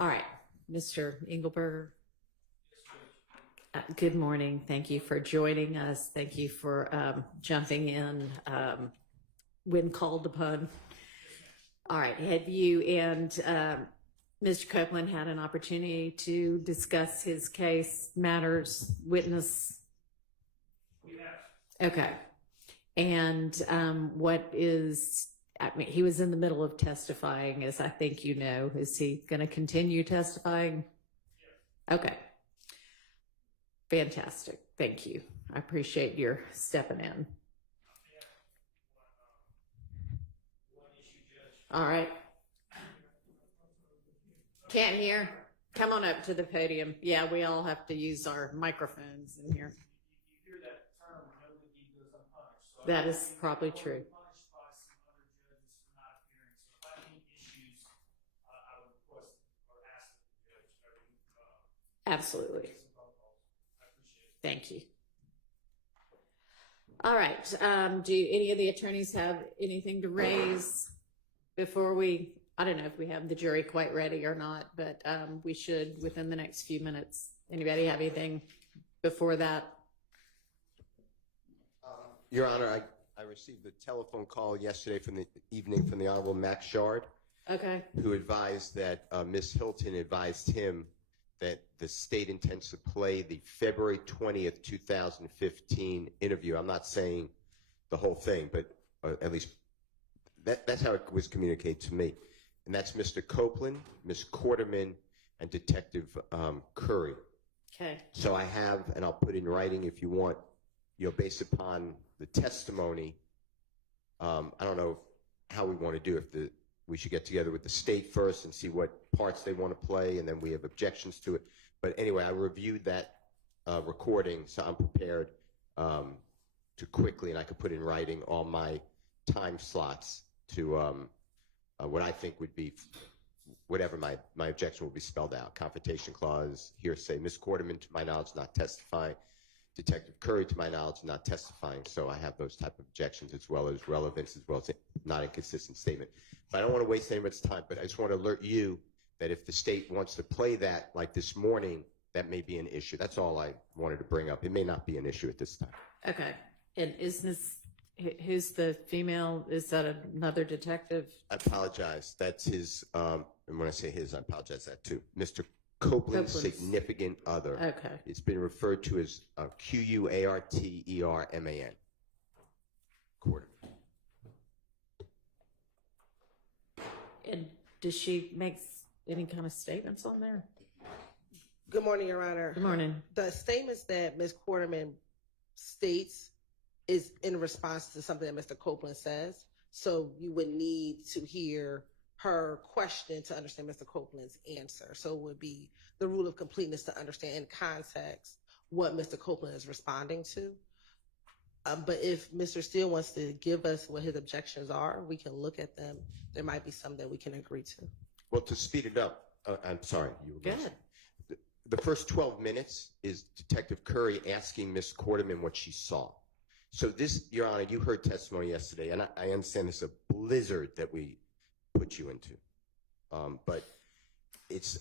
All right, Mr. Engelberger. Good morning. Thank you for joining us. Thank you for jumping in when called upon. All right, have you and Mr. Copeland had an opportunity to discuss his case, matters, witness? We have. Okay. And what is, I mean, he was in the middle of testifying, as I think you know. Is he going to continue testifying? Yes. Okay. Fantastic. Thank you. I appreciate your stepping in. One issue, Judge. All right. Can't hear? Come on up to the podium. Yeah, we all have to use our microphones in here. You hear that term, no good deed goes unpunished. So That is probably true. Punished by some other judges for not appearing. So if I have any issues, I would request or ask the judge. Absolutely. Some phone calls. I appreciate it. Thank you. All right. Do any of the attorneys have anything to raise before we, I don't know if we have the jury quite ready or not, but we should within the next few minutes. Anybody have anything before that? Your Honor, I received a telephone call yesterday from the evening from the Honorable Max Shard, Okay. who advised that Ms. Hilton advised him that the state intends to play the February 20th, 2015 interview. I'm not saying the whole thing, but at least that's how it was communicated to me. And that's Mr. Copeland, Ms. Quarterman, and Detective Curry. Okay. So I have, and I'll put in writing if you want, based upon the testimony, I don't know how we want to do it. We should get together with the state first and see what parts they want to play, and then we have objections to it. But anyway, I reviewed that recording, so I'm prepared to quickly, and I could put in writing all my time slots to what I think would be, whatever my objection will be spelled out. Confrontation clause, hearsay. Ms. Quarterman, to my knowledge, not testifying. Detective Curry, to my knowledge, not testifying. So I have those type of objections, as well as relevance, as well as not inconsistent statement. But I don't want to waste anybody's time, but I just want to alert you that if the state wants to play that, like this morning, that may be an issue. That's all I wanted to bring up. It may not be an issue at this time. Okay. And is this, who's the female? Is that another detective? I apologize. That's his, and when I say his, I apologize that too. Mr. Copeland's significant other. Okay. It's been referred to as Quarterman. Quarter. And does she make any kind of statements on there? Good morning, Your Honor. Good morning. The statements that Ms. Quarterman states is in response to something that Mr. Copeland says. So you would need to hear her question to understand Mr. Copeland's answer. So it would be the rule of completeness to understand in context what Mr. Copeland is responding to. But if Mr. Steele wants to give us what his objections are, we can look at them. There might be some that we can agree to. Well, to speed it up, I'm sorry. You were Good. The first 12 minutes is Detective Curry asking Ms. Quarterman what she saw. So this, Your Honor, you heard testimony yesterday, and I understand this is a blizzard that we put you into. But it's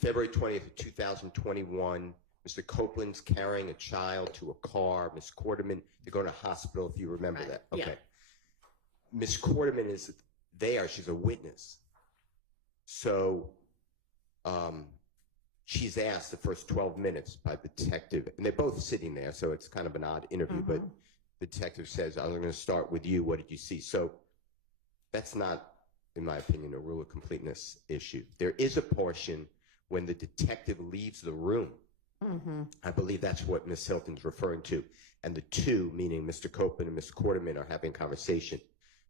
February 20th, 2021. Mr. Copeland's carrying a child to a car. Ms. Quarterman, they're going to hospital, if you remember that. Okay. Yeah. Ms. Quarterman is there. She's a witness. So she's asked the first 12 minutes by the detective, and they're both sitting there, so it's kind of an odd interview, but the detective says, I'm going to start with you. What did you see? So that's not, in my opinion, a rule of completeness issue. There is a portion when the detective leaves the room. I believe that's what Ms. Hilton's referring to. And the two, meaning Mr. Copeland and Ms. Quarterman, are having conversation.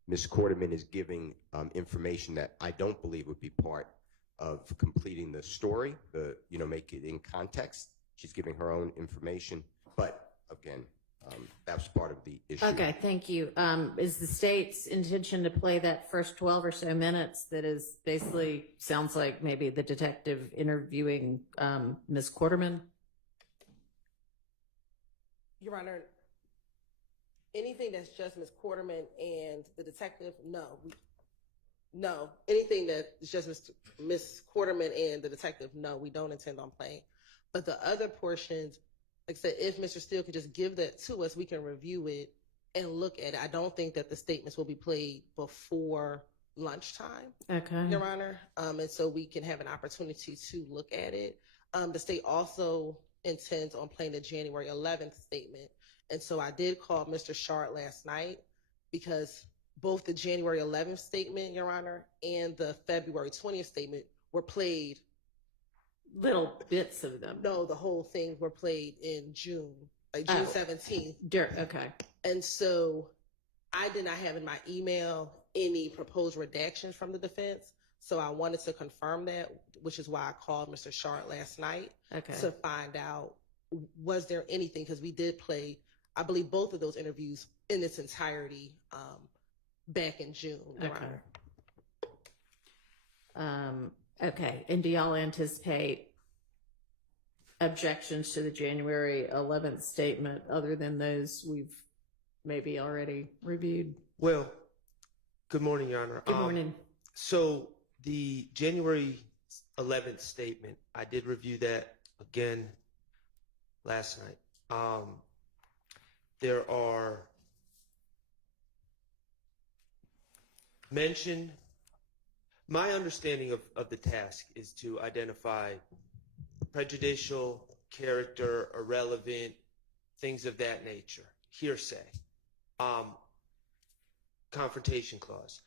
Ms. Quarterman is giving information that I don't believe would be part of completing the story, make it in context. she's giving her own information. But again, that was part of the issue. Okay, thank you. Is the state's intention to play that first 12 or so minutes that is basically, sounds like maybe the detective interviewing Ms. Quarterman? Your Honor, anything that's just Ms. Quarterman and the detective, no. No. Anything that is just Ms. Quarterman and the detective, no, we don't intend on playing. But the other portions, like I said, if Mr. Steele could just give that to us, we can review it and look at it. I don't think that the statements will be played before lunchtime, Okay. Your Honor. And so we can have an opportunity to look at it. The state also intends on playing the January 11th statement. And so I did call Mr. Shard last night because both the January 11th statement, Your Honor, and the February 20th statement were played. Little bits of them. No, the whole thing were played in June, like June 17th. Okay. And so I did not have in my email any proposed redactions from the defense. So I wanted to confirm that, which is why I called Mr. Shard last night to find out, was there anything, because we did play, I believe, both of those interviews in its entirety back in June, Your Honor. Okay. And do y'all anticipate objections to the January 11th statement other than those we've maybe already reviewed? Well, good morning, Your Honor. Good morning. So the January 11th statement, I did review that again last night. There are mentioned, my understanding of the task is to identify prejudicial, character, irrelevant, things of that nature, hearsay, confrontation clause.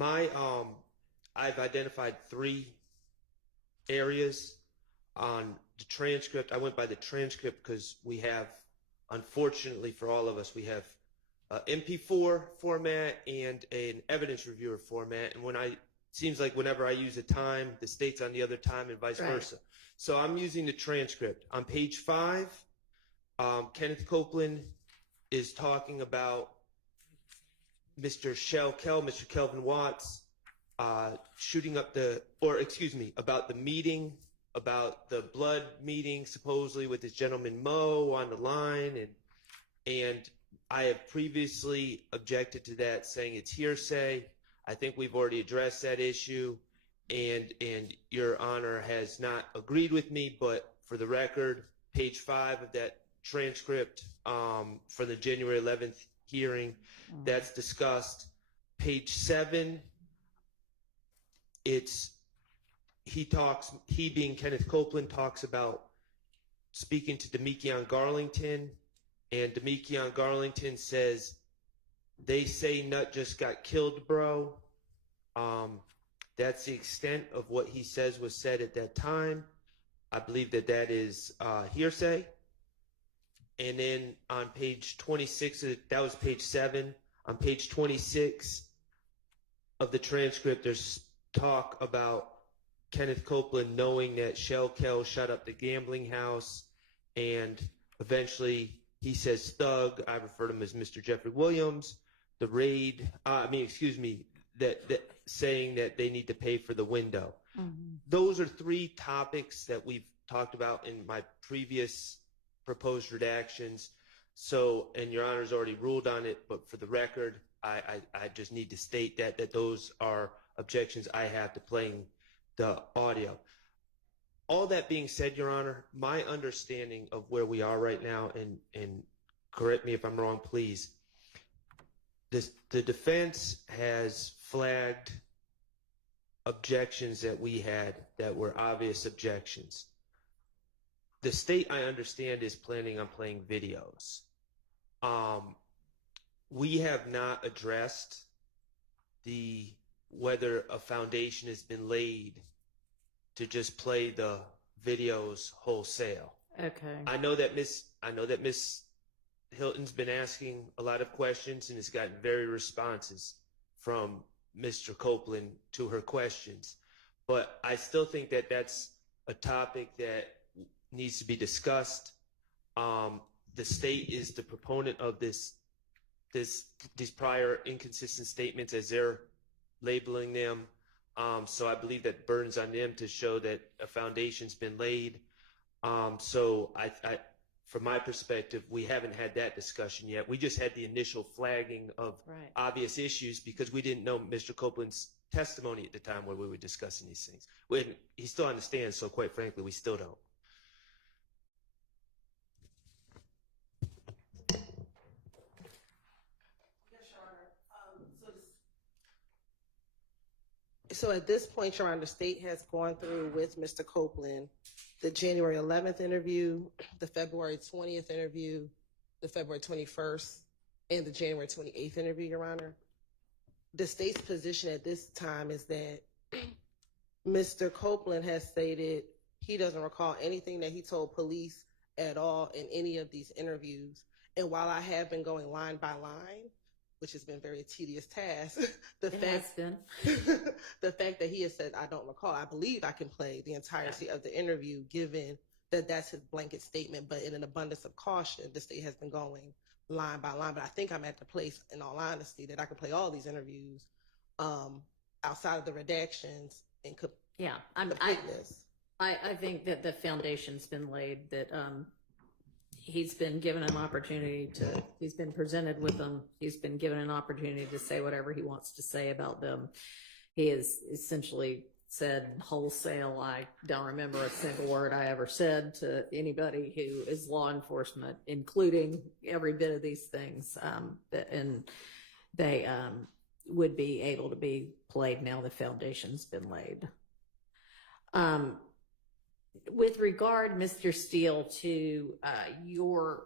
I've identified 3 areas on the transcript. I went by the transcript because we have, unfortunately for all of us, we have MP4 format and an evidence reviewer format. And seems like whenever I use a time, the state's on the other time and vice versa. So I'm using the transcript. On page 5, Kenneth Copeland is talking about Mr. Mr. Kelvin Watts, shooting up about the meeting, about the blood meeting supposedly with this gentleman Mo on the line. And I have previously objected to that, saying it's hearsay. I think we've already addressed that issue, and Your Honor has not agreed with me, but for the record, page 5 of that transcript for the January 11th hearing, that's discussed. Page 7, he being Kenneth Copeland talks about speaking to Demekion Garlington, and Demekion Garlington says, "They say Nut just got killed, bro." That's the extent of what he says was said at that time. I believe that is hearsay. And then on page 26, that was page 7. On page 26 of the transcript, there's talk about Kenneth Copeland knowing that Shell Kell shut up the gambling house, and eventually he says thug. I refer to him as Mr. Jeffrey Williams. The raid, that saying that they need to pay for the window. Those are 3 topics that we've talked about in my previous proposed redactions. So, and Your Honor's already ruled on it, but for the record, I just need to state that those are objections I have to playing the audio. All that being said, Your Honor, my understanding of where we are right now, and correct me if I'm wrong, please, the defense has flagged objections that we had that were obvious objections. The state, I understand, is planning on playing videos. We have not addressed whether a foundation has been laid to just play the videos wholesale. Okay. I know that Miss Hilton's been asking a lot of questions and has gotten very responses from Mr. Copeland to her questions. But I still think that that's a topic that needs to be discussed. The state is the proponent of these prior inconsistent statements as they're labeling them. So I believe that burdens on them to show that a foundation's been laid. So from my perspective, we haven't had that discussion yet. We just had the initial flagging of Right. obvious issues because we didn't know Mr. Copeland's testimony at the time where we were discussing these things. He still understands, so quite frankly, we still don't. So at this point, Your Honor, the state has gone through with Mr. Copeland the January 11th interview, the February 20th interview, the February 21st, and the January 28th interview, Your Honor. The state's position at this time is that Mr. Copeland has stated he doesn't recall anything that he told police at all in any of these interviews. And while I have been going line by line, which has been a very tedious task, the fact that he has said, I don't recall, I believe I can play the entirety of the interview given that that's his blanket statement, but in an abundance of caution, the state has been going line by line. But I think I'm at the place, in all honesty, that I can play all these interviews outside of the redactions and completeness. I think that the foundation's been laid, that he's been given an opportunity to, he's been presented with them, he's been given an opportunity to say whatever he wants to say about them. He has essentially said wholesale, I don't remember a single word I ever said to anybody who is law enforcement, including every bit of these things. And they would be able to be played now the foundation's been laid. With regard, Mr. Steele, to your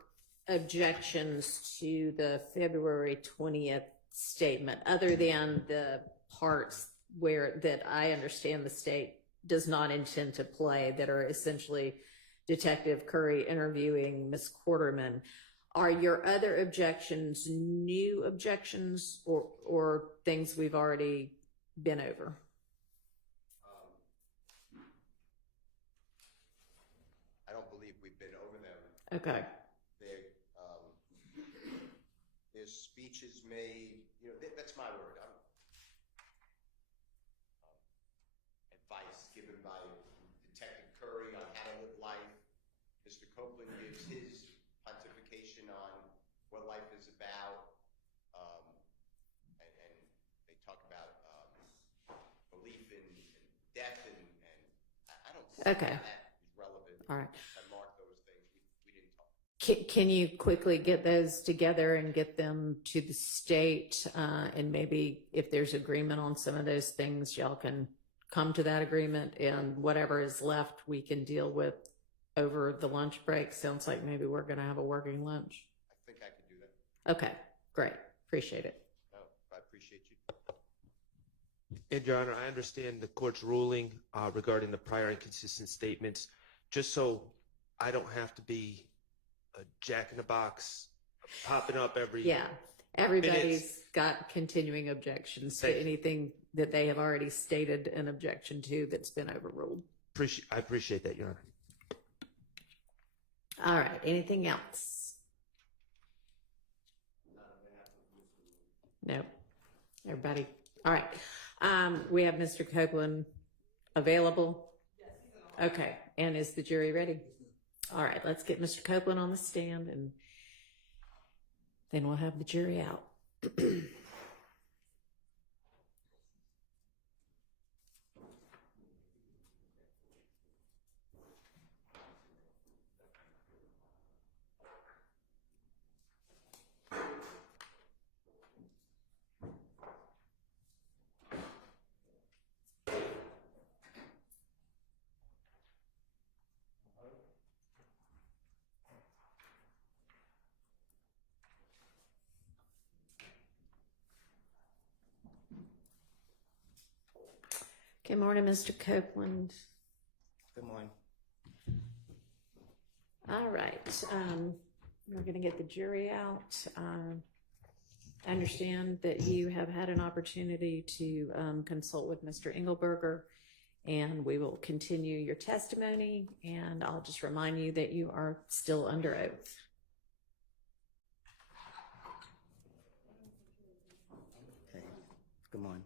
objections to the February 20th statement, other than the parts where that I understand the state does not intend to play, that are essentially Detective Curry interviewing Ms. Quarterman, are your other objections new objections or things we've already been over? I don't believe we've been over them. Okay. There's speeches made, that's my word. Advice given by Detective Curry on how to live life. Mr. Copeland gives his pontification on what life is about. And they talk about belief in death, and I don't see Okay. how that is relevant. All right. I marked those things. We didn't talk. Can you quickly get those together and get them to the state? And maybe if there's agreement on some of those things, y'all can come to that agreement, and whatever is left we can deal with over the lunch break. Sounds like maybe we're going to have a working lunch. I think I can do that. Okay, great. Appreciate it. No, I appreciate you. And Your Honor, I understand the court's ruling regarding the prior inconsistent statements. Just so I don't have to be a jack in the box popping up every Everybody's got continuing objections to anything that they have already stated an objection to that's been overruled. I appreciate that, Your Honor. All right, anything else? No. Everybody? All right. We have Mr. Copeland available? Okay, and is the jury ready? All right, let's get Mr. Copeland on the stand, and then we'll have the jury out. Good morning, Mr. Copeland. Good morning. All right, we're going to get the jury out. I understand that you have had an opportunity to consult with Mr. Engelberger, and we will continue your testimony, and I'll just remind you that you are still under oath. Okay, come on.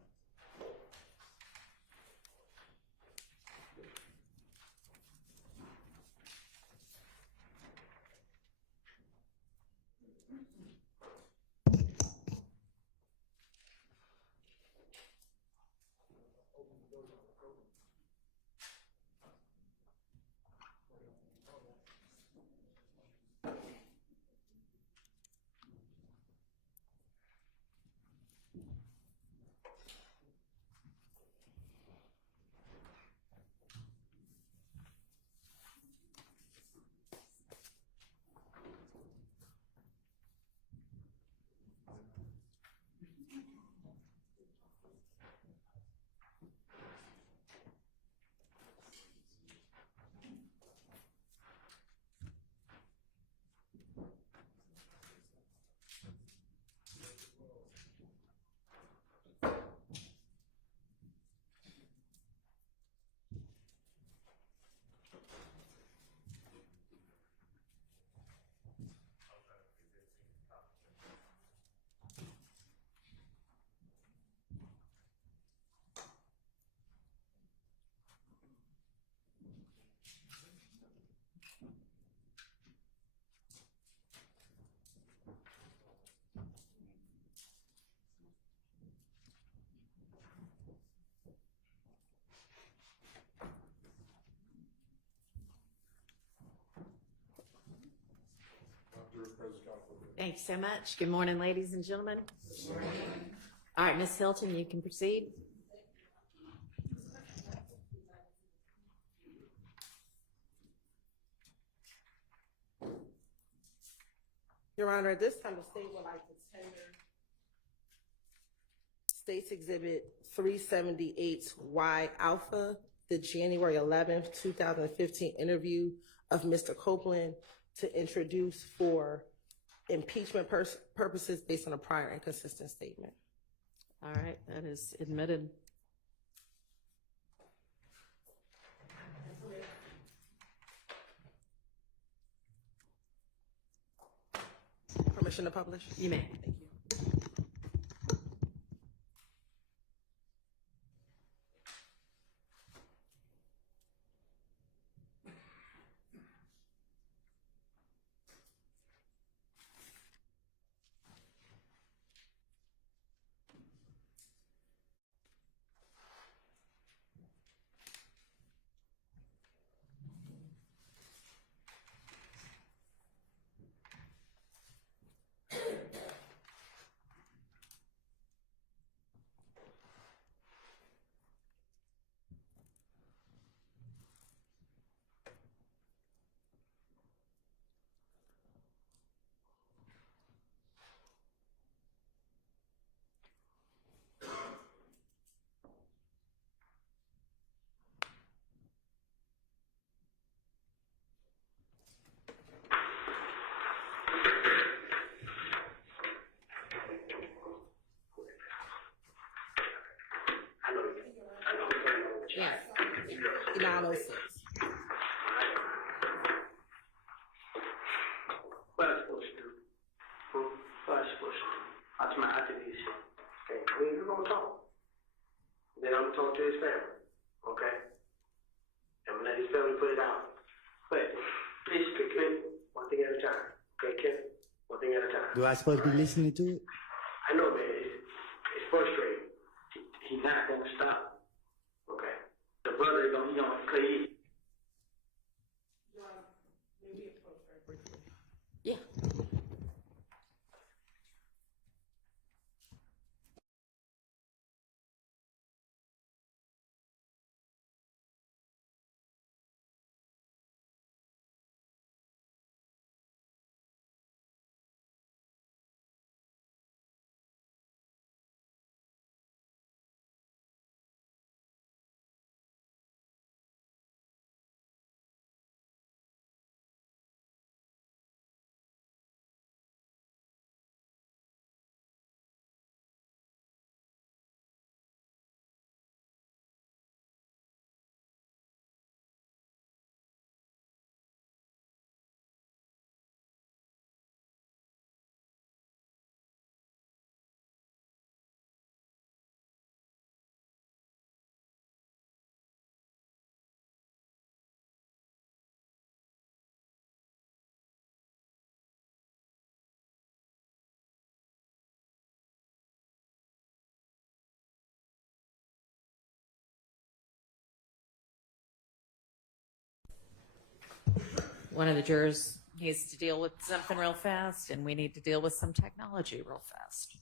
Thanks so much. Good morning, ladies and gentlemen. All right, Ms. Hilton, you can proceed. Your Honor, at this time, the state would like to tender State's Exhibit 378Y Alpha, the January 11th, 2015 interview of Mr. Copeland to introduce for impeachment purposes based on a prior inconsistent statement. All right, that is admitted. Permission to publish? You may. Thank you. Yes. 906. What I'm supposed to do? What I'm supposed to do? That's my activation. Okay, when you're gonna talk, then I'm gonna talk to his family. Okay? I'm gonna let his family put it out. But please, Kim, one thing at a time. Okay, Kim? One thing at a time. Do I supposed to be listening to it? I know, man, it's frustrating. He's not gonna stop. Okay? The brother is gonna play it. Yeah. one of the jurors needs to deal with something real fast, and we need to deal with some technology real fast.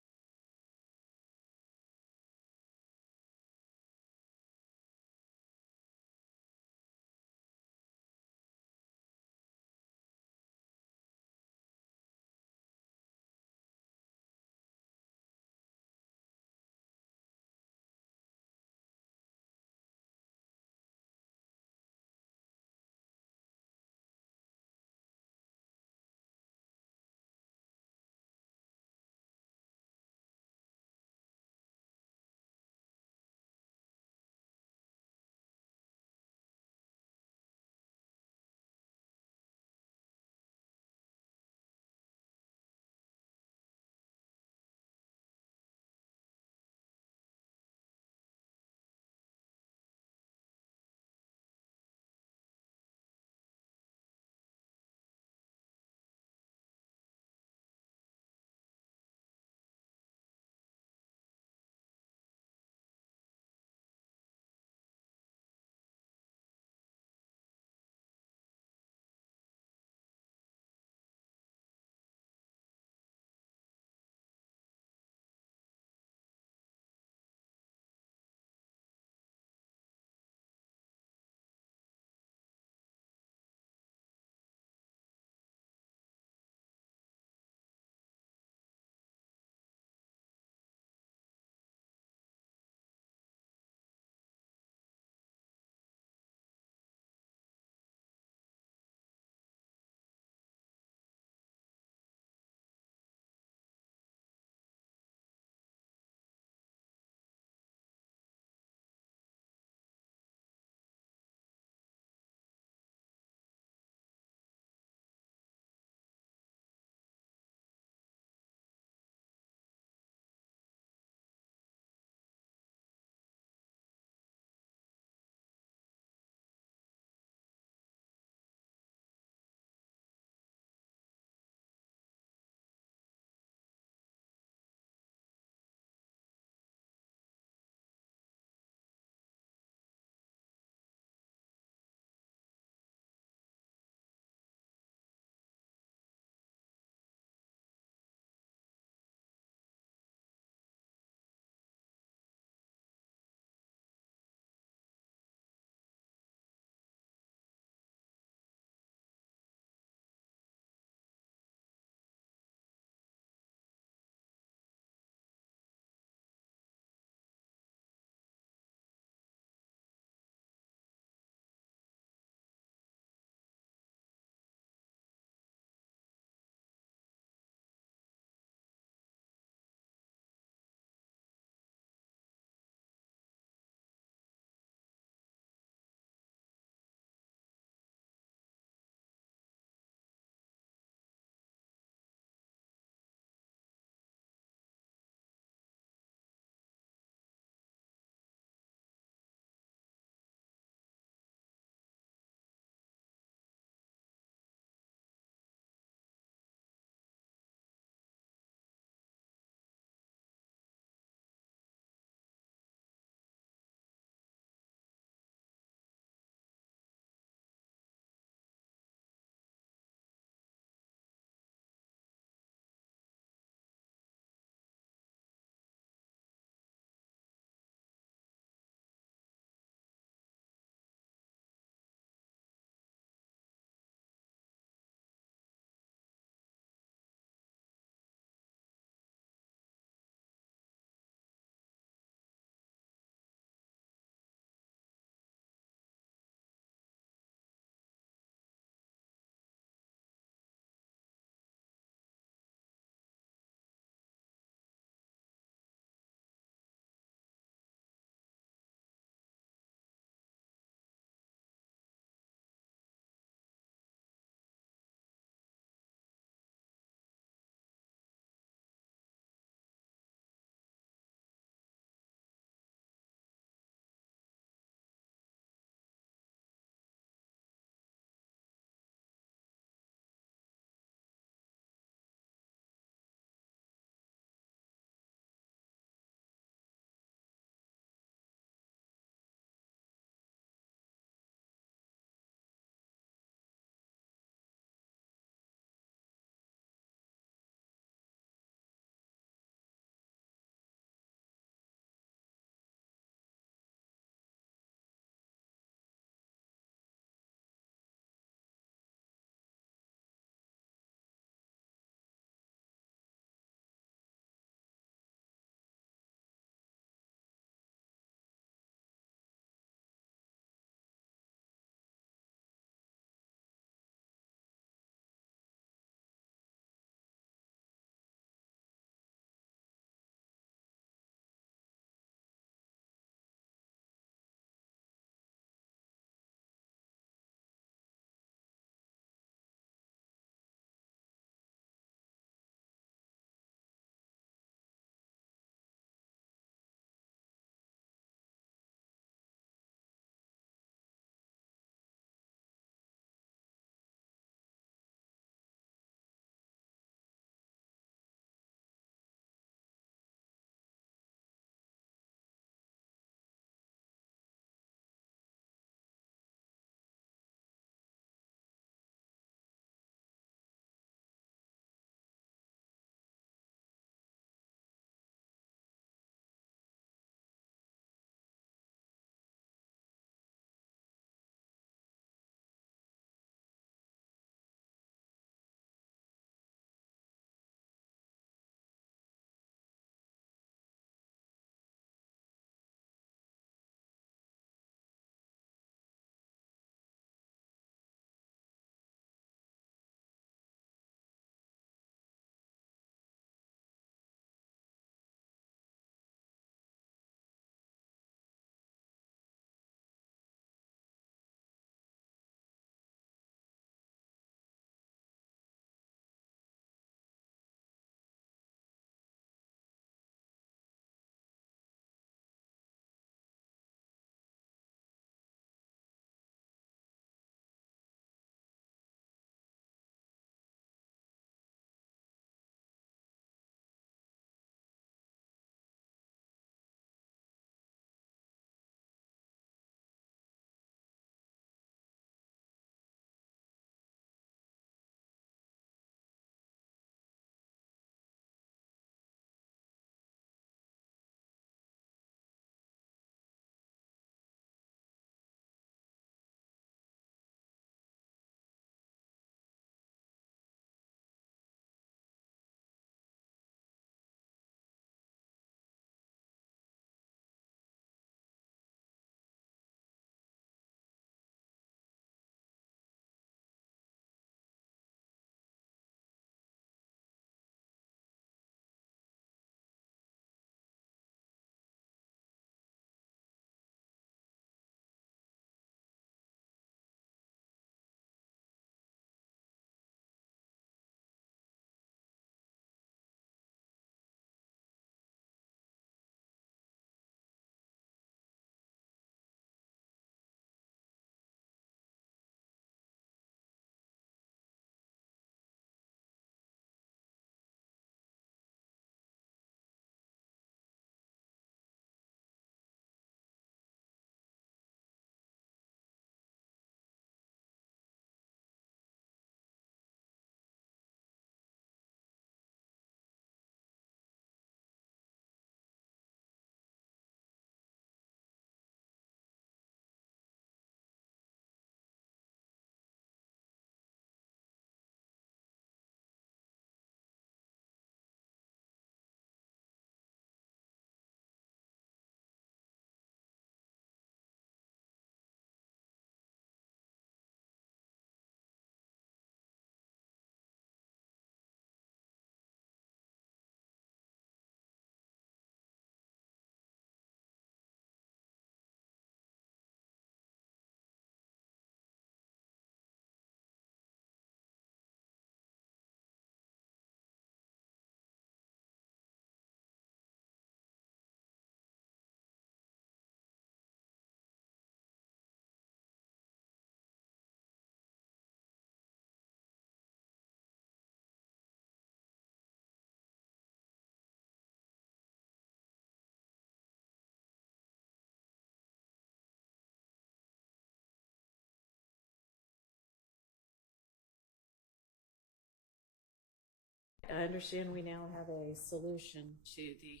I understand we now have a solution to the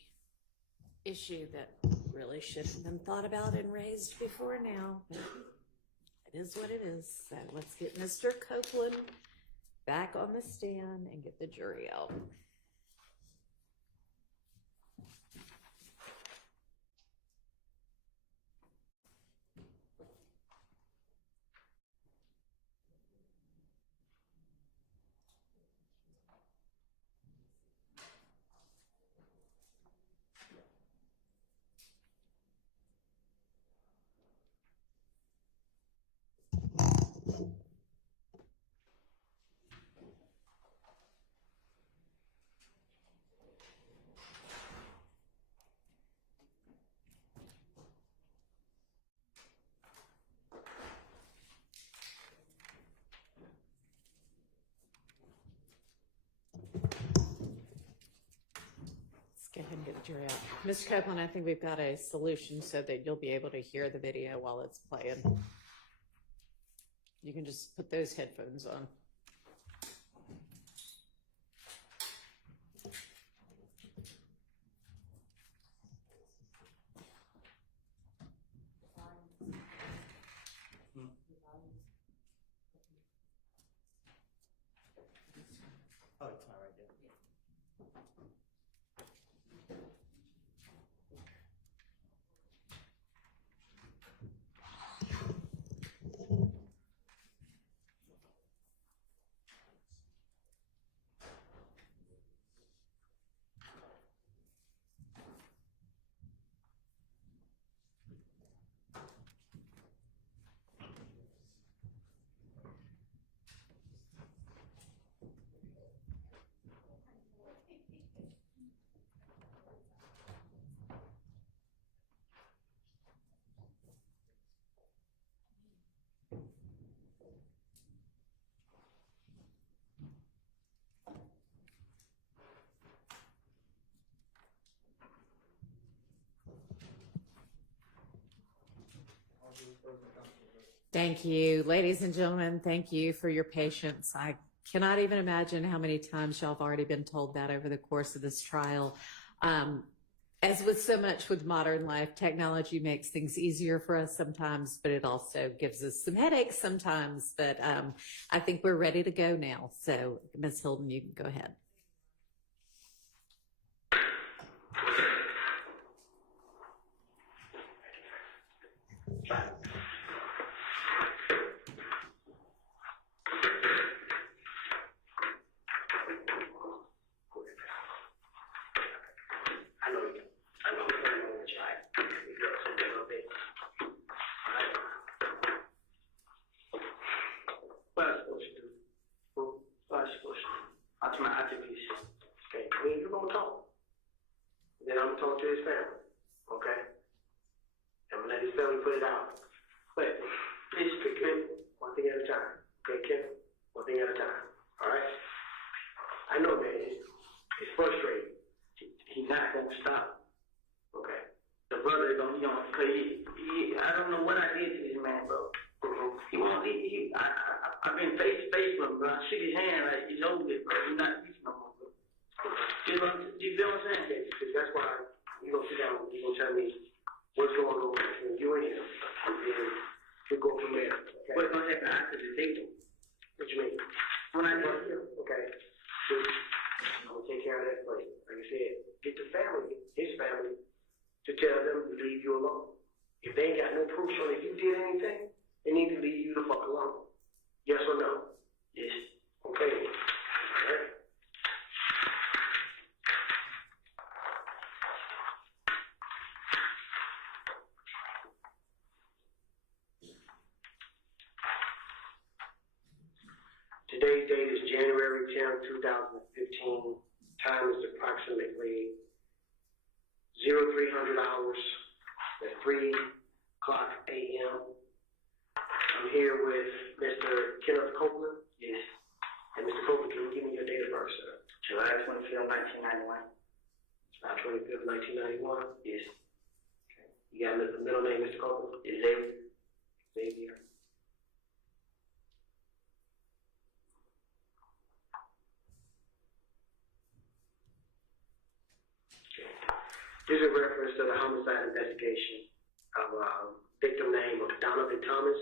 issue that really should have been thought about and raised before now. But it is what it is. So let's get Mr. Copeland back on the stand and get the jury out. Go ahead and get the jury out. Mr. Copeland, I think we've got a solution so that you'll be able to hear the video while it's playing. You can just put those headphones on. Oh, it's not right there. Thank you. Ladies and gentlemen, thank you for your patience. I cannot even imagine how many times y'all have already been told that over the course of this trial. As with so much with modern life, technology makes things easier for us sometimes, but it also gives us some headaches sometimes. But I think we're ready to go now. So, Ms. Hilton, you can go ahead. To his family, okay? I'm gonna let his family put it out. But please pick it one thing at a time. Okay, Kim? One thing at a time. Alright? I know, man, it's frustrating. He's not gonna stop. Okay. The brother is gonna, cause I don't know what I did to this man, bro. He won't I've been face to face with him, bro. I shook his hand like he's over it, bro. He's not reaching no more, bro. You feel what I'm saying? Because that's why you gonna sit down and you gonna tell me what's going on between you and him, and then we'll go from there. Okay? What's gonna happen after the victim? What you mean? When I know him, okay. So, I'm gonna take care of that for you. Like I said, get the family, his family, to tell them to leave you alone. If they ain't got no proof showing that you did anything, they need to leave you the fuck alone. Yes or no? Yes. Okay. All right. Today's date is January 10th, 2015. Time is approximately 0300 hours at 3 o'clock a.m. I'm here with Mr. Kenneth Copeland. Yes. And Mr. Copeland, can you give me your date of birth, sir? July 25th, 1991. July 25th, 1991? Yes. Okay. You got the middle name, Mr. Copeland? Xavier. Xavier. This is a reference to the homicide investigation of victim name of Donovan Thomas.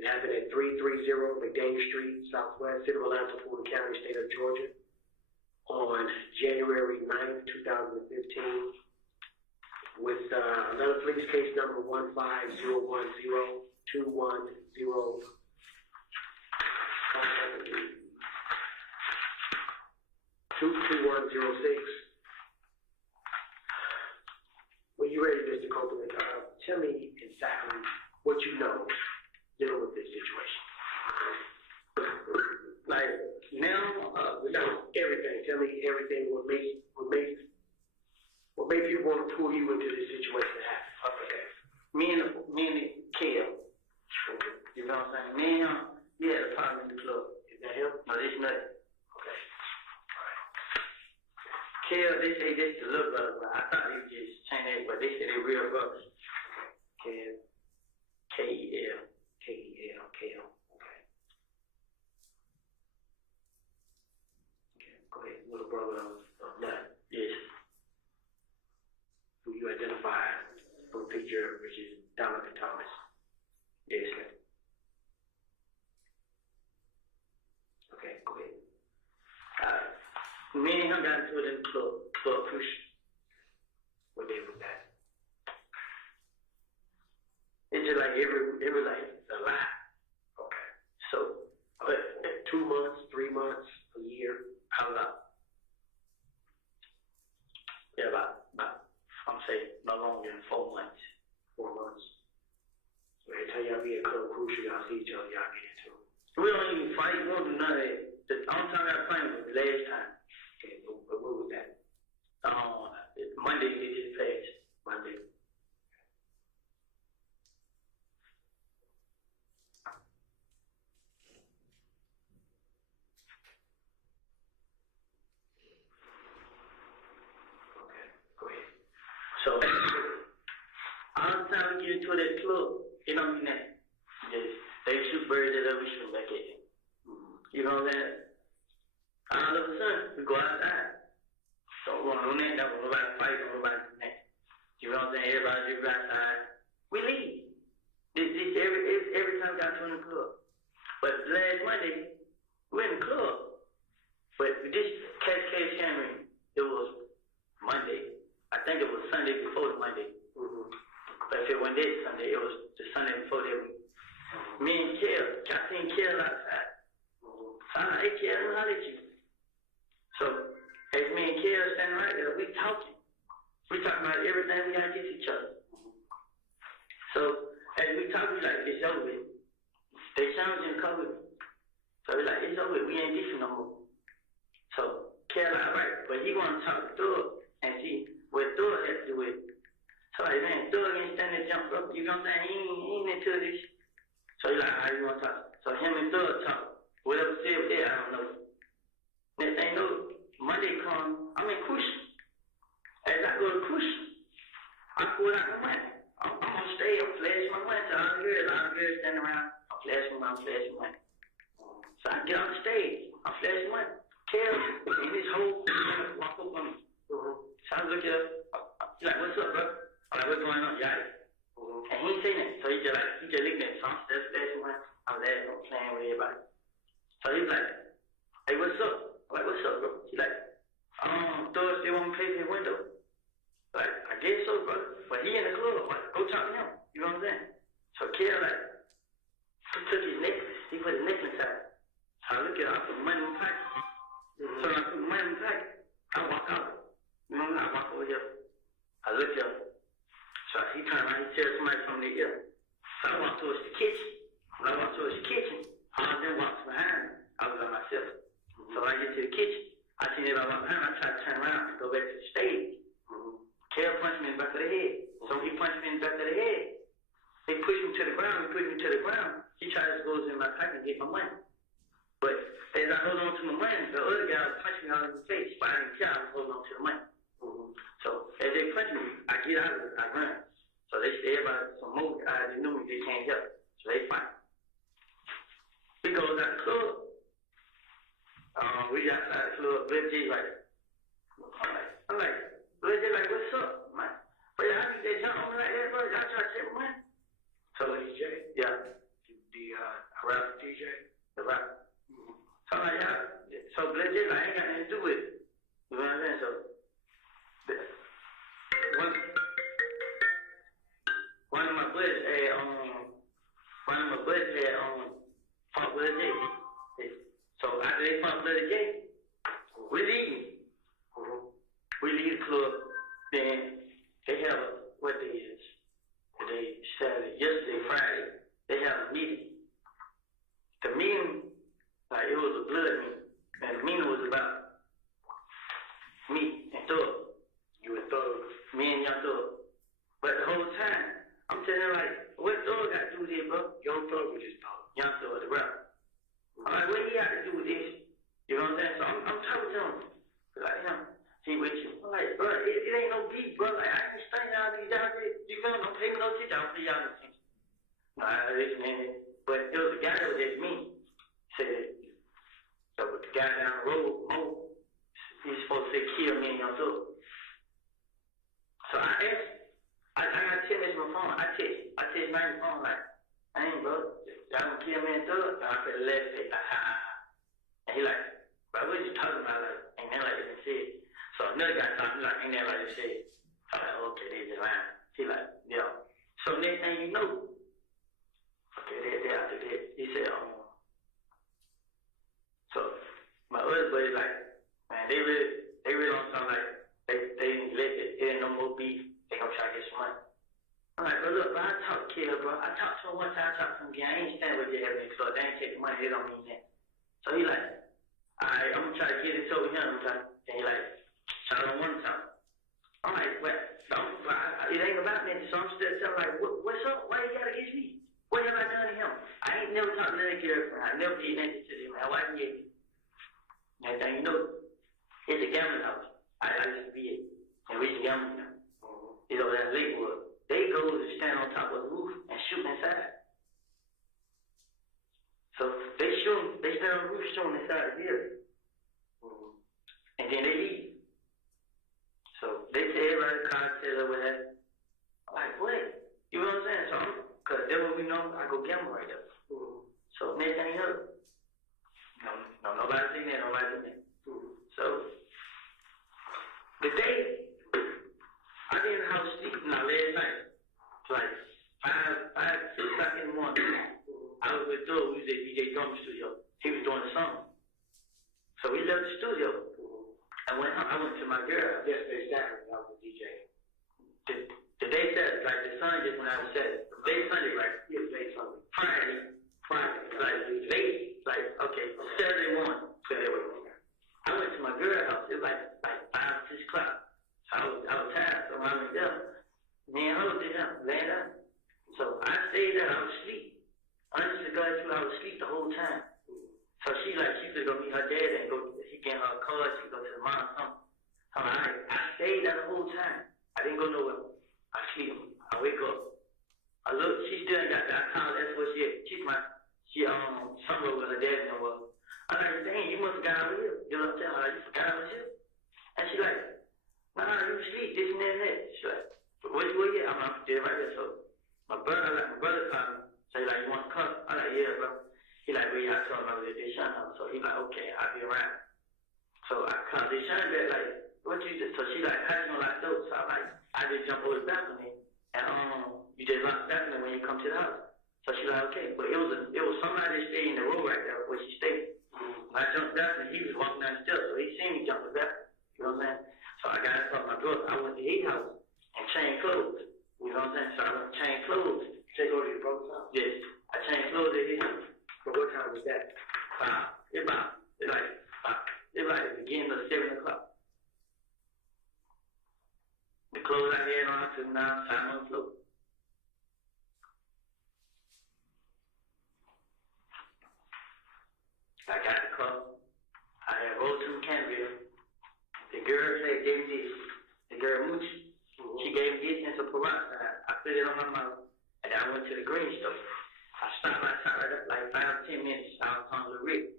It happened at 330 McDaniel Street, Southwest, City of Atlanta, Fulton County, State of Georgia, on January 9th, 2015, with another police case number 15010 2106. When you ready, Mr. Copeland, tell me exactly what you know dealing with this situation. Like now, without everything, tell me everything. What made people want to pull you into this situation to happen? Okay. Me and Kale. You know what I'm saying? Me and him, we had a problem in the club. Is that him? No, this nothing. Okay. All right. Kale, they say this the little brother, but I thought they just changed it, but they say they real brothers. Kale. K-E-L. K-E-L. Kale. Okay. Okay, go ahead. Little brother of nothing. Yes. Who you identified from the picture, which is Donovan Thomas. Yes, sir. Okay, go ahead. Me and him got into it in the club push. What day was that? It's just like every like a lot. Okay. So, but 2 months, 3 months, a year, I was out. Yeah, about I'm saying no longer than 4 months. 4 months. So every time y'all be at Club Crucial, y'all see each other, y'all get into it. We don't even fight, we don't do none of that. The only time I got fighting was the last time. Okay, what was that? Monday, it just passed. Monday. Okay, go ahead. So, all the time we get into that club, it don't mean that. Just, they shoot birds at us, we shoot back at them. You know what I'm saying? All of a sudden, we go outside. Don't run on that, don't nobody fight, don't nobody do that. You know what I'm saying? Everybody just go outside. We leave. This every time we got to in the club. But last Monday, we in the club. But this case came in, it was Monday. I think it was Sunday before the Monday. But if it wasn't this Sunday, it was the Sunday before that week. Me and Kel, I seen Kel outside. So I'm like, hey Kel, how did you? So, as me and Kel standing right there, we talking. We talking about everything we gotta get to each other. So, as we talk, we like, it's over with. They challenging the COVID. So we like, it's over with, we ain't different no more. So, Kel, alright, but he wanna talk to Thug and see what Thug has to do with it. So like, man, Thug ain't standing there jump up, you know what I'm saying? He ain't into this. So he's like, how you wanna talk? So him and Thug talk. Whatever said with that, I don't know. Next thing you know, Monday come, I'm in Kush. As I go to Kush, I pull out my money. I'm gonna stay, I'm flashing my money to all the girls standing around. I'm flashing money. So I get on the stage, I'm flashing money. Kel, and this whole walk up on me. So I look at her, he's like, what's up, bro? I'm like, what's going on? Yeah. And he ain't saying that. So he just looking at me. So I'm still flashing money. I'm laughing, I'm playing with everybody. So he's like, hey, what's up? I'm like, what's up, bro? He's like, Thug still want me to pay for the window. Like, I guess so, bro. But he in the club. Like, go talk to him. You know what I'm saying? So Kel, like, he took his necklace. He put his necklace out. So I look at him. I put money in my pocket. So I put money in my pocket. I walk out. You know what I mean? I walk over here. I look at him. So he turned around. He tells somebody from the ear. So I walk towards the kitchen. When I walk towards the kitchen, all of them walks behind me. I was by myself. So when I get to the kitchen, I see everybody walk behind me. I try to turn around and go back to the stage. Kel punched me in the back of the head. So he punched me in the back of the head. They pushed me to the ground. He tried to go in my pocket and get my money. But as I hold on to my money, the other guy punched me all in the face. But I didn't care. I was holding on to the money. So as they punched me, I get out of it. I run. So they say everybody, some more guys, they knew me. They can't help. So they fight. We goes out the club. We got outside the club. Red J like, I'm like, Red J like, what's Yeah, the rapper DJ, the rapper. So I'm like, yeah, so legit, I ain't got nothing to do with it. You know what I'm saying? So, one of my buddies had fought with a J. So after they fought with a J, we leave. We leave the club. Then they have what day is? Today, Saturday, yesterday, Friday. They have a meeting. The meeting, like it was a blood meeting, and the meeting was about me and Thug. You and Thug. Me and Young Thug. But the whole time, I'm telling them like, what Thug got to do with this, bro? Young Thug was just talking. Young Thug, the rapper. I'm like, what he got to do with this? You know what I'm saying? So I'm talking to him. Like, he with you. I'm like, bro, it ain't no beef, bro. Like, I understand y'all niggas out there. You feel me? Don't pay me no shit. Y'all pay y'all no attention. Nah, listen, but it was a guy that was at me. Said, so with the guy down the road, Mo, he's supposed to say, kill me and Young Thug. So I asked, I got to my phone. I text my phone like, I ain't, bro. Y'all gonna kill me and Thug? And I said, let's say, and he like, bro, what you talking about? Like, ain't that like they said? So another guy talking like, ain't that like they said? I'm like, okay, they just lying. He like, yeah. So next thing you know, okay, they after that, he said, so my other buddy like, man, they really on something like, they didn't let it, there ain't no more beef. They gonna try to get some money. I'm like, bro, look, bro, I talked to Kill, bro. I talked to him one time, I talked to him again. I ain't stand with you having it, so they ain't taking money, they don't mean that. So he like, alright, I'm gonna try to get it over him. And he like, try on one time. I'm like, well, it ain't about me, so I'm still telling like, what's up? Why you gotta get me? What have I done to him? I ain't never talked to that girlfriend. I never did anything to him. Why you get me? Next thing you know, it's a gambling house. I used to be it. And we used to gamble now. You know, that Lakewood. They go to stand on top of the roof and shoot inside. So they stand on the roof shooting inside the building. And then they leave. So they tell everybody the car tell her what happened. I'm like, what? You know what I'm saying? So because that's what we know, I go gamble right there. So next thing you know, nobody seen that, nobody seen that. So the day I didn't in the house sleeping now last night. Like 6 o'clock in the morning. I was with Doug, we was at DJ Drum Studio. He was doing the song. So we left the studio. I went to my girl. Yesterday Saturday, I was a DJ. The day Saturday, like the sun just when I was Saturday. The day Sunday, right? Yeah, the day Sunday. Friday, like late, like okay, Saturday morning. I went to my girl's house. It was like 5, 6 o'clock. So I was tired, so I went there. Me and her did that, laying down. So I stayed there, I was asleep. Honestly, God, I was asleep the whole time. So she could go meet her dad and she get her car, she go to the mom or something. So I stayed there the whole time. I didn't go nowhere. I sleep. I wake up. I look, she still got that. I called, that's what she at. She somewhere with her dad and what. I'm like, dang, you must have got over here. You know what I'm saying? Like, you forgot I was here. And she like, nah, you sleep, this and that and that. She like, where you at? I'm there right there. So my brother called me. Say like, you want to come? I'm like, yeah, bro. He like, well, yeah, I told him I was at Deshaun house. So he like, okay, I'll be around. So I called Deshaun back like, what you did? So she like, how you gonna lock the door? So I'm like, I just jump over the balcony and you just lock the balcony when you come to the house. So she like, okay, but it was somebody that stayed in the room right there where she stayed. When I jumped the balcony, he was walking down the steps, so he seen me jump the balcony. You know what I'm saying? So I got up my brother. I went to his house and changed clothes. You know what I'm saying? So I went to change clothes. Take over to your brother's house? Yes. I changed clothes at his house. But what time was that? It's like the beginning of 7 o'clock. The clothes I had on, I took now, time on the floor. I got the car. I had rolled to the Canterville. The girl said, gave me this. The girl Moochie. She gave me this and some peroxide. I put it on my mouth. And I went to the green store. I stopped outside like 5 or 10 minutes. I was on Rick.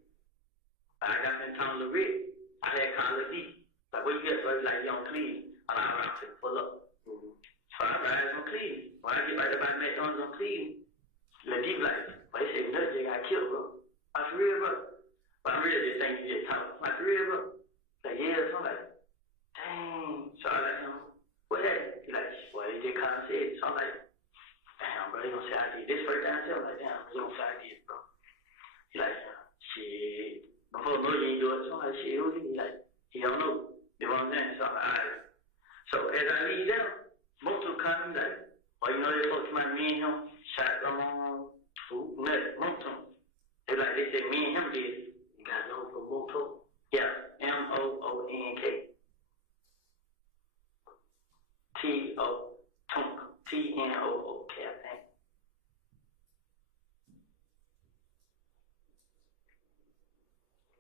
I got in town to Rick. I had called D. Like, where you get? So he's like, you on Cleveland. I'm like, I'm to pull up. So I ride on Cleveland. When I get right up by McDonald's on Cleveland, Like deep like, but they say another J got killed, bro. I'm for real, bro. But I'm really just thinking you just talking. I'm for real, bro. Like, yeah, so I'm like, dang. So I like, what happened? He like, well, he just kind of said it. So I'm like, damn, bro, they gonna say I did this first time. I'm like, damn, they gonna say I did, bro. He like, shit. Before no, you ain't do it. So I'm like, shit, who is he? He like, he don't know. You know what I'm saying? So I'm like, all right. So as I leave down, most of them come like, well, you know, they folks my me and him shot nut, Moto. They said me and him did. You guys know from Moto? Yeah, Moonk. Tnook, I think.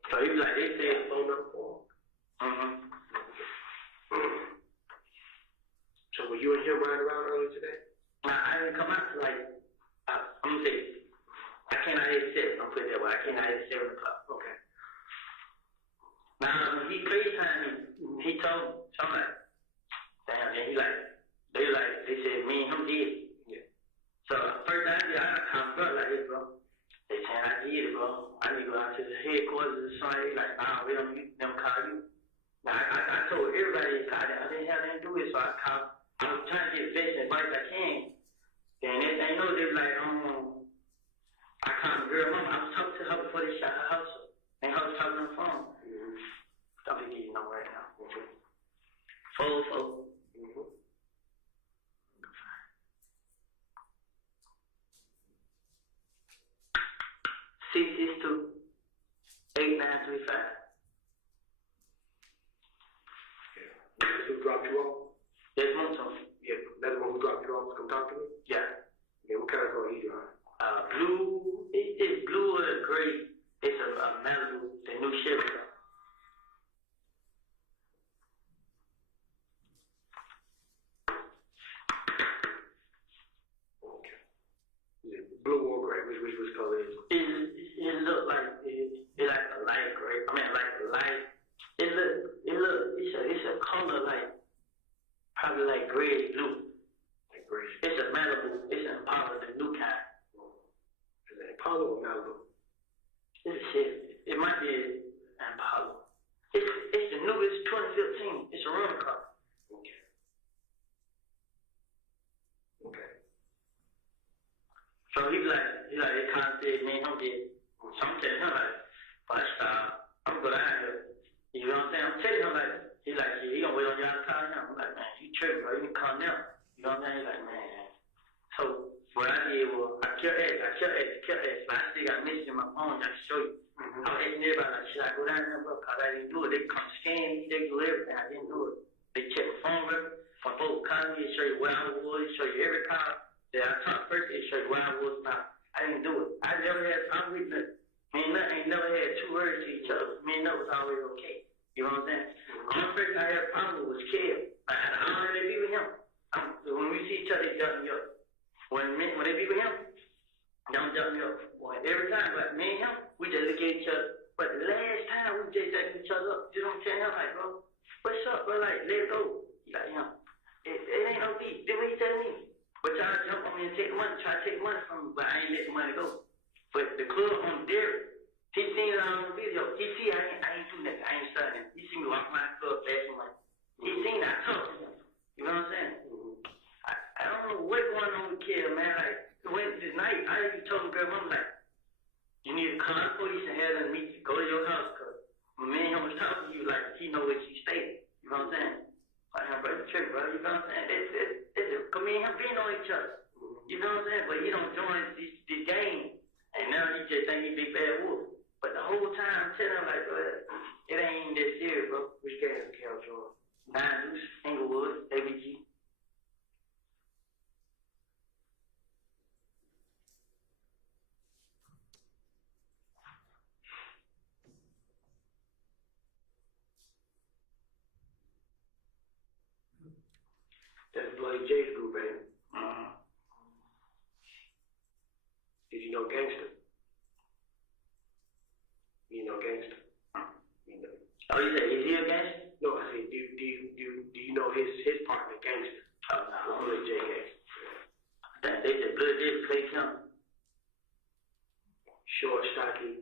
So he was like, they said phone number for him. So were you and him riding around earlier today? Now, I didn't come out to like, I'm gonna say, I came out here at 7, I'm put it that way. I came out here at 7 o'clock. Okay. Now, when he FaceTimed me, he told me, so I'm like, damn, and they said, me and him did. Yeah. So, first time I did, I confront like this, bro. They saying I did it, bro. I need to go out to the headquarters or something. Like, we don't need them call you. Now, I told everybody I didn't have anything to do with it, so I called. I was trying to get best advice I can. And next thing you know, they was like, I called the girl mama. I was talking to her before they shot her house. And her was talking on the phone. I'm gonna give you number right now. 404. 662 8935. That's who dropped you off? That's Moto. Yeah, that's the one who dropped you off to come talk to me? Yeah. Yeah, what kind of car you driving? Blue. It's blue or gray. It's a Malibu, the new Chevy. Okay. Is it blue or gray? Which color is it? It look like it's like a light gray. I mean, like a light. It's a color like probably like gray blue. Like gray. It's a Malibu. It's an Impala, the new kind. Is it Impala or Malibu? It's a Chevy. It might be an Impala. It's the newest 2015. It's a rental car. Okay. Okay. So he they contacted me and him did. So I'm telling him like, I'm going out here. You know what I'm saying? I'm telling him like, he gonna wait on y'all to call him. I'm like, man, you tripping, bro. You can call now. You know what I'm saying? He's like, man. So what I did was, I kept asking. But I still got a message in my phone. I can show you. I was asking everybody, like, should I go down there, bro? Because I didn't do it. They come scan me. They do everything. I didn't do it. They check my phone record. My folks call me and show you where I was, show you every car that I talked first, they show you where I was now. I didn't do it. I never had a problem with nothing. Me and nothing ain't never had two words to each other. Me and nothing was always okay. You know what I'm saying? The only person I had a problem with was Kev. I don't really be with him. When we see each other, they dump me up. When they be with him, they don't dump me up. Boy, every time, but me and him, we just look at each other. But the last time, we just jacked each other up. You know what I'm saying? I'm like, bro, what's up, bro? Like, let it go. He like, it ain't no beat. Do what he tell me. But y'all jump on me and take money, try to take money from me, but I ain't let the money go. But the club on Derek, he seen it on the video. He see I ain't do nothing. I ain't starting. He see me walk my club flashing money. He seen I talked to him. You know what I'm saying? I don't know what's going on with Kid, man. Like, Wednesday night, I even told the girl, I'm like, you need to call the police and have them meet you. Go to your house, because when me and him was talking to you, like, he know where she stayed. You know what I'm saying? Like, I'm brother trip, brother. You know what I'm saying? Because me and him been on each other. You know what I'm saying? But he don't join the game. And now he just think he big bad wolf. But the whole time I'm telling him, like, bro, it ain't that serious, bro. Which game is Cal join? 9 Deuce, Inglewood, ABG. That's Bloody J's group, baby. Did you know Gangster? You know Gangster? You know. Oh, you said, is he a gangster? No, I said, do you know his partner, Gangster? Oh, no. Bloody J Gangster. They said Blood did play him. short, stocky,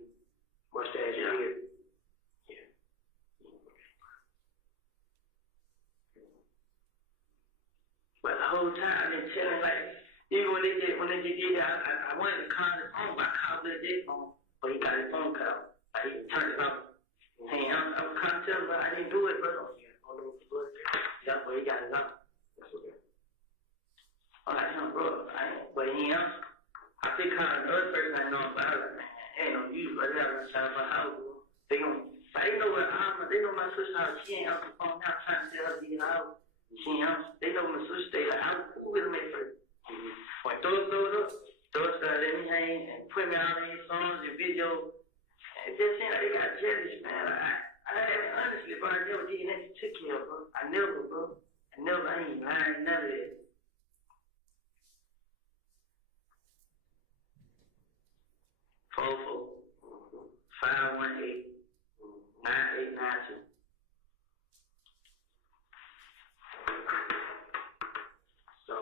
mustache, Yeah. beard. Yeah. But the whole time they telling like, even when they did that, I wanted to call his phone, but I called his phone, but he got his phone cut off. Like, he turned it off. Hey, I was calling him, but I didn't do it, bro. That's where he got it off. That's okay. I'm like, bro, but he ain't. I think calling another person I know about, like, man, ain't no use, but they have a shot for house. They know what they know my sister house. She ain't answer the phone now trying to tell her to get out. She ain't answer. They know my sister stay like, who will make her? When those started letting me hang and put me out in songs and videos, and just saying like they got jealous, man. Honestly, bro, I never did nothing took care of, bro. I ain't lying, none of that. Four 518 9892. So,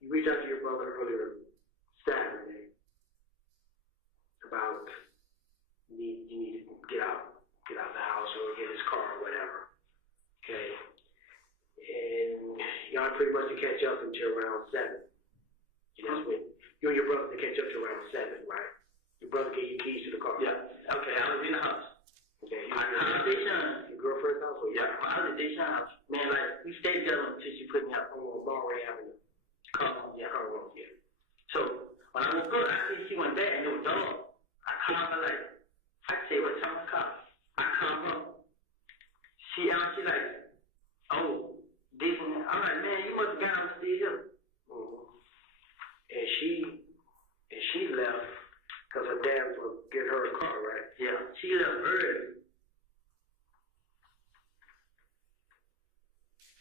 you reached out to your brother earlier Saturday about you need to get out the house or get his car or whatever. Okay. And y'all pretty much to catch up until around 7. And that's when you and your brother to catch up to around 7, right? Your brother gave you keys to the car. Yeah. Okay, I was in the house. Okay. I called Deshaun. Your girlfriend's house or Yeah, I was at Deshaun's house. Man, like, we stayed together until she put me up on Barway Avenue. Come on, yeah. Carl, yeah. So, when I woke up, I see she went back and it was dog. I called her like, I say, what time I called? I called her. She like, oh, this and that. I'm like, man, you must have got on still here. Mm-hmm. And she left because her dad was getting her a car, right? Yeah, she left early.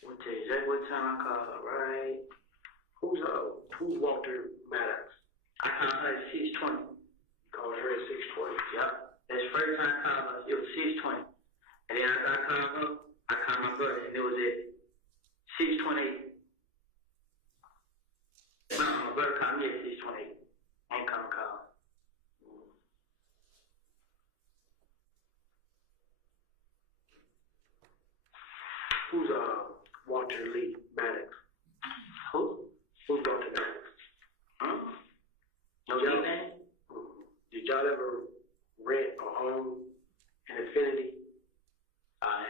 I'll tell you exactly what time I called her, right? Who's Walter Maddox? I called her at 6:20. Called her at 6:20. Yep. That's the first time I called her. It was 6:20. And then after I called her, I called my brother, and it was at 6:28. No, my brother called me at 6:28. I ain't come call. Who's Walter Lee Maddox? Who? Who's Walter Maddox? No Y'all- nickname? Did y'all ever rent or own an Infinity?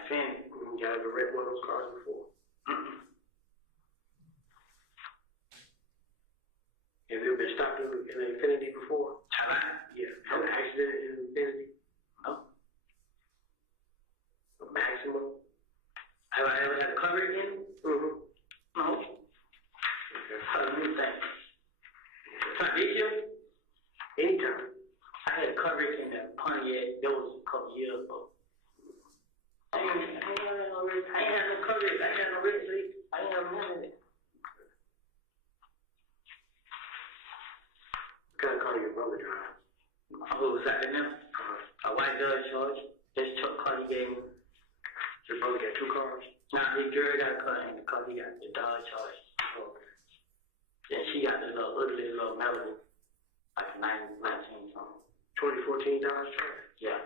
Infinity. Y'all ever rent one of those cars before? Have you ever been stopped in an Infinity before? Have I? Yeah. Had an accident in an Infinity? No. A maximum? Have I ever had a cover again? Mm-hmm. No. Okay. Let me think. Did you? Anytime. I had a coverage in that Pontiac. That was a couple years ago. I ain't had no coverage. I ain't had no red sleep. I ain't have none of it. What kind of car your brother drive? Who was that in there? A white Dodge Charge. This truck car he gave me. Your brother got 2 cars? Nah, his girl got a car in the car. He got the Dodge Charge. Okay. Then she got the little ugly little Melody. Like a 19 something. 2014 Dodge Charger? Yeah.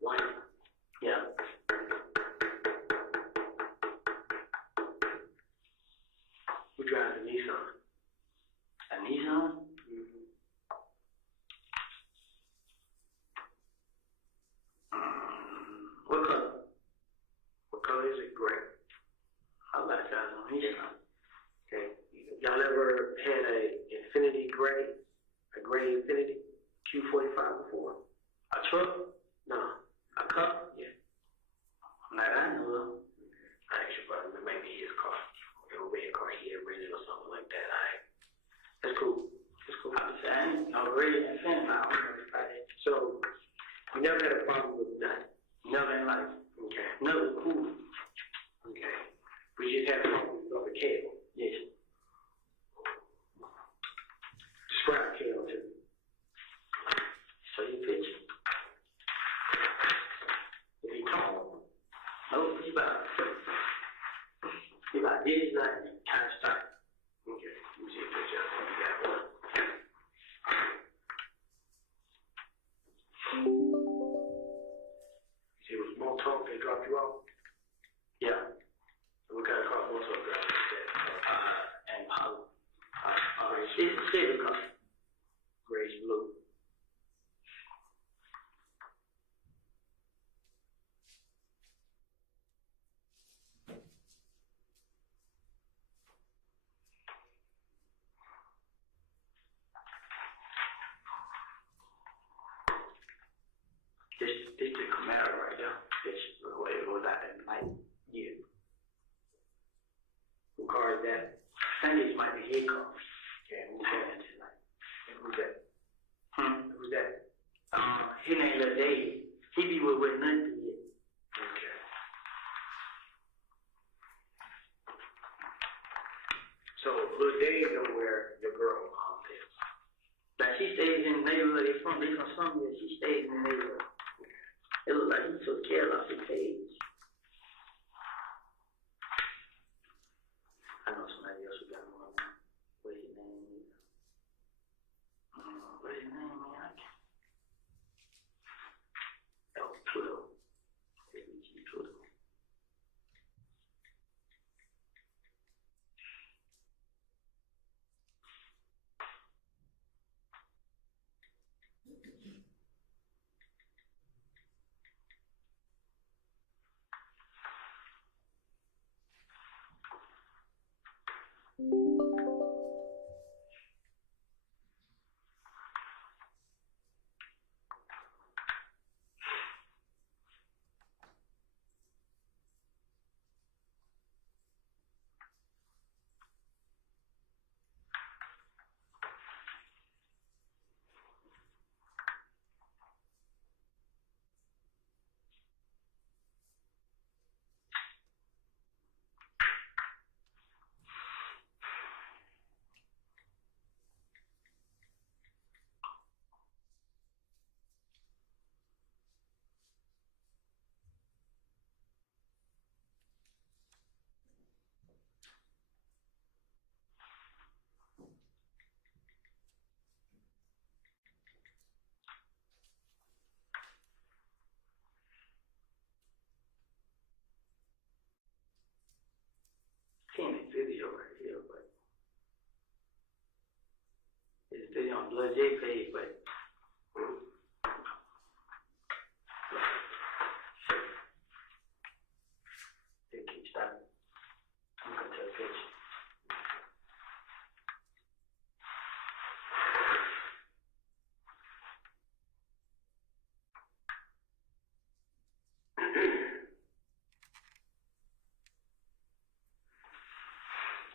White. Yeah. Who drives a Nissan? A Nissan? Mm-hmm. What color? What color is it? Gray. I like that on Nissan. Okay. Y'all ever had a Infinity Gray? A gray Infinity Q45 before? A truck? No. A cup? Yeah. Like I know of. I asked your brother, maybe his car. A red car he had rented or something like that. That's cool. That's cool. I'm saying, I'm ready and fin now. So, you never had a problem with that? Never in life. Okay. Never cool. Okay. We just had a problem with the cable. Yes. Describe the cable to me. Show you a picture. Is he tall? No, Oh, he about this, like, kind of start. Okay, let me see a picture of what you got. See, it was more talk, they dropped you off? Yeah, What kind of car, what sort of car was that? and Paul. Grace, It's a city car. grace blue. This the Camaro right there. This the way it goes out at night. Yeah. What car is that? I think this might be his car. Okay, who's that? And who's that? Who's that? His name Lil Dave. He be with nothing yet. Okay. So, Lil Dave know where your girl is. Like she stays in the neighborhood. They from somewhere. She stays in the neighborhood. It look like he took care of his page. I know somebody else who got one. What's his name? What's his name, man? L12. ABG12. Seen this video right here, but it's a video on Blood J page, but it keeps stopping. I'm gonna take a picture.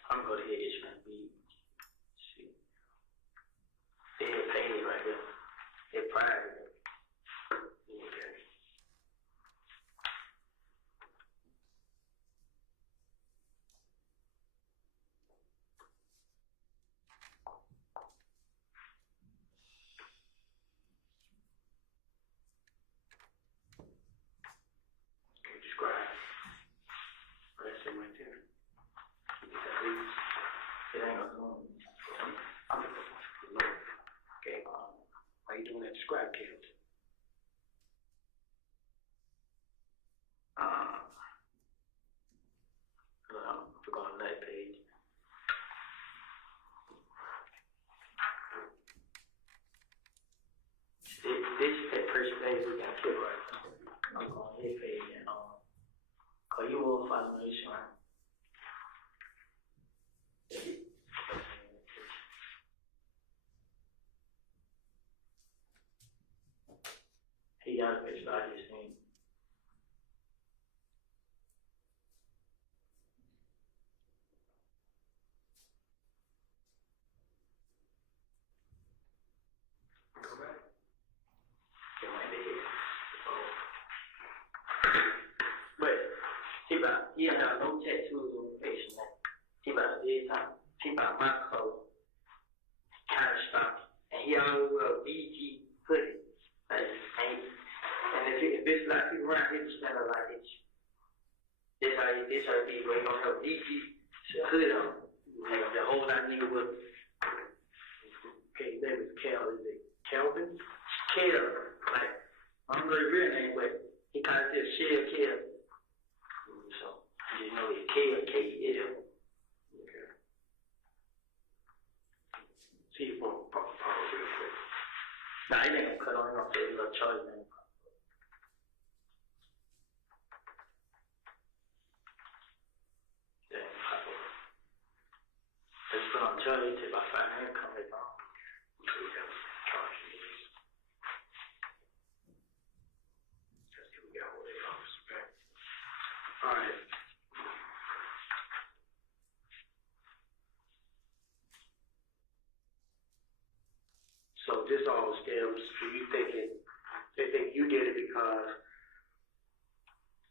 I'm gonna go to his H1B. See. They had paid right there. They private. Okay. Okay, describe. That's it right there. It ain't gonna go on. Okay, why you doing that? Describe, Caleb. I'm going to that page. This is that first page we got killed right now. I'm going to his page and cause you will find me, right? He got a picture I just seen. Go back. It might be here. But he don't have no tattoos on his face, man. He about this time. He about my color. Kind of stocky. And he always wear a BG hoodie. Like, and if it's like people around here, just stand up like this. this how it be, bro. You gonna have easy hood on. And the whole lot of nigga with Okay, his name is Cal. Is it Calvin? Kel. Like, I don't know his real name, but he calls it Shell Kel. So, you know it's Kel, K-E-L. Okay. See if one pop real quick. Nah, he ain't gonna cut on him. I'll say he's gonna charge him. Yeah, pop over. Let's put on Charlie, take about 5 minutes, come back on. So we got charge these. Let's see, we got all the officers back. All right. So this all stems from you thinking, they think you did it because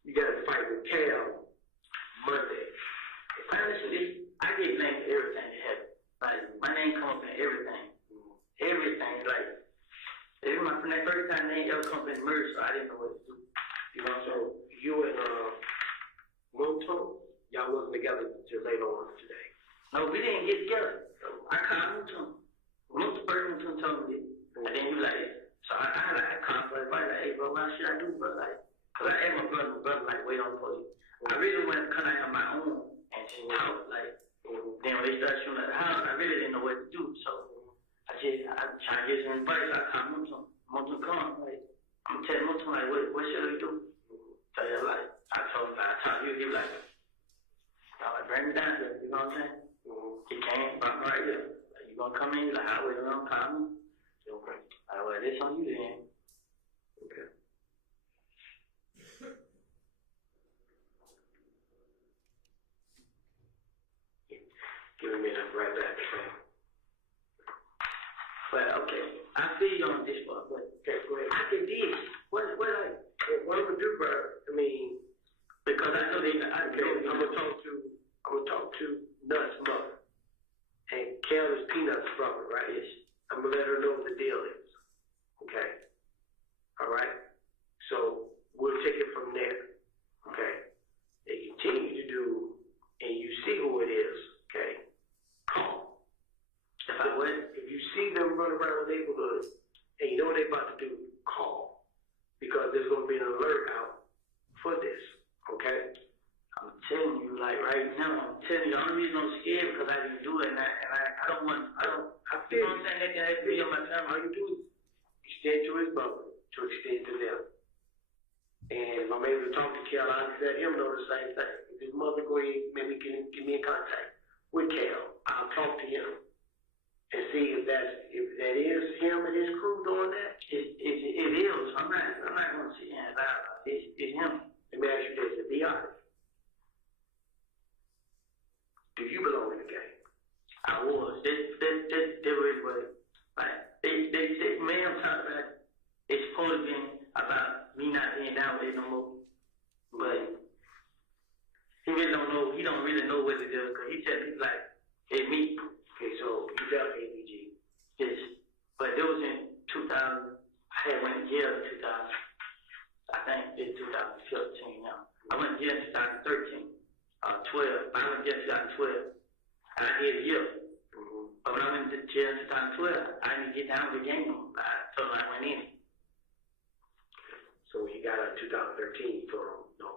you got to fight with Cal Monday. Honestly, I get blamed for everything that happened. Like, my name come up in everything. Everything, like, this is my first time name ever come up in merge, so I didn't know what to do. You know, so you and Monto, y'all wasn't together until later on today. No, we didn't get together. So I called him to him. Most person told me, and then he was like, so I called for advice, like, hey, bro, what should I do, bro? Like, cause I asked my brother, like, wait on police. I really wanted to come out on my own and just talk, like, then when they started shooting at the house, I really didn't know what to do, so I tried to get some advice. I called Monto come, like, I'm telling Monto, like, what should we do? So yeah, like, I told you, he was like, bring me down here, you know what I'm saying? He came, brought me right here. You gonna come in? He's like, I'll wait around, call me. Okay. All right, well, this on you then. Okay. Give me a minute, right back. Well, okay, I feel you on this part, but Okay, go ahead. I can this. What like? What I'm gonna do, bro? I mean, Because I know they, I'm gonna talk to Nuts' mother, and Kel is Peanut's brother, right? I'm gonna let her know what the deal is. Okay. All right. So we'll take it from there. Okay. They continue to do, and you see who it is. Okay. Call. If you see them run around the neighborhood, and you know what they're about to do, call, because there's gonna be an alert out for this. Okay. I'm telling you, like right now, I'm telling you, the only reason I'm scared because I didn't do it, and I don't want, I you know feel what I'm saying? That can have to be on my time. all you do is extend to his brother to extend to them. And if I'm able to talk to Cal, I'll let him know the same thing. If his mother go ahead, maybe can get me in contact with Cal. I'll talk to him and see if that is him and his crew doing that. It is. I'm not gonna sit here and lie. It's him. Let me ask you this, to be honest. Do you belong in the game? I was. That really was. Like, they said, man, I'm talking about, it's supposed to be about me not being down with it no more. But he really don't know, he don't really know what to do, because he tell people like, hey, me. Okay, so you got ABG. Yes. But it was in 2000, I had went to jail in 2000. I think it's 2015 now. I went to jail in 2013, 12. I went to jail in 2012. And I did a year. But when I went to jail in 2012, I didn't get down with the game. I told them I went in. So when you got out in 2013, you told him no.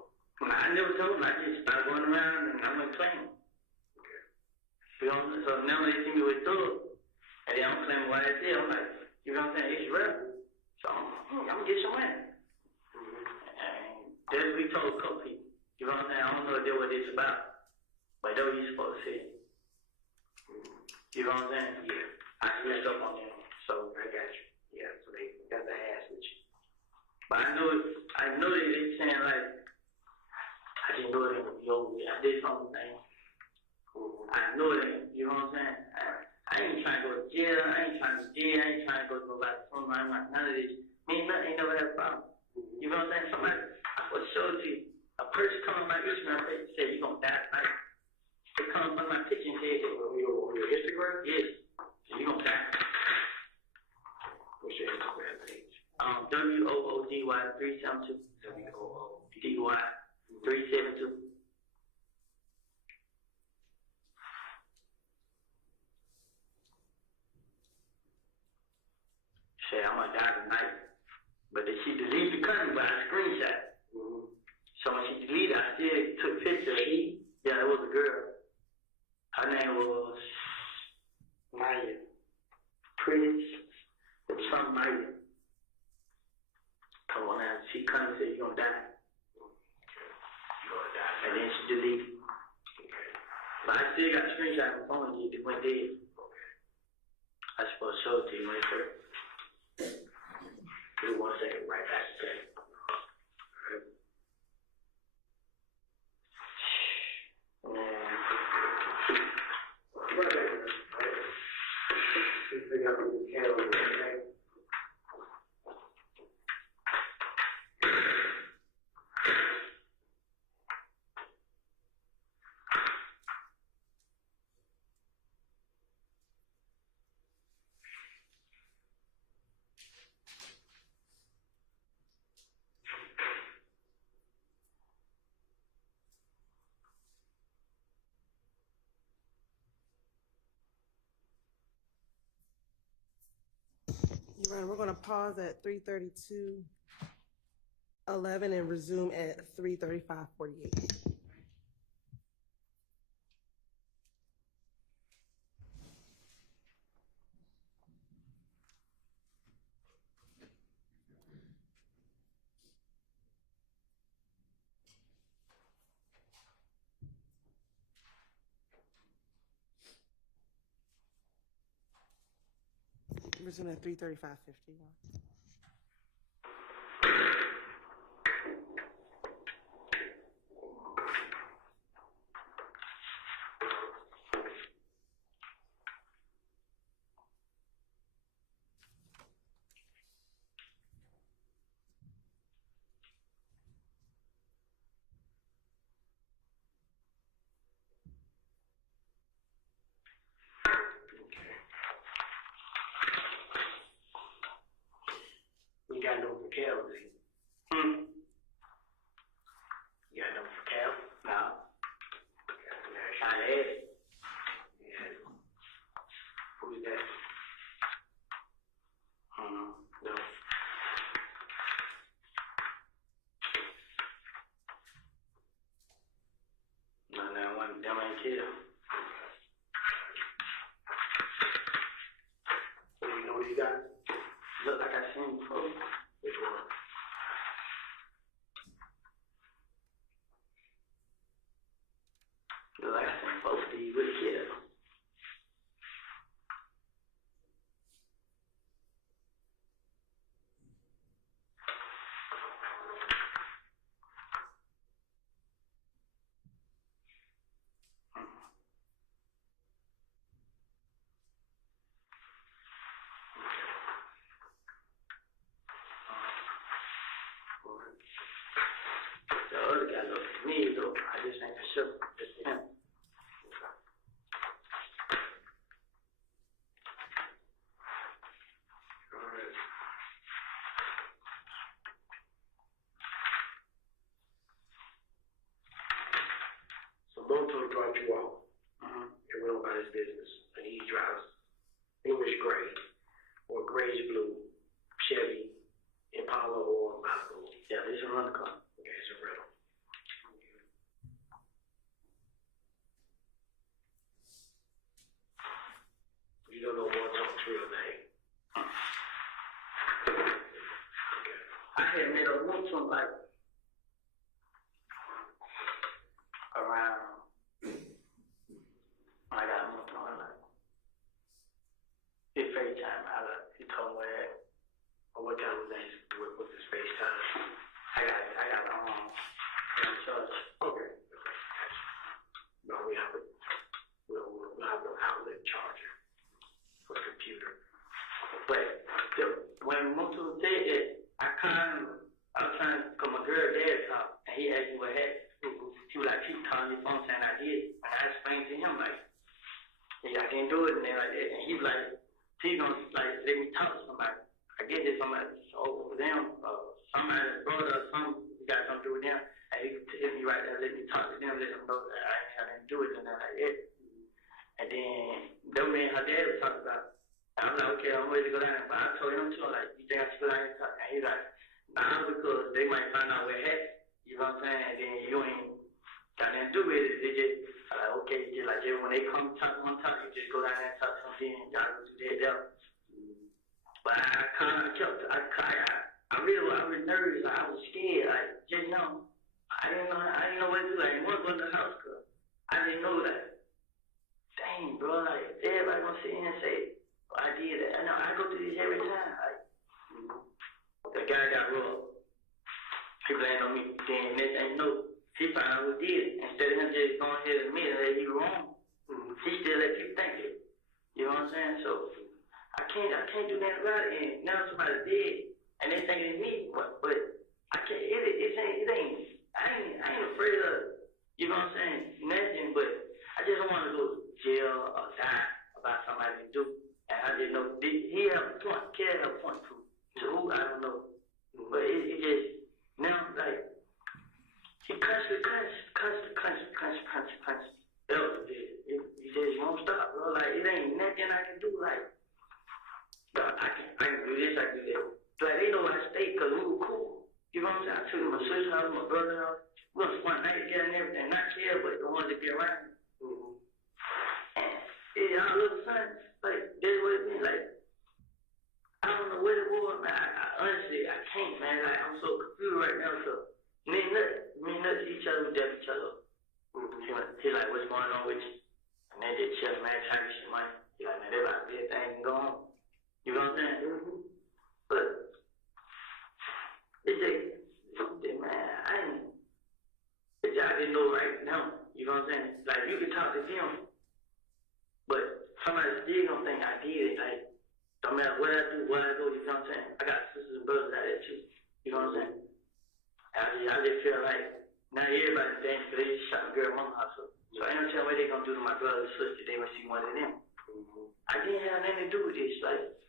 I never told them. I just started going around and I went claiming. Okay. You know what I'm saying? So now they see me with Thug. And then I'm claiming YSL. I'm like, you know what I'm saying? It's real. So I'm going to get some money. And that's what we told a couple people. You know what I'm saying? I don't know what it's about. But that's what you're supposed to say. You know what I'm saying? Yeah. I switched up on them. So I got you. Yeah, so they got the ass with you. but I know they saying like, I just know it ain't gonna be over with. I did something. I know it ain't, you know what I'm saying? I ain't trying to go to jail. I ain't trying to go to nobody. None of this. Me and nothing ain't never had a problem. You know what I'm saying? Somebody, I was showed you. A person come on my Instagram page and say, you gonna die tonight. They come on my picture and say, On your Instagram? yes, you gonna die. What's your Instagram page? WOODY 372. WOODY. DY 372. mama died tonight. But then she deleted the country by a screenshot. So when she deleted, I still took pictures. Yeah, it was a girl. Her name was Maya. Prince, but some Maya. Come on now, she come and said, you're gonna die. And then she deleted. But I still got a screenshot on my phone, it went dead. I supposed to show it to you when it first. Give me 1 second, right back, okay? You're right. We're going to pause at 3:32:11 and resume at 3:35:48. Resume at 3:35:51. You got no for Cal, do you? You got no for Cal? No. I had it. Yeah. Who's that? No. No, one of them ain't killed. So you know what you got? Look like I seen before. Which one? Look like I seen both of you with a kid. The other guy looks familiar though. I just ain't for sure. Just him. Alright. So Moto dropped you off. And went about his business. And he drives English gray or grayish blue Chevy Impala or Malibu. Yeah, this is a rental car. Okay, it's a rental. You don't know Moto's real name. Okay. I had made a move to him like around. I got a move to him like. His FaceTime. He told me where. Or what time was that? What's his FaceTime? I got charge. Okay. No, we have an outlet charger for the computer. But when Mutu said it, I was trying to, cause my girl dad talk, and he asked me what happened. He was like, keep calling your phone saying I did. And I explained to him like, yeah, I didn't do it, and then like that. And he was like, he gonna like let me talk to somebody. I get this somebody over them, somebody brother or something, you got something to do with them. And he hit me right there, let me talk to them, let them know that I didn't do it, and then like that. And then them me and her dad was talking about And I'm like, okay, I'm ready to go down there. But I told him too, like, you think I should go down there and talk? And he's like, nah, because they might find out we're happy. You know what I'm saying? And then you ain't got nothing to do with it. They just, like, okay, just like, when they come talk, you just go down there and talk to them, then y'all go do that there. But I really nervous. Like, I was scared. Like, just know, I didn't know what to do. I didn't want to go to the house, cause I didn't know that. Dang, bro, like, everybody gonna sit here and say, oh, I did that. I know, I go through this every time. Like, the guy got robbed. People ain't know me. Then next thing you know, he found out who did it. Instead of him just going ahead and admit that he was wrong, he still let people think it. You know what I'm saying? So, I can't do nothing about it. And now somebody's dead, and they think it's me. But I can't. It ain't. I ain't afraid of. You know what I'm saying? Nothing. But I just don't want to go to jail or die about somebody to do. And I just know he have a point. Care have a point to who I don't know. But it just now like he constantly. It just won't stop, bro. Like it ain't nothing I can do. Like. I can do this, I can do that. Like, they know I stayed because we were cool. You know what I'm saying? I took my sister's house, my brother's house. We was one night together and everything. Not care, but the ones that be around me. And yeah, all of a sudden, like, that's what it means. Like, I don't know what it was, man. I honestly, I can't, man. Like, I'm so confused right now. So, me and nothing each other, we deaf each other. He like, what's going on with you? And they just chill, man, trying to shit money. He like, man, they about to be a thing and go on. You know what I'm saying? But it's just, man, I didn't know right now. You know what I'm saying? Like, you can talk to them, but somebody still gonna think I did it. Like, don't matter where I do, where I go, you know what I'm saying? I got sisters and brothers out there too. You know what I'm saying? I just feel like now everybody thinks they just shot my girl mama house up. So I don't tell what they gonna do to my brother or sister. They gonna see one of them. I didn't have nothing to do with this. Like,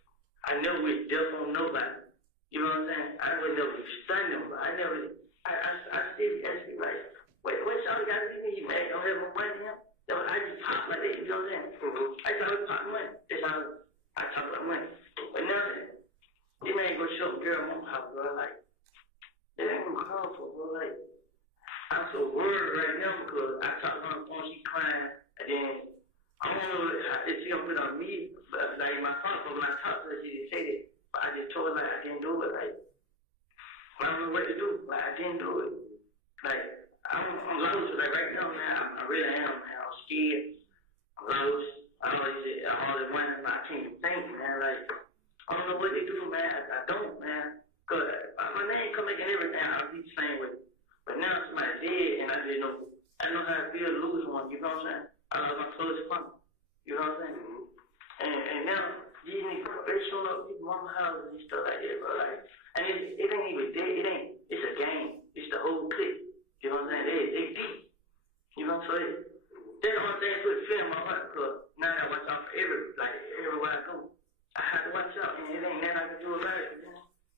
I never was deaf on nobody. You know what I'm saying? I would never stun them, but I still ask me like, wait, what y'all got to do me, man? Don't have no money now? I just pop like that, you know what I'm saying? I thought I was popping money. That's how I talk about money. But now, this man go show a girl mom house, bro. Like, that ain't gonna call for, bro. Like, I'm so worried right now because I talk to her on the phone, she crying, and then I don't know if she gonna put on me, but like my phone, when I talked to her, she didn't say that. But I just told her like I didn't do it. Like I don't know what to do. Like I didn't do it. Like I'm lost. Like right now, man, I really am. Man, I'm scared. I'm lost. I'm always wondering. I can't even think, man. Like I don't know what to do, man. I don't, man. Cause my name come making everything. I'll be the same way. But now somebody's dead, and I just know. I know how to feel to lose one. You know what I'm saying? I lost my closest friend. You know what I'm saying? And now these niggas, they showing up people's mama houses and stuff like that, bro. Like, and it ain't even dead. It ain't. It's a game. It's the whole clip. You know what I'm saying? They deep. You know what I'm saying? That's the only thing that put fear in my heart, because now I gotta watch out for everywhere I go. I have to watch out, and it ain't nothing I can do about it.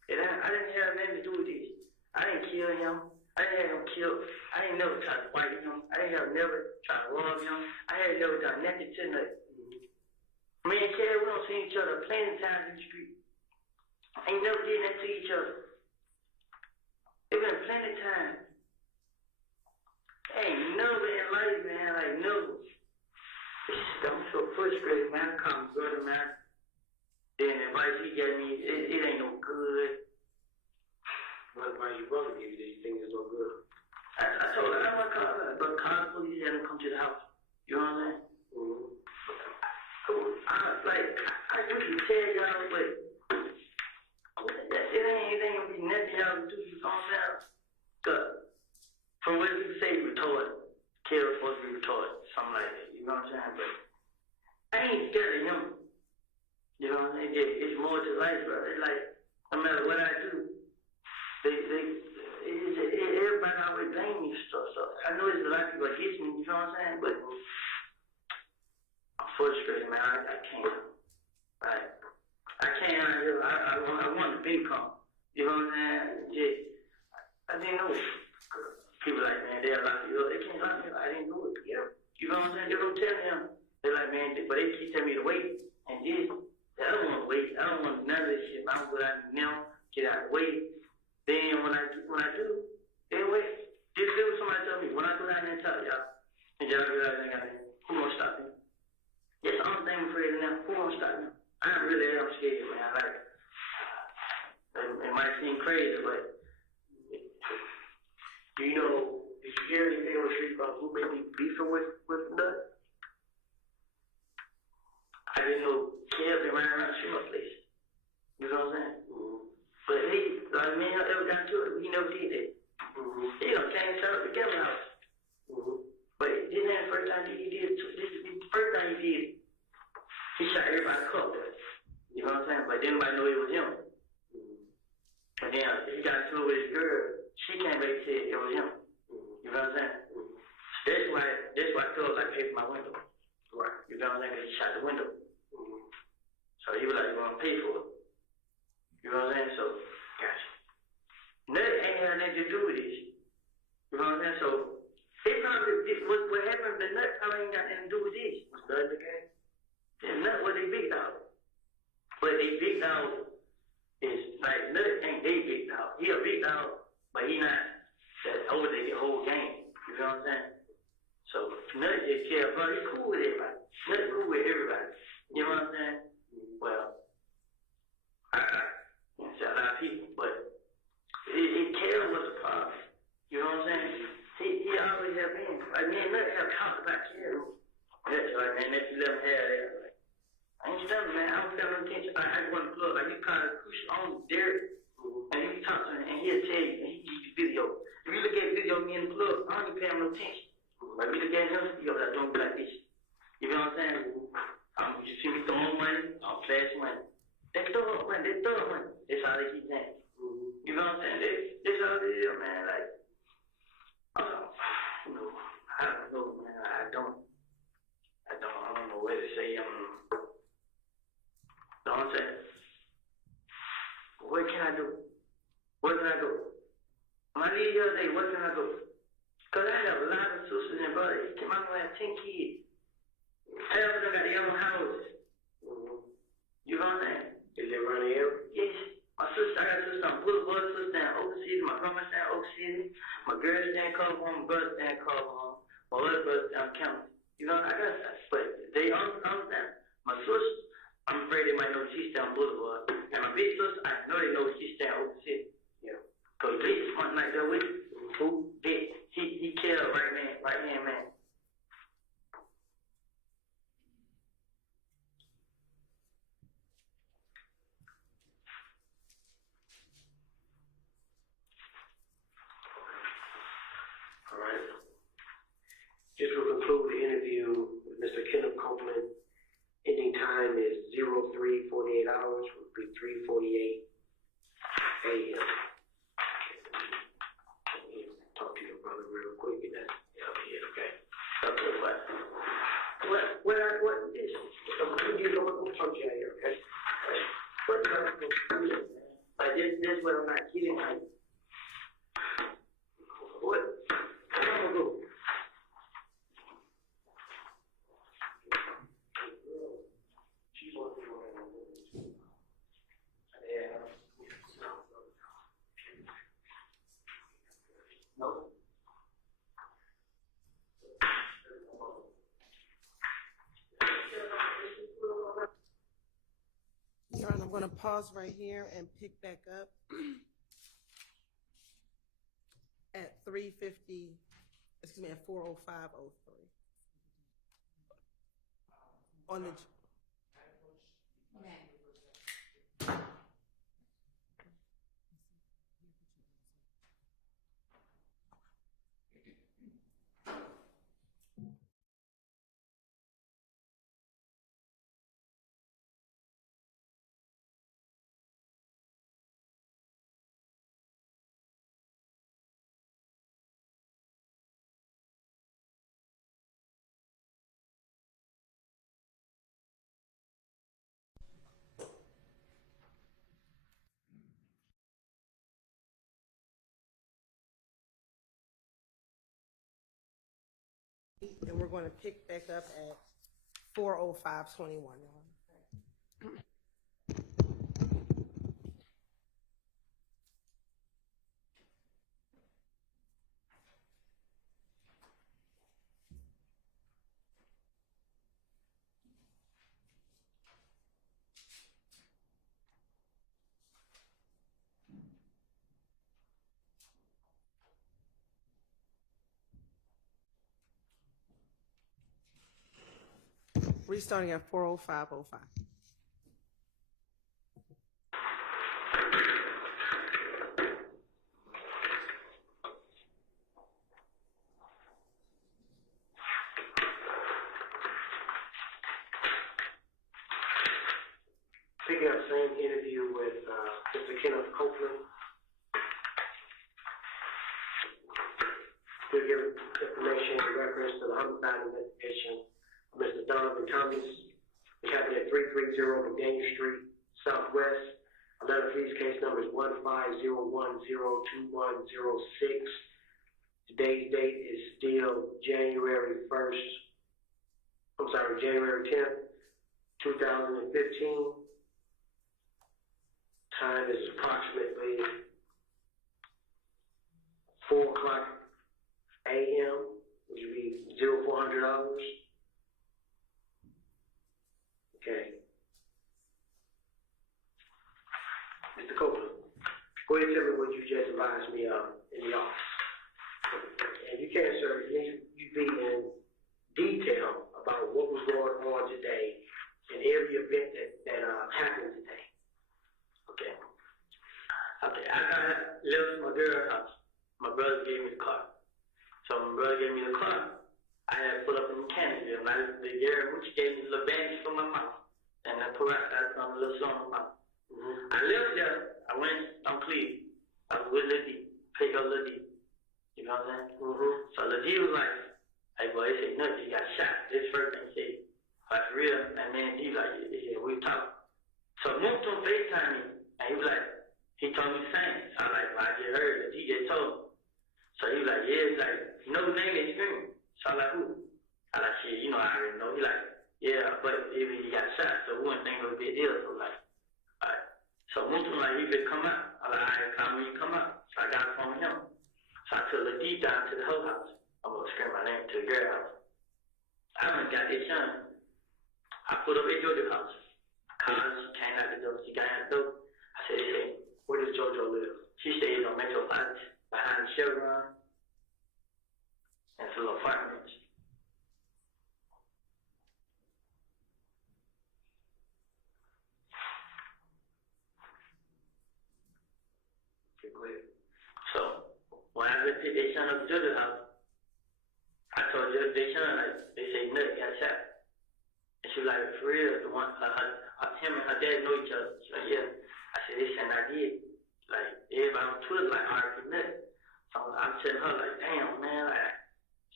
You know? I didn't have nothing to do with this. I didn't kill him. I didn't have him killed. I didn't never try to fight him. I didn't have never try to rob him. I had never done nothing to him. Me and Kelly, we don't see each other plenty of times in the street. Ain't never did that to each other. It been plenty of times. Ain't never in life, man, like never. I'm so frustrated, man. I call my brother, man. Then the advice he gave me, it ain't no good. What advice your brother gave you that you think is no good? I told her, I'm gonna call her, but call the police and have them come to the house. You know what I'm saying? I usually tell y'all, but it ain't gonna be nothing y'all can do. You know what I'm saying? Cause from what people say, retarded. Kill's supposed to be retarded, something like that. You know what I'm saying? But I ain't scared of him. You know what I'm saying? It's more to life, bro. It's like no matter what I do, everybody always blame me for stuff. I know there's a lot of people against me. You know what I'm saying? But I'm frustrated, man. I can't. Right? I can't. I want the income. You know what I'm saying? I didn't know. People like, man, they'll lock you up. They can't lock me up. I didn't do it. You know what I'm saying? They don't tell them. They're like, man, but they keep telling me to wait and this. The other wait. I don't want none of this shit. I'm go out now, get out of the way. Then when I do, then wait. Just do what somebody tell me. When I go down there and tell y'all, and y'all go out there, who gonna stop me? That's the only thing I'm afraid of now. Who gonna stop me? I'm really am scared, man. Like, it might seem crazy, but Do you know, did you hear anything on the street about who may be beefing with Nut? I didn't know Kev been running around shooting my place. You know what I'm saying? Mm-hmm. But he, like, me and him ever got to it, he never did that. Mm-hmm. He done came and set up the Kevin house. Mm-hmm. But this ain't the first time he did it. This is the first time he did it. He shot everybody up. You know what I'm saying? But didn't nobody know it was him. And then he got into it with his girl. She came back and said it was him. You know what I'm saying? That's why I told like pay for my window. Right. You know what I'm saying? 'Cause he shot the window. Mm-hmm. So he was like, "You gonna pay for it?" You know what I'm saying? So, gotcha. Nut ain't had nothing to do with this. You know what I'm saying? So, it probably what happened to Nut probably ain't got nothing to do with this. Was Nut in the game? Yeah, Nut was a big dog, but a big dog is like Nut ain't a big dog. He a big dog, but he not that over the whole game. You know what I'm saying? So Nut just care, bro. He cool with everybody. Nut cool with everybody. You know what I'm saying? Well, I say a lot of people, but it Kale was a problem. You know what I'm saying? He always have been. Like me and Nut have talked about Kale. That's right, man. If you let him have that, like, I ain't studying, man. I don't pay no attention. Like, I just want to plug. Like, you kind of push on Derek, and you talk to him, and he'll tell you, and he give you video. If you look at video of me in the club, I don't even pay him no attention. Like, we look at him, he goes, I don't be like this. You know what I'm saying? You see me throwing money, I'm flashing money. They throw up money, they throw up money. That's how they keep saying. You know what I'm saying? That's how it is, man. Like, I don't know, man. I don't know what to say. Don't say. What can I do? Where can I go? When I leave the other day, where can I go? Because I have a lot of sisters and brothers. My mom had 10 kids. Half of them got their own houses. You know what I'm saying? Is it around the area? Yes. My sister, I got a sister on Boulevard, sister in Oak City. My grandma stay in Oak City. My girl stay in Culver Home. My brother stay in Culver Home. My other brother stay in County. You know, I got that. But they understand. My sister, I'm afraid they might know she stay on Boulevard. And my big sister, I know they know she stay in Oak City. Yeah. Because they one night there with who did. He killed right hand man. All right. This will conclude the interview with Mr. Kenneth Copeland. Ending time is 03:48 hours, would be 3:48 a.m. Talk to your brother real quick and that's okay. Okay, what is You know what, we'll talk to you out here, okay? what do I do? Like this what I'm not kidding. Like, what? I'm gonna go. No. Your Honor, I'm going to pause right here and pick back up at 3:50, excuse me, at 4:05:03. On the. And we're going to pick back up at 4:05:21. Restarting at 4:05:05. Picking up same interview with Mr. Kenneth Copeland. He'll give information in reference to the homicide investigation of Mr. Donovan Thomas, which happened at 330 McDaniel Street, Southwest. 11 police case number is 150102106. Today's date is still January 10th, 2015. Time is approximately 4 o'clock a.m., which would be 0400 hours. Okay. Mr. Copeland, go ahead and tell me what you just advised me of in the office. And you can, sir, you be in detail about what was going on today and every event that happened today. Okay. Okay, I left my girl's house. My brother gave me the car. So when my brother gave me the car, I had to pull up in Mechanicsville. The girl, which gave me a little bandage for my mouth. And I put out a little song in my mouth. I left there. I went on Cleveland. I was with Lil D. Pick up Lil D. You know what I'm saying? So Lil D was like, hey boy, they said, no, he got shot. This first thing he said, like for real. And then he like, yeah, we talked. So I moved to FaceTime me. And he was like, he told me the same. So I was like, well, I just heard the DJ told me. So he was like, yeah, he's like, you know the name they screaming. So I was like, who? I like, shit, you know, I already know. He like, yeah, but he got shot, so we wouldn't think it was a big deal. So like, alright. So Moonton like, he could come out. I was like, alright, come when you come out. So I got a phone with him. So I took the deep down to the whole house. I'm gonna scream my name to the girl house. I went and got this young. I put up at Georgia's house. I called her, she came out the door, she got out the door. I said, hey, where does JoJo live? She stays on Metro Lodge, behind the Chevron. And it's a little apartment. Okay, go ahead. So, when I went to their son up to JoJo's house, I told their son, like, they say, Nut got shot. And she was like, for real, the one, him and her dad know each other. She was like, yeah. I said, this and I did. Like, everybody on Twitter, like, R.I.P. Nut. So I'm telling her, like, damn, man, like,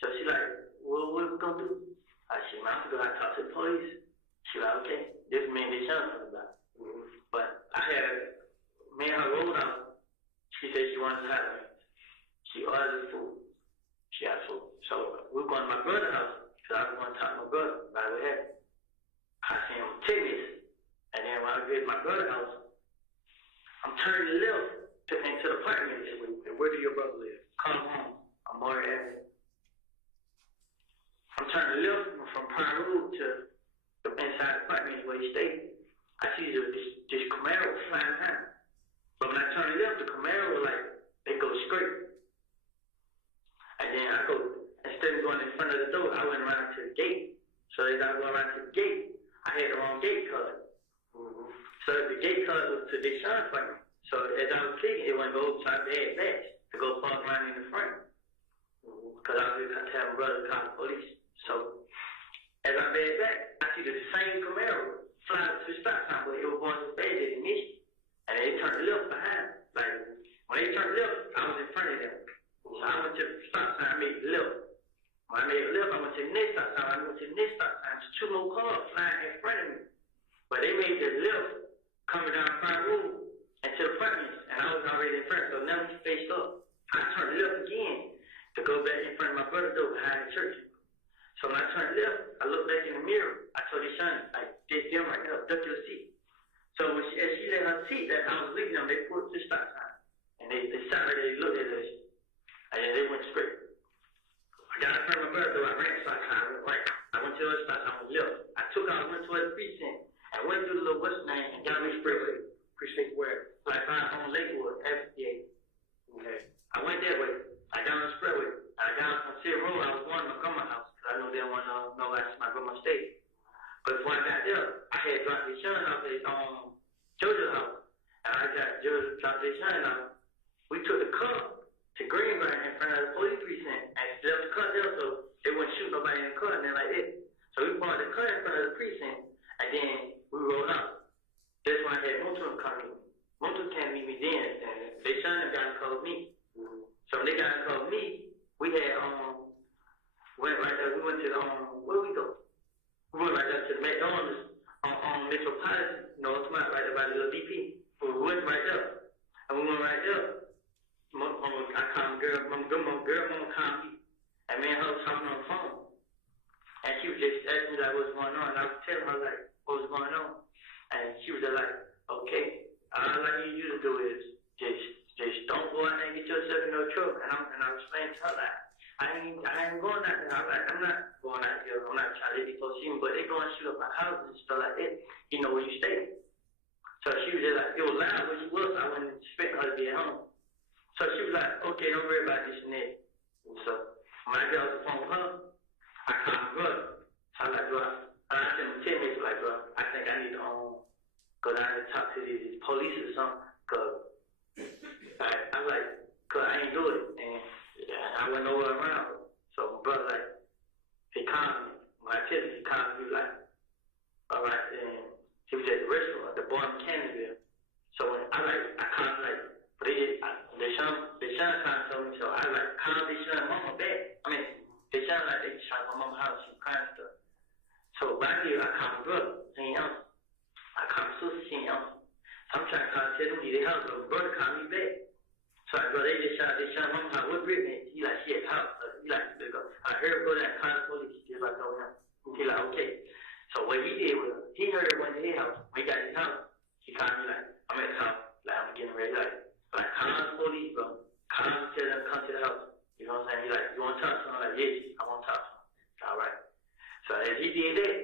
so she like, what we gonna do? I said, man, I'm gonna go out and talk to the police. She like, okay, this is me and this young talking about. But I had, me and her rolled out. She said she wanted to have me. She ordered food. She had food. So we were going to my brother's house, because I was going to talk to my brother about what happened. I seen him tennis. And then when I get to my brother's house, I'm turning left into the apartment. And where do your brother live? Come home. I'm Maury Avenue. I'm turning left from Pine Road to the inside the apartment where he stayed. I see this Camaro flying behind. But when I turn left, the Camaro was like, they go straight. And then I go, instead of going in front of the door, I went around to the gate. So as I went around to the gate, I had the wrong gate color. So the gate color was to the son's apartment. So as I was kicking, it went go upside the head back to go park around in the front. Because I was just had to have a brother call the police. So as I bed back, I see the same Camaro fly to the stop sign, but it was going to stay there initially. And they turned left behind. Like, when they turned left, I was in front of them. So I went to the stop sign, I made the left. When I made the left, I went to the next stop sign, I went to the next stop sign. There's two more cars flying in front of me. But they made the left coming down Front Road and to the apartments, and I was already in front, so now we faced up. I turned left again to go back in front of my brother's door behind the church. So when I turned left, I looked back in the mirror. I told his son, like, this them right now, duck your seat. So when as she let her seat that I was leaving them, they pulled to the stop sign. And they sat right there, they looked at us. And then they went straight. I got in front of my brother's door, I ran the stop sign, I went right. I went to the other stop sign, I went left. I took out, went towards the precinct. I went through the little what's name and got me expressway. Precinct where? Like on Lakewood, FCA. Okay. I went that way. I got on the expressway. I got on City Road. I was going to my grandma's house because I knew they didn't want to know that's my grandma's state. son off at Jojo's house. And I got Jojo dropped his son off. We took the car to Greenbrier in front of the police precinct and left the car there so they wouldn't shoot nobody in the car and then like that. So we parked the car in front of the precinct and then we rolled out. That's why I had Motul come meet me. Motul can't meet me then and they son got to call me. So when they got to call me, we had went right there, we went to the where we go? We went right there to the McDonald's on Metropolitan, you know, it's right there by the little DP. We went right there. And we went right there. I called mama called me. And me and her was talking on the phone. And she was just asking me like what's going on. And I was telling her like what was going on. And she was just like, okay, all I need you to do is just don't go out there and get yourself in no trouble. And I was explaining to her like, I ain't going out there. I'm like, I'm not going out there. I'm not trying to let these folks see me, but they go and shoot up my houses and stuff like that. You know where you stay. So she was just like, it was loud where she was. I wasn't expecting her to be at home. So she was like, okay, don't worry about this and that. And so when I got off the phone with her, I called my brother. So I'm like, bro, I sent him 10 minutes like, bro, I think I need to go down and talk to these police or something. Cause I'm like, cause I ain't do it. And I wasn't nowhere around. So my brother like, he called me. When I tell him, he called me, he was like, all right, and he was at the restaurant, the bar in Canada. So when I called like, but they son kind of told me, so I like called they son mama back. I mean, they sound like they shot my mama's house, she crying and stuff. So back here, I called my brother, he ain't answer. I called my sister, she ain't answer. So I'm trying to call tell them, they house, but my brother called me back. So I go, they just shot they son mama's house, what Brittany? He like, she at the house. He like, I heard her go down and call the police, just like I told him. He like, okay. So what he did was, he heard her went to his house. When he got his house, he called me like, I'm at the house. Like, I'm getting ready. Like call the police, bro. Call them, tell them, come to the house. You know what I'm saying? He like, you want to talk to him? I'm like, yes, I want to talk to him. All right. So as he did that,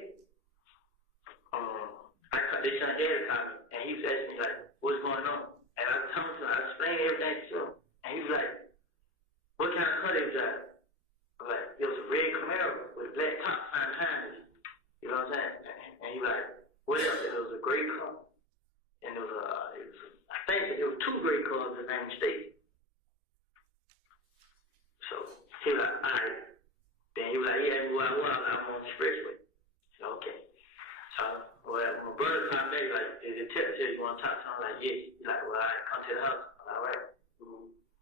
they son dad called me, and he was asking me like, what's going on? And I was telling him, I explained everything to him, and he was like, what kind of car they drive? I was like, it was a red Camaro with a black top sign behind it. You know what I'm saying? And he was like, what else? It was a gray car. And it was I think it was two gray cars in the same state. So he was like, all right. Then he was like, yeah, where I was, I'm on the expressway. I said, okay. So my brother called me like, the tip said you want to talk to him? I'm like, yes. He's like, well, all right, come to the house. I'm like, all right.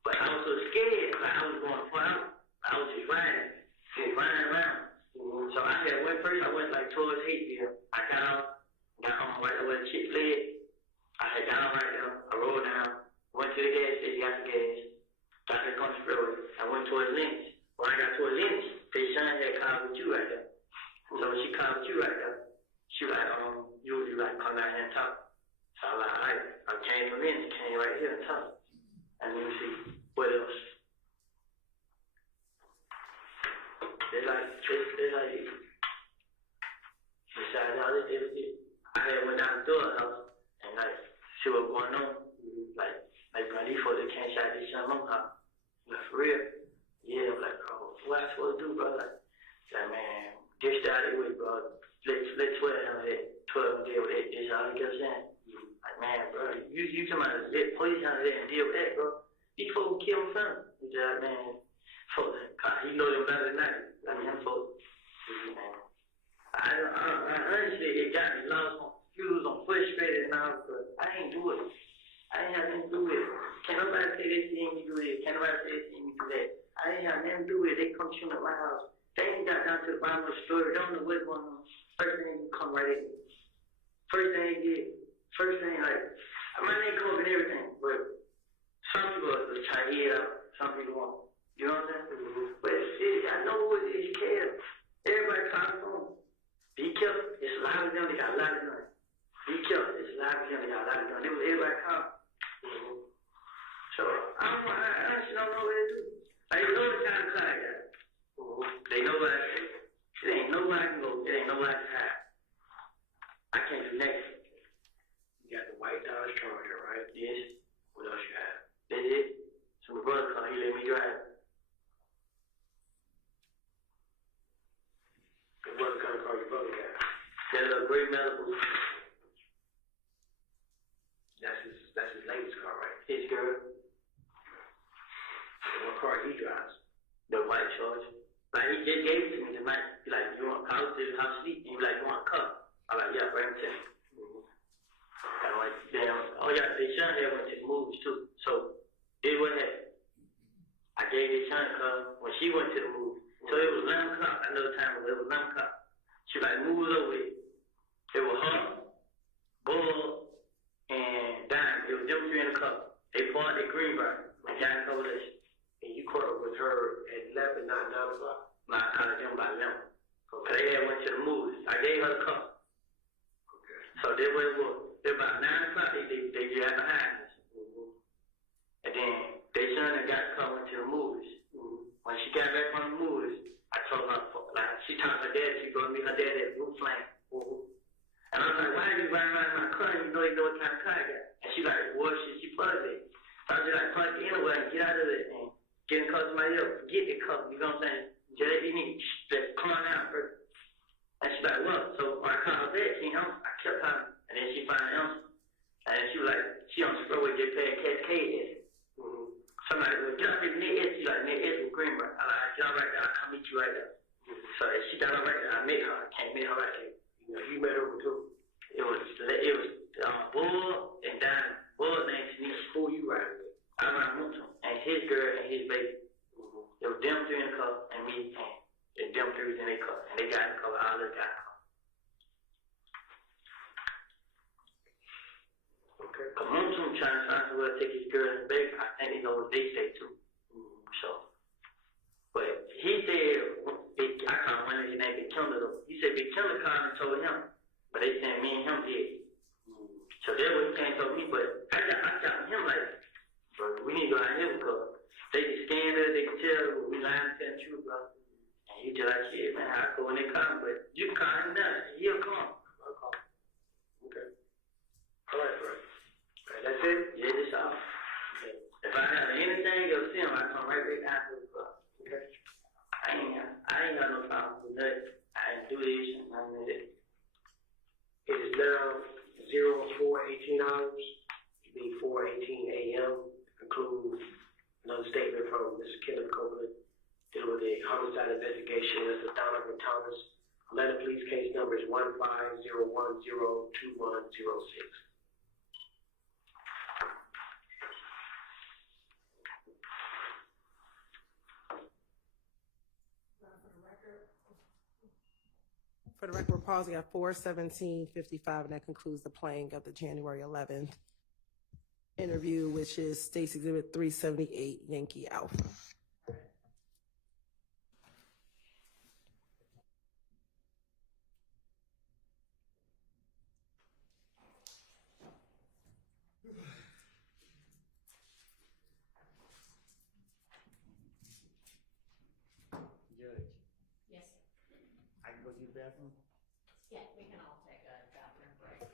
But I was so scared, like I was going far out. I was just running around. So I had went first, I went like towards Hateville. I got on right there where the chick fled. I had got on right there, I rolled down, went to the gas station, got the gas, got back on the freeway. I went towards Lynch. When I got towards Lynch, they son had called with you right there. So when she called with you right there, she was like, you like come down here and talk. So I was like, all right, I came from Lynch, came right here and talk. And let me see, what else? They like, besides all this, I had went down the door house and like, see what's going on. Like, bro, these folks can't shot this young mom house. Like, for real? Yeah, I'm like, bro, what I supposed to do, bro? Like, man, get out of the way, bro. Let 12 handle that. 12 deal with that. That's all he kept saying. Like, man, bro, you talking about let police handle that and deal with that, bro. These folks kill him son. He's like, man, folks, he know them better than that. I mean, them folks, man. I honestly, it got me lost on confused, on frustrated now, but I ain't do it. I ain't have nothing to do with it. Can't nobody say they seen me do this. Can't nobody say they seen me do that. I ain't have nothing to do with it. They come shooting at my house. They ain't got down to the bottom of the story. They don't know what's going on. First thing, you come right in. First thing they did. First thing, like, my name come up and everything, but some people are trying to hear out. Some people won't. You know what I'm saying? But I know what it is. You care. Everybody calls the phone. Be careful. It's a lot of them. They got a lot of guns. Be careful. It's a lot of them. They got a lot of guns. They was everybody calling. So I honestly don't know what to do. Like, you know the kind of car I got. They know what I say. It ain't nowhere I can go. It ain't nowhere I can hide. I can't connect. You got the white Dodge Charger, right? Yes. What else you have? That's it. So my brother called. He let me drive. What kind of car your brother got? That little gray Malibu. charge. Like, he just gave it to me tonight. He like, you want, I was in house sleep, and he like, you want a cup? I'm like, yeah, bring it to me. And I'm like, damn, oh yeah, they son there went to the movies too. So, this what happened. I gave his son a cup when she went to the movies. So it was 11 o'clock. I know the time was, it was 11 o'clock. She like, move over here. It was her, Bull, and Dime. It was them three in the cup. They parked at Greenbrier. And Dime Coalition. And you caught up with her at 11, not 9 o'clock. I called them by them. So they had went to the movies. I gave her the cup. Okay. So they were, they're about 9 o'clock. They got behind us. And then they son and got the cup went to the movies. When she got back from the movies, I told her, like, she talked to her dad, she go meet her dad at Blue Flame. And I was like, why are you riding around my car? You know what kind of car I got. And she like, well, she plugged it. So I was just like, plug it anyway and get out of it and get in close to somebody else. Forget the cup, you know what I'm saying? Just, you need to come on out first. And she's like, well, so when I called her back, she ain't answer. I kept calling. And then she finally answered. And then she was like, she on the spur with just paying Cascade. Somebody was get up in near S. She like, near S with Greenbrier. I like, get all right there. I'll come meet you right there. So she got all right there. I met her. I can't meet her right there. You met her too. It was Bull and Dime. Bull named Shanice. Who you riding with? I ran with him. And his girl and his baby. It was them three in the car and me and them three was in their car. And they got in the car. All of them got in the car. Okay. Cause Moontoon trying to find somewhere to take his girl and baby. I think they know what they say too. So, but he said, I called one of his name Big Killer though. He said Big Killer called and told him, but they said me and him did. So that's what he came and told me. But I got him like, bro, we need to go out here because they can scan us, they can tell we lying to tell the truth, bro. And he just like, shit, man, I go when they come, but you can call him now. He'll come. Okay. All right, bro. That's it? Yeah, that's all. If I have anything else to him, I come right back down to the club. Okay. I ain't got no problem with nothing. I didn't do this and none of that. It is now 04:18 hours. It be 4:18 a.m. Conclude another statement from Mr. Kenneth Copeland dealing with a homicide investigation. This is Donovan Thomas. Atlanta Police case number is 150102106. For the record, we're pausing at 4:17:55, and that concludes the playing of the January 11th interview, which is State's Exhibit 378, Yankee Alpha. Judge, Yes, I can go to the bathroom? yeah, we can all take a bathroom break.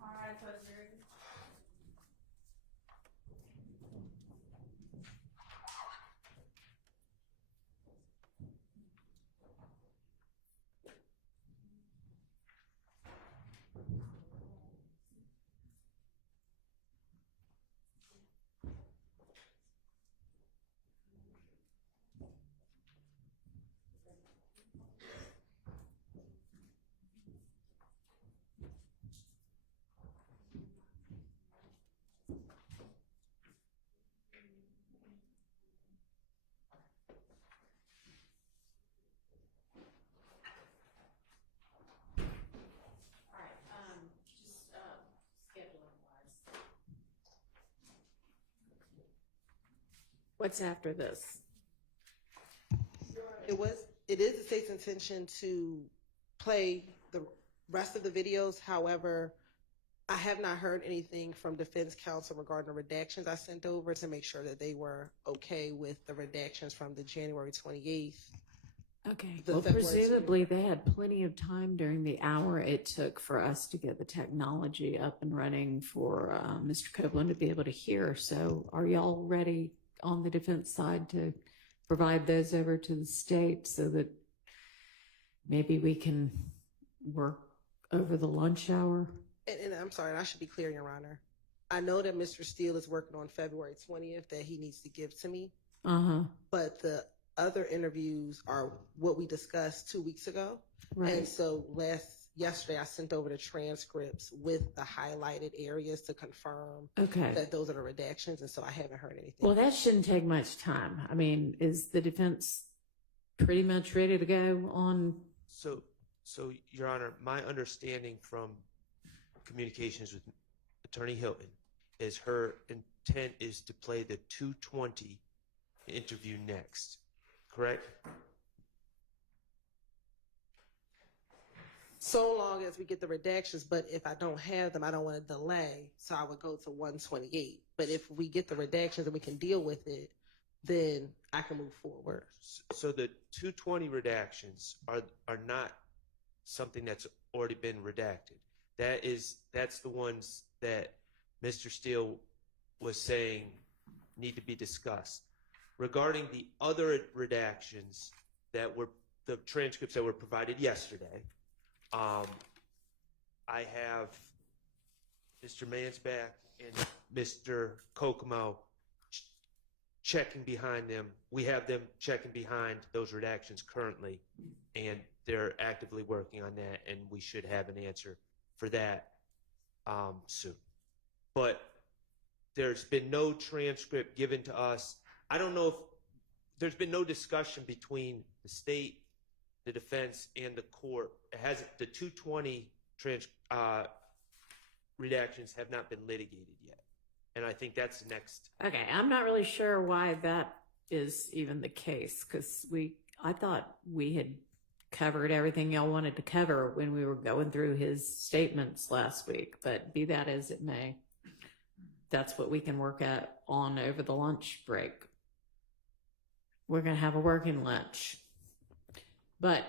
All right, so what's after this? It is the state's intention to play the rest of the videos. However, I have not heard anything from defense counsel regarding the redactions I sent over to make sure that they were okay with the redactions from the January 28th. Okay. The Well, February presumably they had plenty of time during the hour it took for us to get the technology up and running for Mr. Copeland to be able to hear. So are y'all ready on the defense side to provide those over to the state so that maybe we can work over the lunch hour. And I'm sorry, I should be clear, Your Honor. I know that Mr. Steele is working on February 20th that he needs to give to me, but the other interviews are what we discussed 2 weeks ago. Right. And so yesterday I sent over the transcripts with the highlighted areas to confirm Okay. that those are the redactions, and so I haven't heard anything. Well, that shouldn't take much time. I mean, is the defense pretty much ready to go on? So, Your Honor, my understanding from communications with Attorney Hilton is her intent is to play the 220 interview next, correct? So long as we get the redactions, but if I don't have them, I don't want to delay, so I would go to 128. But if we get the redactions and we can deal with it, then I can move forward. So the 220 redactions are not something that's already been redacted. That's the ones that Mr. Steele was saying need to be discussed. Regarding the other redactions that were the transcripts that were provided yesterday, I have Mr. Mansbach and Mr. Kokomo checking behind them. We have them checking behind those redactions currently, and they're actively working on that, and we should have an answer for that soon. But there's been no transcript given to us. I don't know if there's been no discussion between the state, the defense, and the court. The 220 redactions have not been litigated yet. And I think that's the next. Okay, I'm not really sure why that is even the case, because I thought we had covered everything y'all wanted to cover when we were going through his statements last week. But be that as it may, that's what we can work on over the lunch break. We're going to have a working lunch. But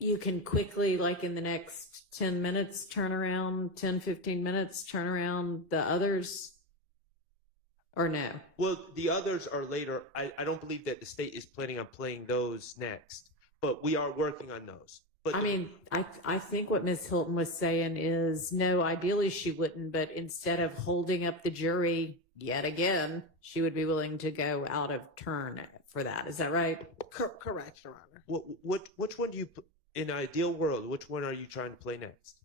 you can quickly, like in the next 10 minutes, 10, 15 minutes, turn around the others, or no? Well, the others are later. I don't believe that the state is planning on playing those next, but we are working on those. But I think what Ms. Hilton was saying is, no, ideally she wouldn't, but instead of holding up the jury yet again, she would be willing to go out of turn for that. Is that right? Correct, Your Honor. Which one do you, in an ideal world, which one are you trying to play next?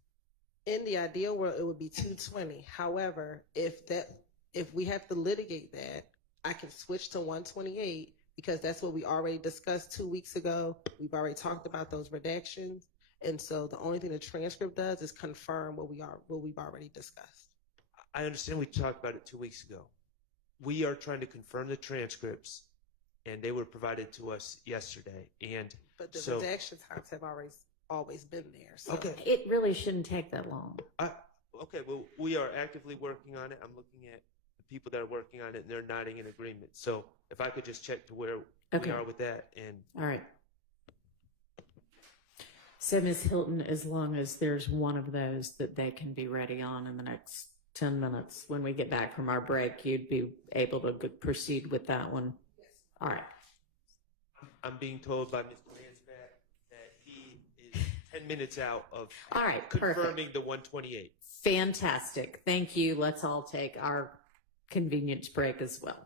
In the ideal world, it would be 220. However, if we have to litigate that, I can switch to 128 because that's what we already discussed 2 weeks ago. We've already talked about those redactions. And so the only thing the transcript does is confirm what we've already discussed. I understand we talked about it 2 weeks ago. We are trying to confirm the transcripts, and they were provided to us yesterday. But the redaction times have always been there. So. Okay. It really shouldn't take that long. Okay, well, we are actively working on it. I'm looking at the people that are working on it, and they're nodding in agreement. So if I could just check to where we are with that. All right. So, Ms. Hilton, as long as there's one of those that they can be ready on in the next 10 minutes, when we get back from our break, you'd be able to proceed with that one. Yes. All right. I'm being told by Mr. Mansbach that he is 10 minutes out of All right, confirming the 128. Fantastic. Thank you. Let's all take our convenience break as well.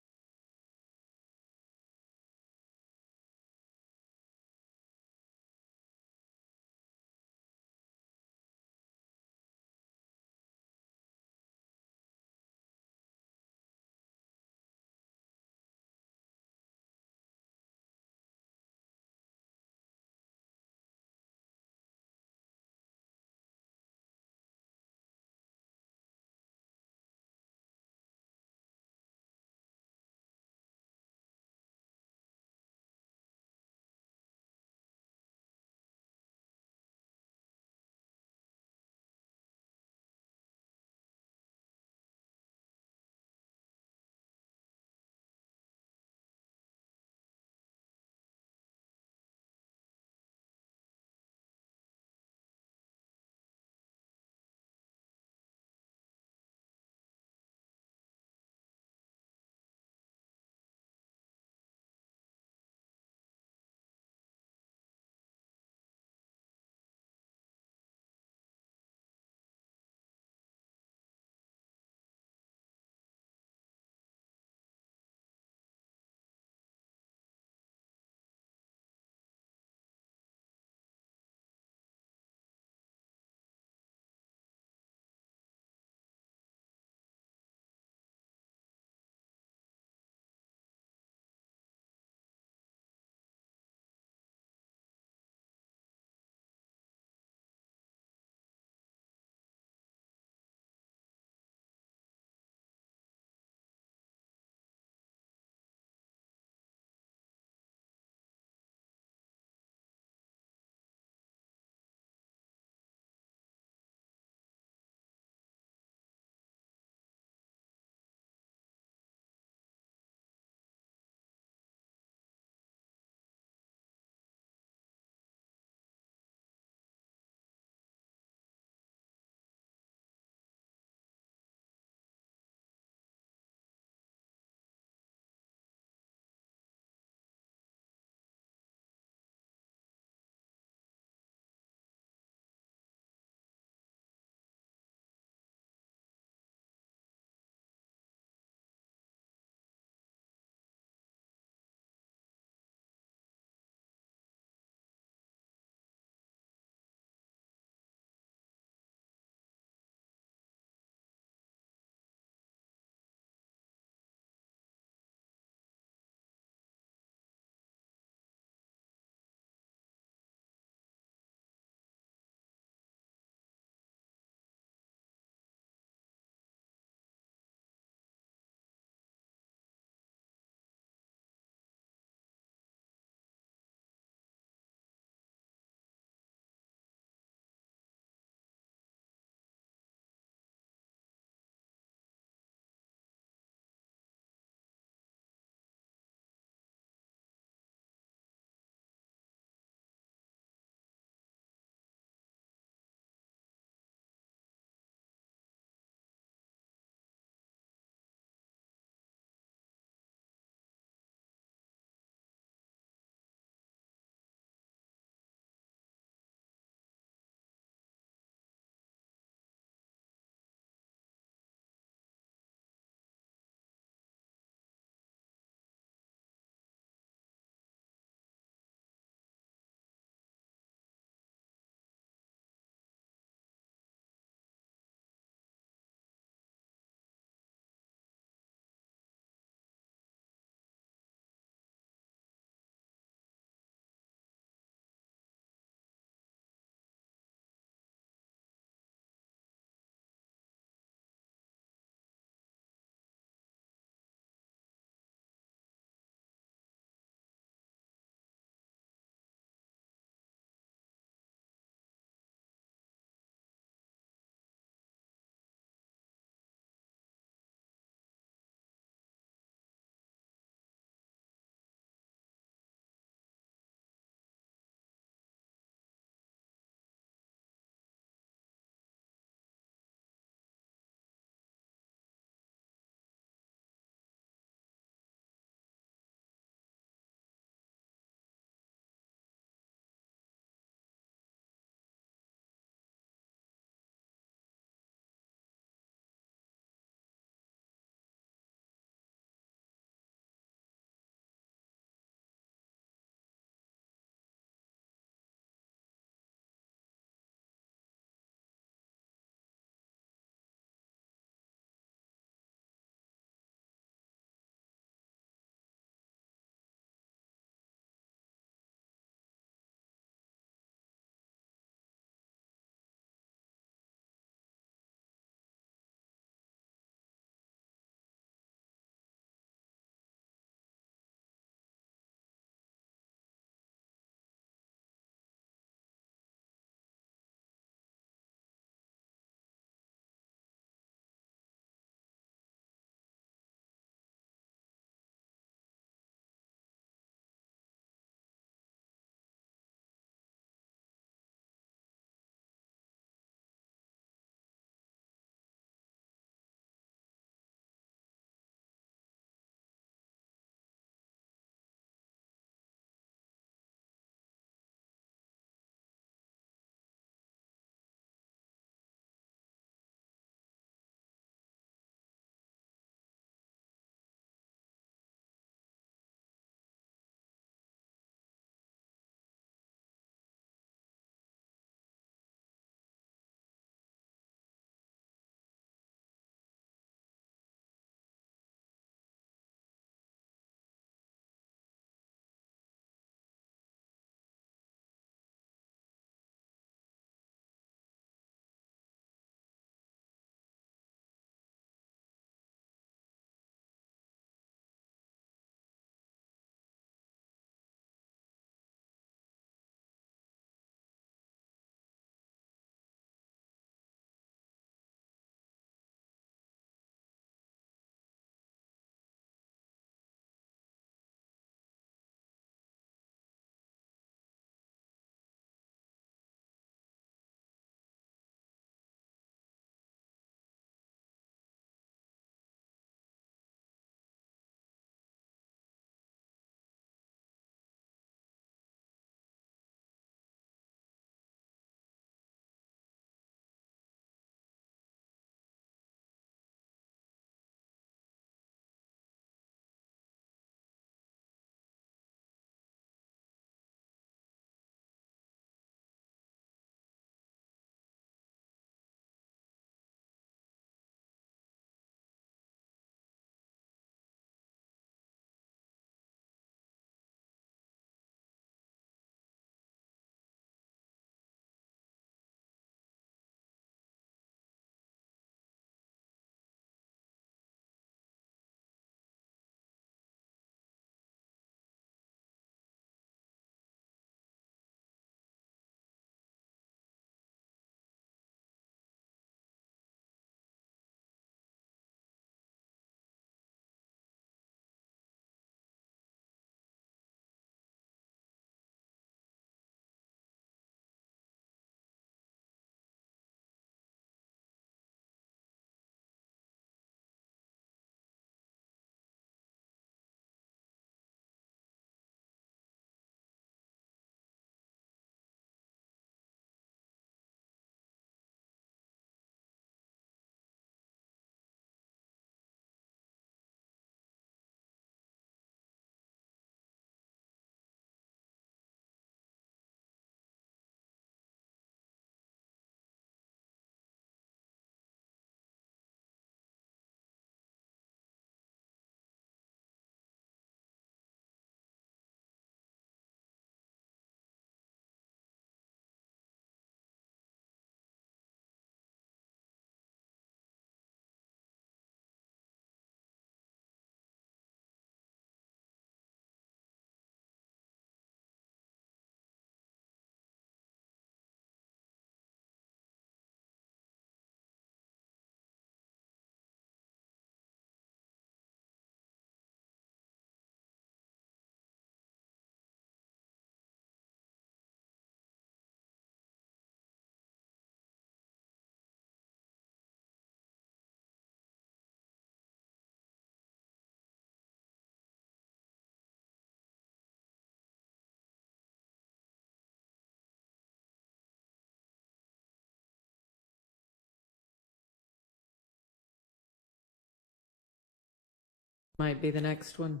might be the next one.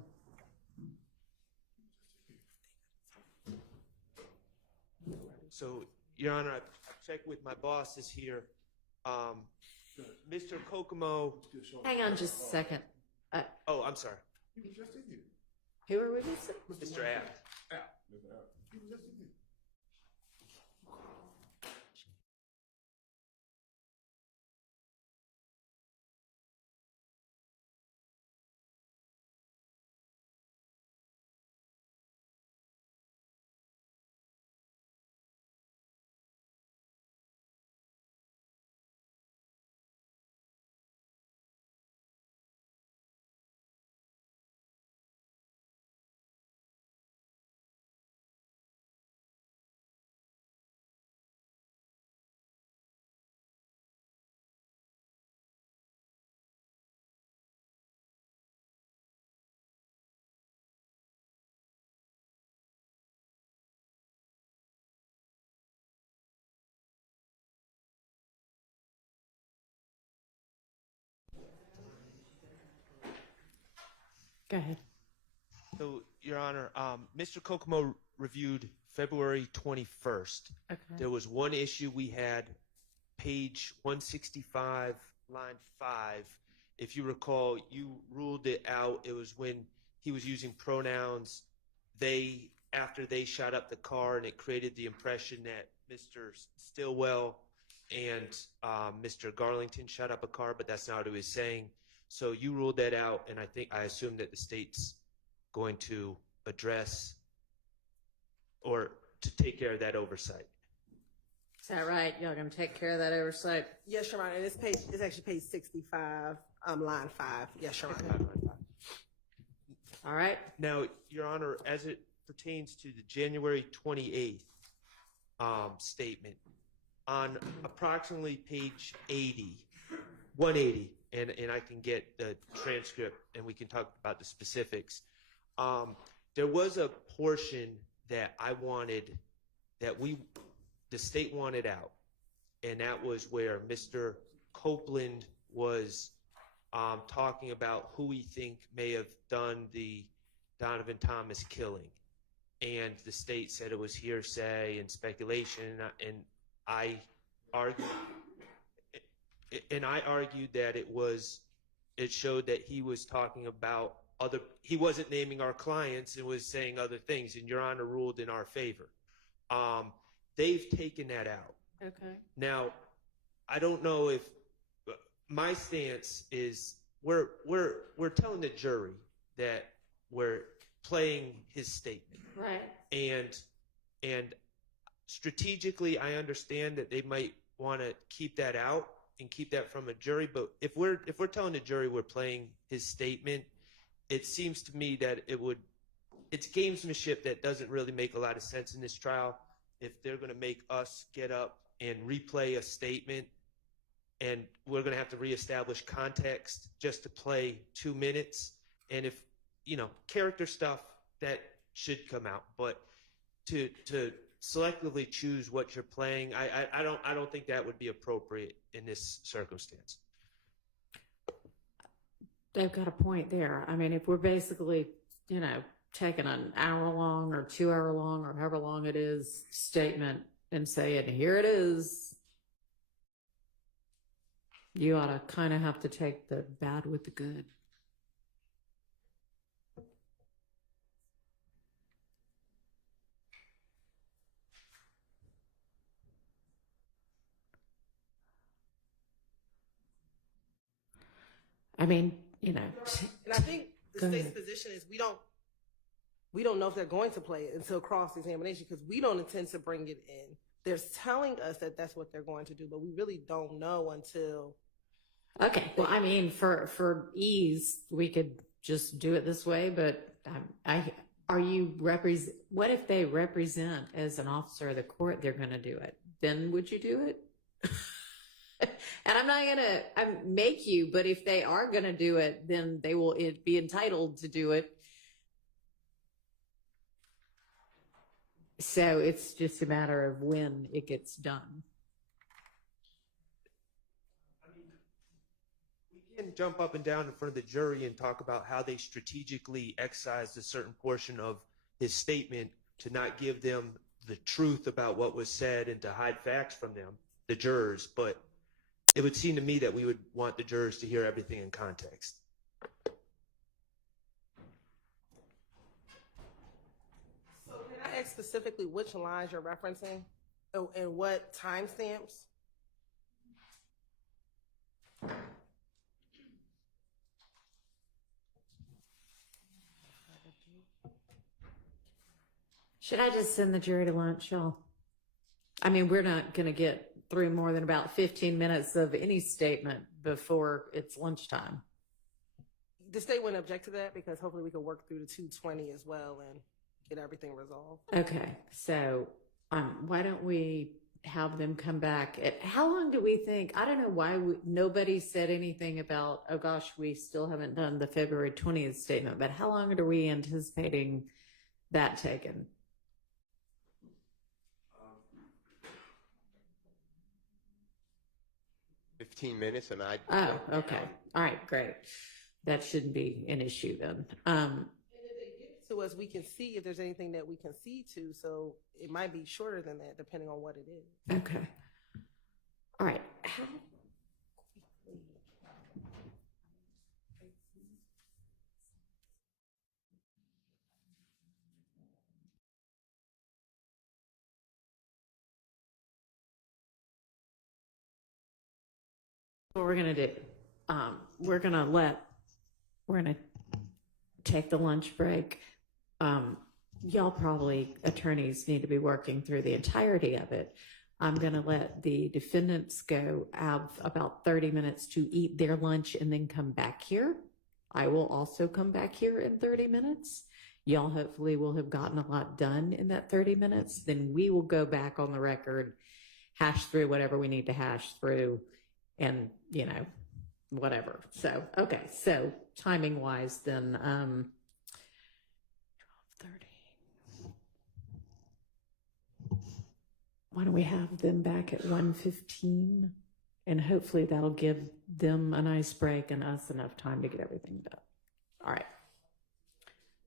So, Your Honor, I've checked with my bosses here. Mr. Kokomo, Hang on just a second. oh, I'm sorry, Who are we missing? Mr. Abt. Go ahead. So, Your Honor, Mr. Kokomo reviewed February 21st. Okay. There was one issue we had, page 165, line 5. If you recall, you ruled it out. It was when he was using pronouns, they, after they shot up the car, and it created the impression that Mr. Stillwell and Mr. Garlington shot up a car, but that's not what he was saying. So you ruled that out, and I assume that the state's going to address or to take care of that oversight. Is that right? Y'all gonna take care of that oversight? Yes, Your Honor. And it's actually page 65, line 5. Yes, Your Honor. All right. Now, Your Honor, as it pertains to the January 28th statement, on approximately page 180, and I can get the transcript and we can talk about the specifics. There was a portion that I wanted, that the state wanted out, and that was where Mr. Copeland was talking about who we think may have done the Donovan Thomas killing. And the state said it was hearsay and speculation, and I argued that it showed that he was talking about he wasn't naming our clients and was saying other things, and Your Honor ruled in our favor. They've taken that out. Okay. Now, I don't know if my stance is we're telling the jury that we're playing his statement. Right. And strategically, I understand that they might want to keep that out and keep that from a jury. But if we're telling the jury we're playing his statement, it seems to me that it's gamesmanship that doesn't really make a lot of sense in this trial. If they're going to make us get up and replay a statement, and we're going to have to reestablish context just to play 2 minutes, and if character stuff, that should come out, but to selectively choose what you're playing, I don't think that would be appropriate in this circumstance. They've got a point there. I mean, if we're basically, taking an hour-long or 2-hour-long or however long it is statement and saying, here it is, you ought to kind of have to take the bad with the good. I mean, And I think the Go state's ahead. position is we don't know if they're going to play it until cross-examination, because we don't intend to bring it in. They're telling us that that's what they're going to do, but we really don't know until. Okay. Well, I mean, for ease, we could just do it this way, but what if they represent as an officer of the court, they're going to do it? Then would you do it? And I'm not going to make you, but if they are going to do it, then they will be entitled to do it. So it's just a matter of when it gets done. I mean, we can jump up and down in front of the jury and talk about how they strategically excised a certain portion of his statement to not give them the truth about what was said and to hide facts from them, the jurors. But it would seem to me that we would want the jurors to hear everything in context. So can I ask specifically which lines you're referencing and what timestamps? Should I just send the jury to lunch, y'all? I mean, we're not going to get through more than about 15 minutes of any statement before it's lunchtime. The state wouldn't object to that because hopefully we can work through the 220 as well and get everything resolved. Okay, so why don't we have them come back? How long do we think? I don't know why nobody said anything about, oh gosh, we still haven't done the February 20th statement, but how long are we anticipating that taking? 15 minutes, and I. Oh, okay. All right, great. That shouldn't be an issue then. And if they give it to us, we can see if there's anything that we can see to. So it might be shorter than that, depending on what it is. Okay. All right. What we're gonna do, we're gonna take the lunch break. Y'all probably, attorneys, need to be working through the entirety of it. I'm gonna let the defendants go have about 30 minutes to eat their lunch and then come back here. I will also come back here in 30 minutes. Y'all hopefully will have gotten a lot done in that 30 minutes. Then we will go back on the record, hash through whatever we need to hash through, and whatever. So okay, so timing wise then 12:30. Why don't we have them back at 1:15, and hopefully that'll give them a nice break and us enough time to get everything done. All right,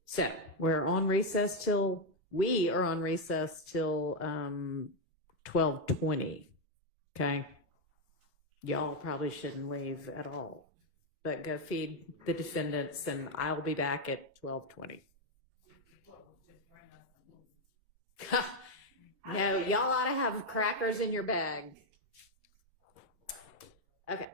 so we are on recess till 12:20. Okay, y'all probably shouldn't leave at all, but go feed the defendants, and I'll be back at 12:20. No, y'all ought to have crackers in your bag. Okay.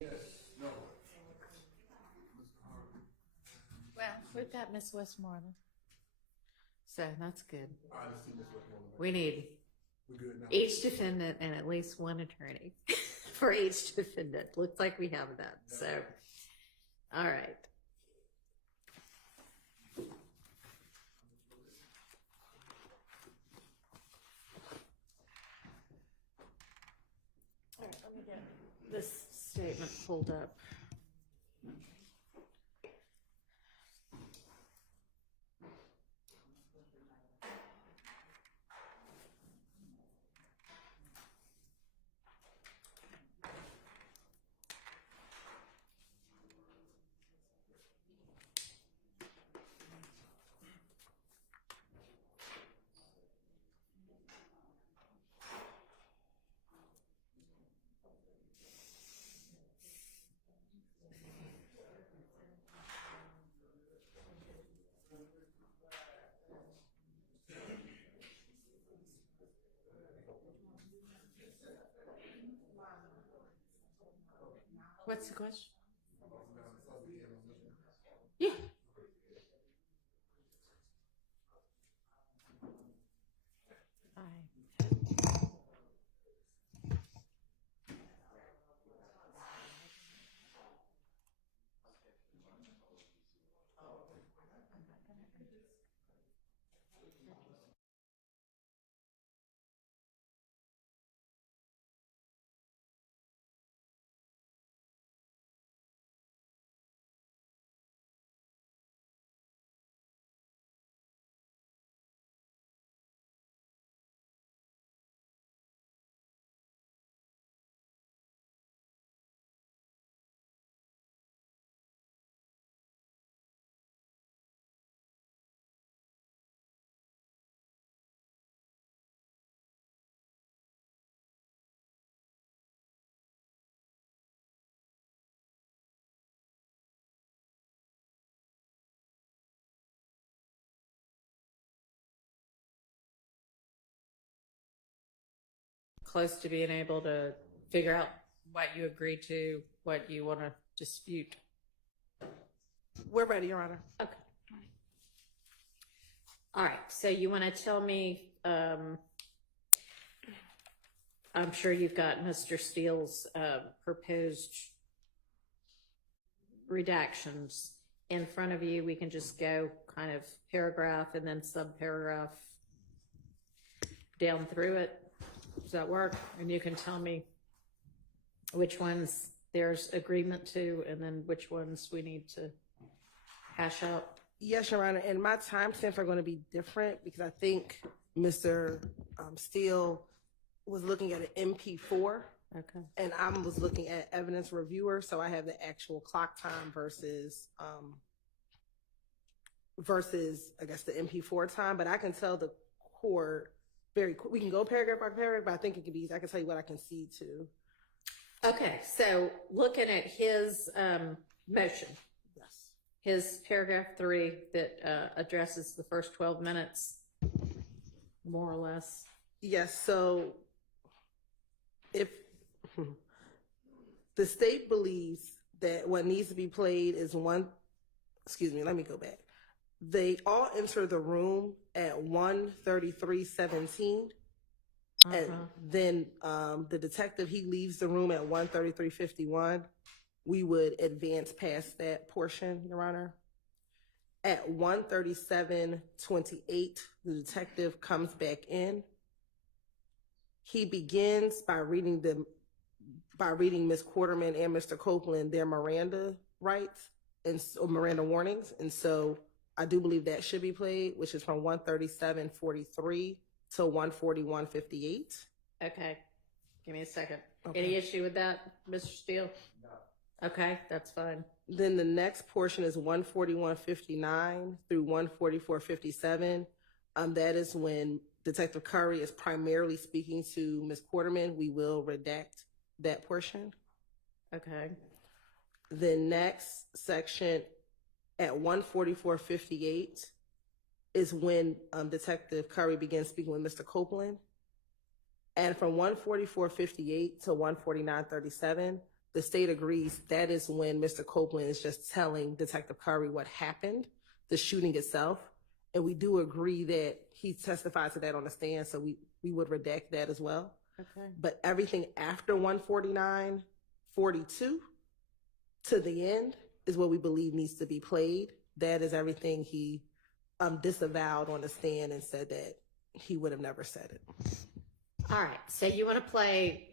Well, we've got Miss Westmoreland, so that's good. We need each defendant and at least one attorney for each defendant. Looks like we have that. So, all right. All right, let me get this statement pulled up. What's the question? Yeah. Close to being able to figure out what you agreed to, what you want to dispute. We're ready, Your Honor. Okay. All right. So you want to tell me, I'm sure you've got Mr. Steele's proposed redactions in front of you. We can just go kind of paragraph and then subparagraph down through it. Does that work? And you can tell me which ones there's agreement to and then which ones we need to hash out. Yes, Your Honor, and my timestamps are going to be different because I think Mr. Steele was looking at an MP4. Okay. And I was looking at evidence reviewer, so I have the actual clock time versus I guess the MP4 time. But I can tell the court very quick. We can go paragraph by paragraph, but I think it could be easy. I can tell you what I can see too. Okay, so looking at his motion, Yes. his paragraph 3 that addresses the first 12 minutes, more or less. Yes. So if the state believes that what needs to be played is let me go back. They all enter the room at 1:33:17. And then the detective, he leaves the room at 1:33:51. We would advance past that portion, Your Honor. At 1:37:28, the detective comes back in. He begins by reading Ms. Quarterman and Mr. Copeland their Miranda rights and Miranda warnings. And so I do believe that should be played, which is from 1:37:43 to 1:41:58. Okay, give me a second. Okay. Any issue with that, Mr. Steele? No. Okay, that's fine. Then the next portion is 1:41:59 through 1:44:57. That is when Detective Curry is primarily speaking to Ms. Quarterman. We will redact that portion. Okay. The next section at 1:44:58 is when Detective Curry begins speaking with Mr. Copeland. And from 1:44:58 to 1:49:37, the state agrees, that is when Mr. Copeland is just telling Detective Curry what happened, the shooting itself. And we do agree that he testified to that on the stand, so we would redact that as well. Okay. But everything after 149:42 to the end is what we believe needs to be played. That is everything he disavowed on the stand and said that he would have never said it. All right. So you want to play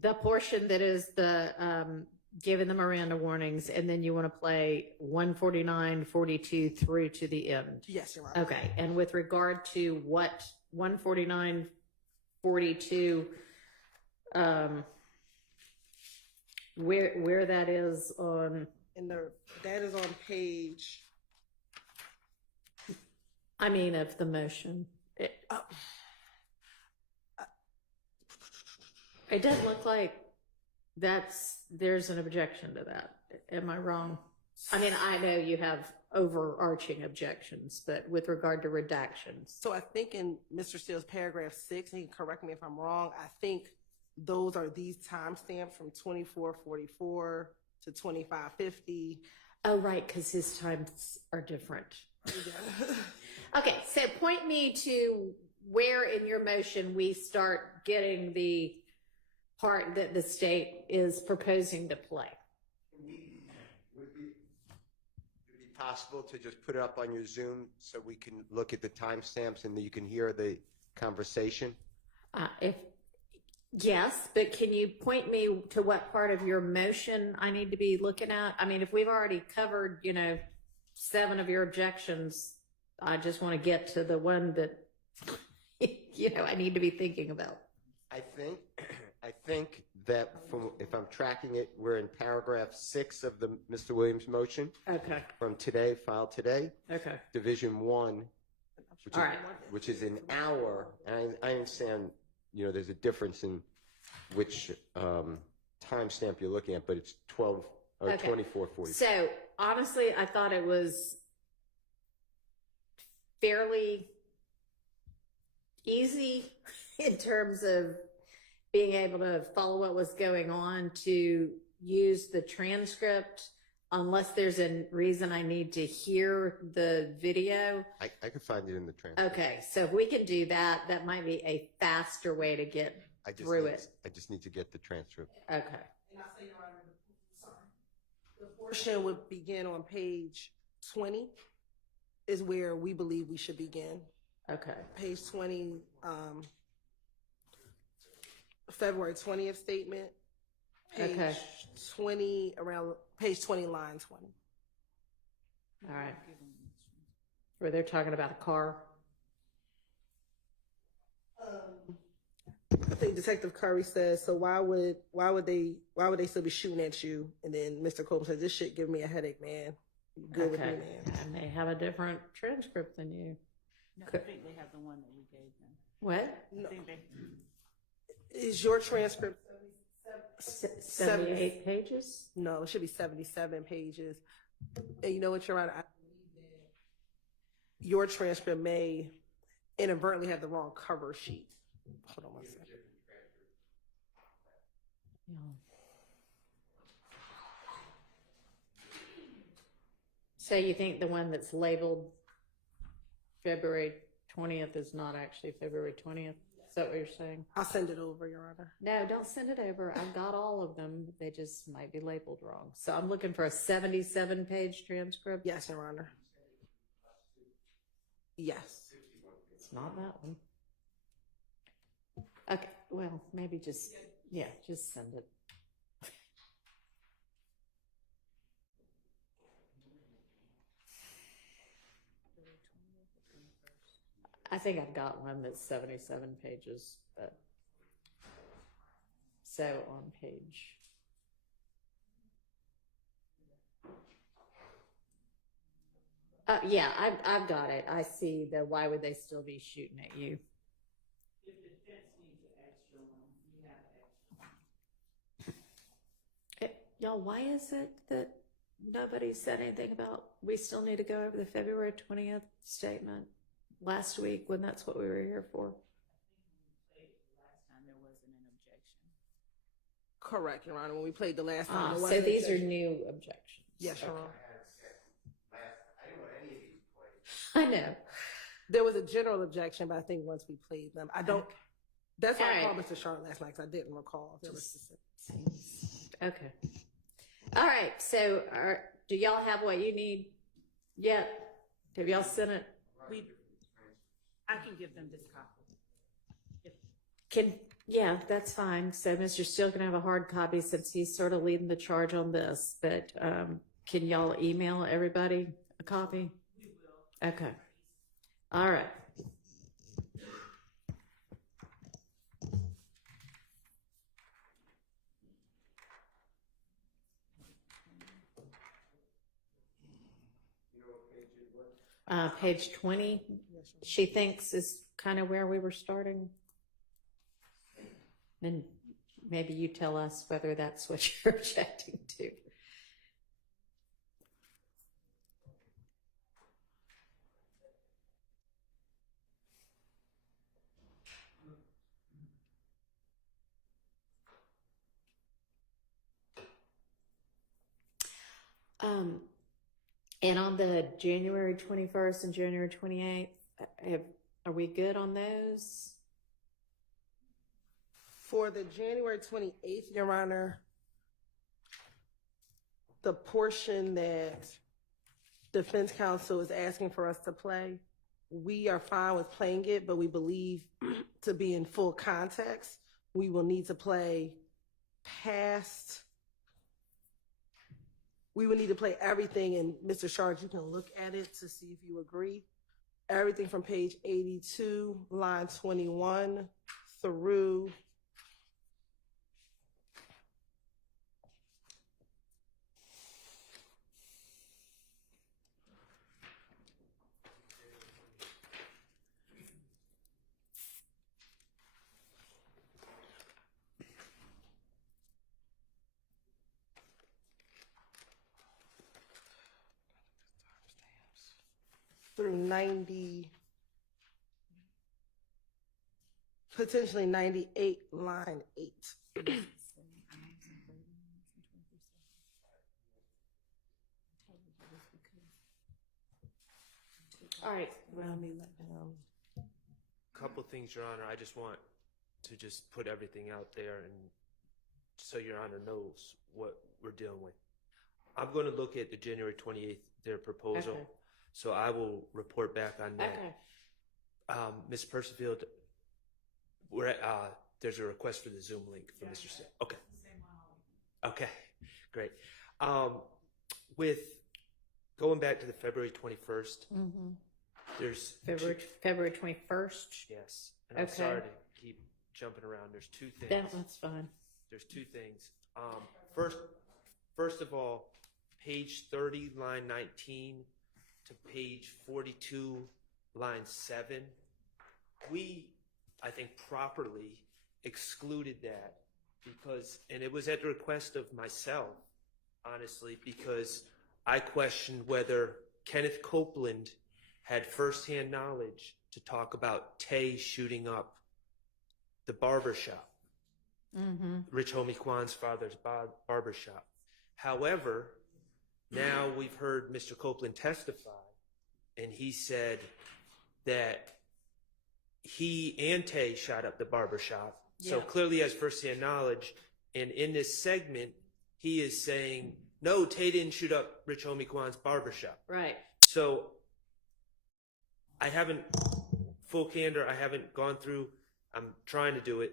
the portion that is the giving the Miranda warnings, and then you want to play 149:42 through to the end. Yes, Your Honor. Okay. And with regard to what 149:42, where that is on, And that is on page. I mean, of the motion. It doesn't look like there's an objection to that. Am I wrong? I mean, I know you have overarching objections, but with regard to redactions. So I think in Mr. Steele's paragraph 6, and he can correct me if I'm wrong, I think those are these timestamps from 24:44 to 25:50. Oh, right, because his times are different. Okay, so point me to where in your motion we start getting the part that the state is proposing to play. Would it be possible to just put it up on your Zoom so we can look at the timestamps and you can hear the conversation? Yes, but can you point me to what part of your motion I need to be looking at? I mean, if we've already covered, 7 of your objections, I just want to get to the one that, I need to be thinking about. I think that if I'm tracking it, we're in paragraph 6 of the Mr. Williams motion Okay. from today, filed today, Okay. Division 1, All right. which is an hour. And I understand, there's a difference in which timestamp you're looking at, but it's 12 or Okay. 24:40. So honestly, I thought it was fairly easy in terms of being able to follow what was going on, to use the transcript unless there's a reason I need to hear the video. I could find it in the transcript. Okay, so if we can do that, that might be a faster way to get through it. I just need to get the transcript. Okay. And I'll say, Your Honor, sorry. The portion would begin on page 20 is where we believe we should begin. Okay. Page 20, February 20th statement. Page Okay. 20, around page 20, line 20. All right. Where they're talking about a car. I think Detective Curry says, so why would they still be shooting at you? And then Mr. Copeland says, this shit give me a headache, man. You good with me, Okay. man? And they have a different transcript than you. No, I think they have the one that we gave them. What? I think they, Is your transcript 78 pages? No, it should be 77 pages. And you know what, Your Honor? I believe that your transcript may inadvertently have the wrong cover sheet. Hold on one second. Yeah. So you think the one that's labeled February 20th is not actually February 20th? Is that what you're saying? I'll send it over, Your Honor. No, don't send it over. I've got all of them. They just might be labeled wrong. So I'm looking for a 77-page transcript. Yes, Your Honor. Yes. It's not that one. Okay, well, maybe just send it. I think I've got one that's 77 pages, but so on page. Yeah, I've got it. I see the why would they still be shooting at you? if the defense needs an extra one, we have an extra. Y'all, why is it that nobody said anything about we still need to go over the February 20th statement last week when that's what we were here for? Last time there wasn't an objection. Correct, Your Honor. When we played the last time, Ah, there so wasn't these are objection. new objections. Yes, Your Honor. I didn't want any of these played. I know. There was a general objection, but I think once we played them, I don't. That's why I All called Mr. Sharp last night because I didn't recall. If there was specific. Okay. All right. So, do y'all have what you need yet? Have y'all sent it? I can give them this copy. Yeah, that's fine. So, Mr. Steele can have a hard copy since he's sort of leading the charge on this. But can y'all email everybody a copy? We will. Okay. All right. Page 20, she thinks is kind of where we were starting. And maybe you tell us whether that's what you're objecting to. And on the January 21st and January 28th, are we good on those? For the January 28th, Your Honor, the portion that defense counsel is asking for us to play, we are fine with playing it, but we believe to be in full context, we will need to play past. We would need to play everything, and Mr. Sharp, you can look at it to see if you agree. Everything from page 82, line 21 through through 90, potentially 98, line 8. All right. Let me let him. Couple things, Your Honor. I just want to just put everything out there and so Your Honor knows what we're dealing with. I'm going to look at the January 28th, their proposal. Okay. So I will report back on that. Okay. Ms. Percival, we're at, there's a request for the Zoom link for Mr. Steele. Okay. Okay, great. With going back to the February 21st, there's February 21st. yes, and I'm Okay. sorry to keep jumping around. There's two things. Yeah, that's fine. There's two things. First of all, page 30, line 19 to page 42, line 7. We, I think, properly excluded that because, and it was at the request of myself, honestly, because I questioned whether Kenneth Copeland had firsthand knowledge to talk about Tay shooting up the barbershop. Rich Homie Kwan's father's barbershop. However, now we've heard Mr. Copeland testify, and he said that he and Tay shot up the barbershop. So Yeah. clearly he has firsthand knowledge. And in this segment, he is saying, no, Tay didn't shoot up Rich Homie Kwan's barbershop. Right. So I haven't, full candor, I haven't gone through, I'm trying to do it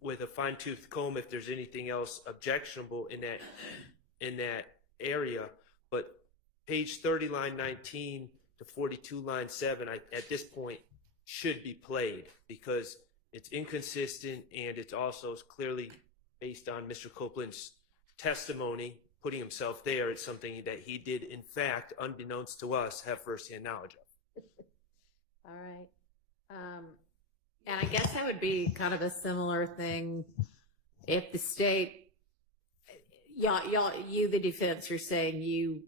with a fine-tooth comb if there's anything else objectionable in that area. But page 30, line 19 to 42, line 7, at this point should be played because it's inconsistent and it's also clearly based on Mr. Copeland's testimony, putting himself there. It's something that he did, in fact, unbeknownst to us, have firsthand knowledge of. All right. And I guess that would be kind of a similar thing if the state, you, the defense, are saying you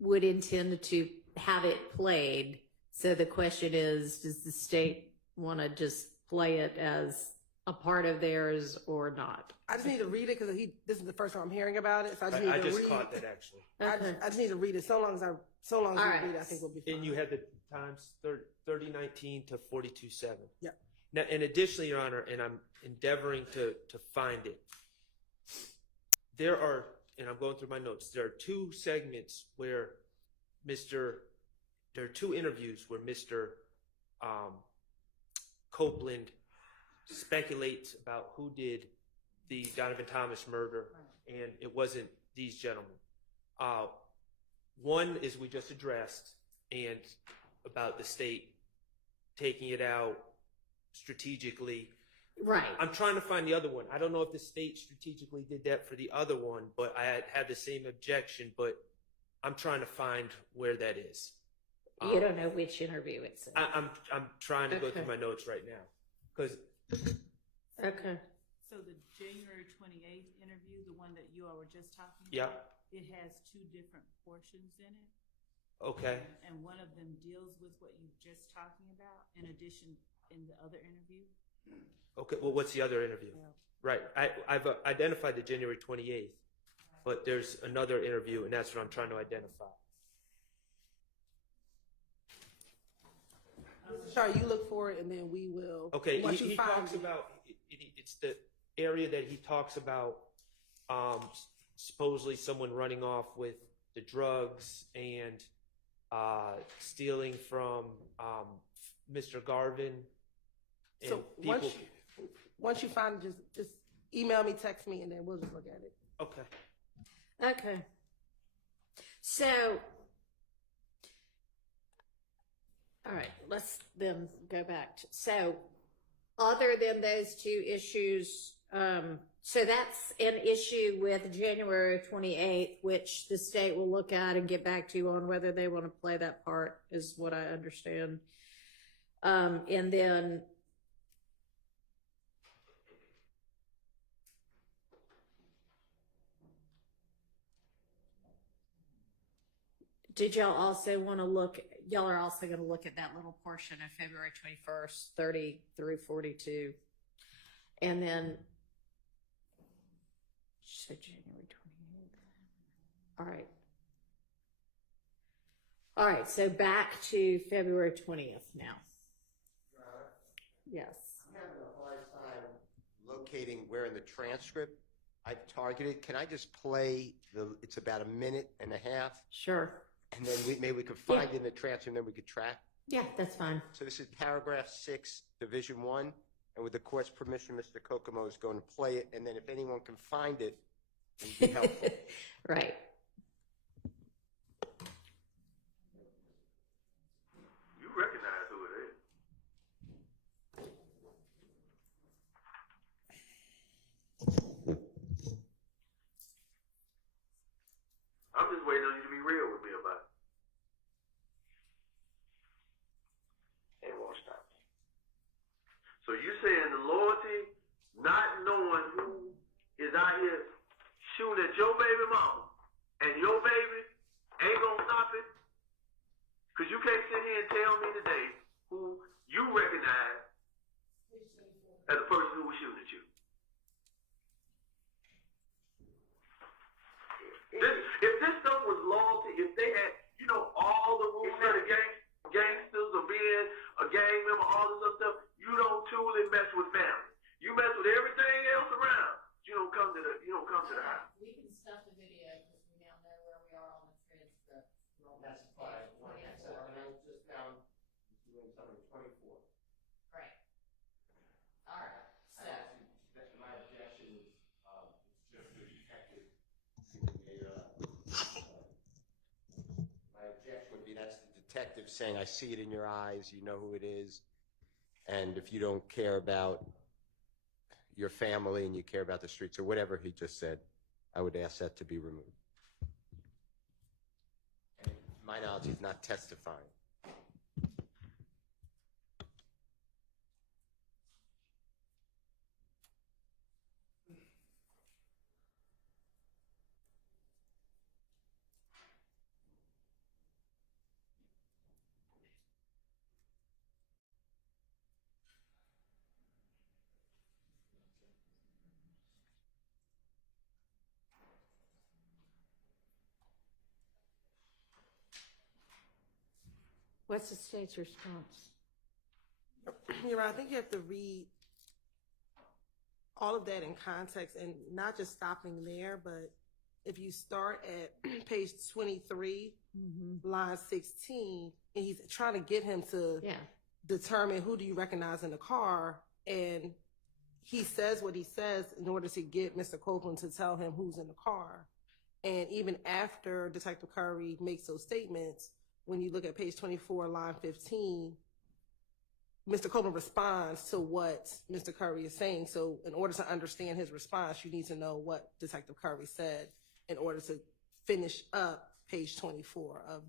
would intend to have it played. So the question is, does the state want to just play it as a part of theirs or not? I just need to read it because this is the first time I'm hearing about it. So I just need I to just read. caught that actually. Okay. I just need to read it. So long as you All right. read it, I think we'll be fine. And you had the times 3019 to 427. Yeah. Now, and additionally, Your Honor, and I'm endeavoring to find it. There are, and I'm going through my notes. There are two segments where there are two interviews where Mr. Copeland speculates about who did the Donovan Thomas murder, and it wasn't these gentlemen. One is we just addressed, and about the state taking it out strategically. Right. I'm trying to find the other one. I don't know if the state strategically did that for the other one, but I had the same objection, but I'm trying to find where that is. You don't know which interview it's in. I'm trying to go through Okay. my notes right now. Because Okay. So the January 28th interview, the one that you all were just talking about? Yeah. It has two different portions in it. okay. And one of them deals with what you were just talking about, in addition, in the other interview. Okay, well, what's the other interview? Right, I've identified the January 28th, but there's another interview, and that's what I'm trying to identify. Sorry, you look for it, and then we will. Okay, once he you find talks it. about, it's the area that he talks about supposedly someone running off with the drugs and stealing from Mr. Garvin. And So once you find it, just email me, text me, and then we'll just look at it. Okay. Okay. So, all right, let's then go back to, so other than those two issues, so that's an issue with January 28th, which the state will look at and get back to you on whether they want to play that part, is what I understand. And then did y'all also want to look, y'all are also going to look at that little portion of February 21st, 30 through 42. And then, so January 28th. All right. All right, so back to February 20th now. Yes. I'm having a hard time locating where in the transcript I've targeted. Can I just play it's about a minute and a half, Sure. and then maybe we could find it in the transcript, and then we could track. Yeah, that's fine. So this is paragraph 6, division 1, and with the court's permission, Mr. Kokomo is going to play it, and then if anyone can find it, it'd be helpful. Right. You recognize who it is. I'm just waiting on you to be real with me about it. It won't stop. So you saying the loyalty, not knowing who is out here shooting at your baby mama and your baby ain't gonna stop it? Cause you can't sit here and tell me today who you recognize as the person who was shooting at you. If this stuff was loyalty, if they had, all the rules of the gangsters or being a gang member, all this other stuff, you don't truly mess with family. You mess with everything else around. You don't come to the house. We can stop the video because we now know where we are on the transcript. That's fine. And I just found doing something 24. Great. All right. So, My objection is it's just the detective. My objection would be that's the detective saying, I see it in your eyes, you know who it is. And if you don't care about your family and you care about the streets or whatever he just said, I would ask that to be removed. And to my knowledge, he's not testifying. What's the state's response? Your Honor, I think you have to read all of that in context and not just stopping there, but if you start at page 23, line 16, and he's trying to get him to Yeah. determine who do you recognize in the car, and he says what he says in order to get Mr. Copeland to tell him who's in the car. And even after Detective Curry makes those statements, when you look at page 24, line 15, Mr. Copeland responds to what Mr. Curry is saying. So in order to understand his response, you need to know what Detective Curry said in order to finish up page 24 of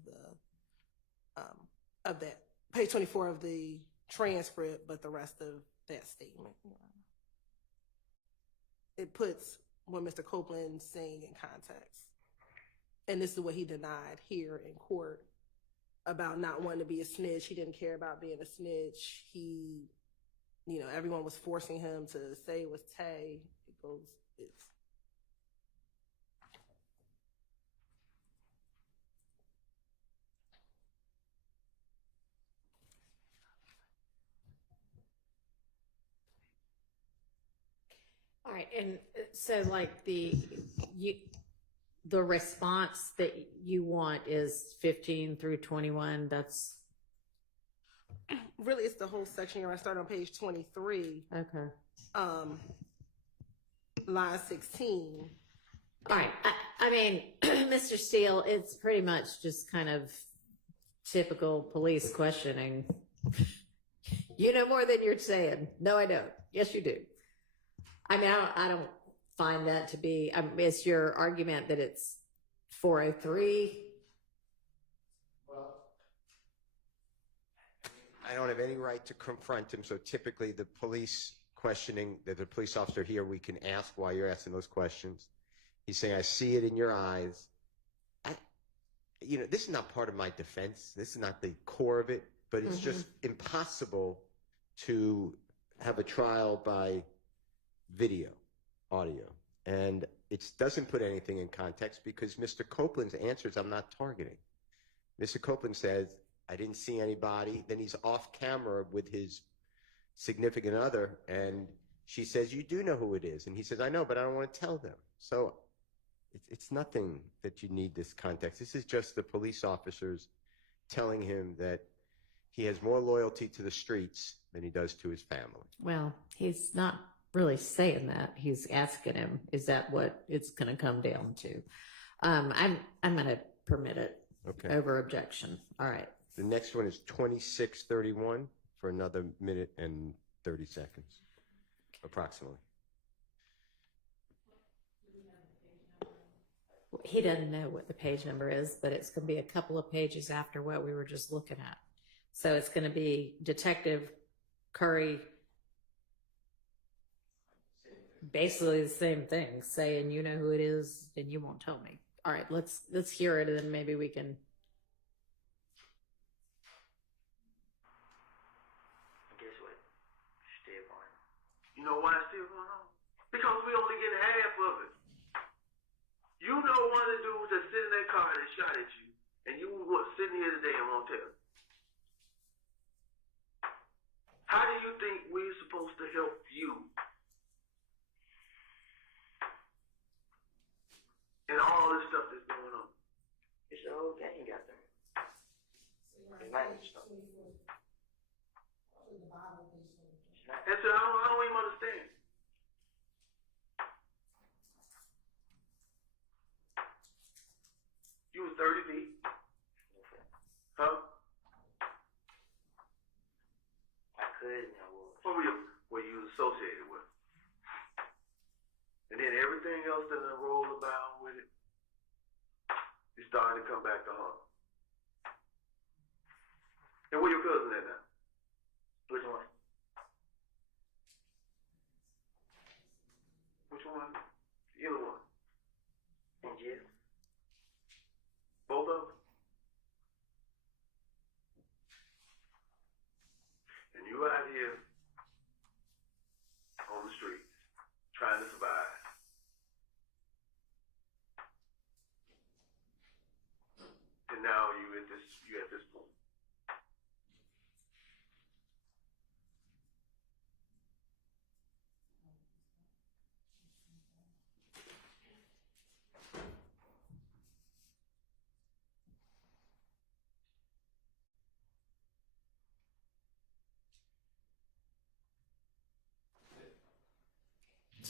that page 24 of the transcript, but the rest of that statement. It puts what Mr. Copeland's saying in context. And this is what he denied here in court about not wanting to be a snitch. He didn't care about being a snitch. He, everyone was forcing him to say it was Tay. All right, and so like the response that you want is 15 through 21. That's really, it's the whole section. I start on page 23. okay. Line 16. All right. I mean, Mr. Steele, it's pretty much just kind of typical police questioning. You know more than you're saying. No, I don't. Yes, you do. I mean, I don't find that to be, it's your argument that it's 403. Well, I don't have any right to confront him, so typically the police questioning, that the police officer here, we can ask why you're asking those questions. He's saying, I see it in your eyes. This is not part of my defense. This is not the core of it, but it's just impossible to have a trial by video, audio. And it doesn't put anything in context because Mr. Copeland's answers I'm not targeting. Mr. Copeland says, I didn't see anybody. Then he's off camera with his significant other, and she says, you do know who it is. And he says, I know, but I don't want to tell them. So it's nothing that you need this context. This is just the police officers telling him that he has more loyalty to the streets than he does to his family. Well, he's not really saying that. He's asking him, is that what it's going to come down to? I'm going to permit it. Okay. Over objection. All right. The next one is 2631 for another minute and 30 seconds, approximately. He doesn't know what the page number is, but it's going to be a couple of pages after what we were just looking at. So it's going to be Detective Curry, basically the same thing, saying, you know who it is, then you won't tell me. All right, let's hear it, and then maybe we can. Guess what? Still going. You know why it's still going on? Because we only getting half of it. You know one of the dudes that sit in that car that shot at you, and you sitting here today and won't tell. How do you think we're supposed to help you in all this stuff that's going on? It's the whole gang got them. It's not even stuff. And so I don't even understand. You was 30 feet. Huh? My cousin, I was. What were you associated with? And then everything else that rolled about with it, you started to come back to haunt. And where your cousin at now? Which one? Which one? Either one. In jail. Both of them? And you out here on the streets trying to survive. And now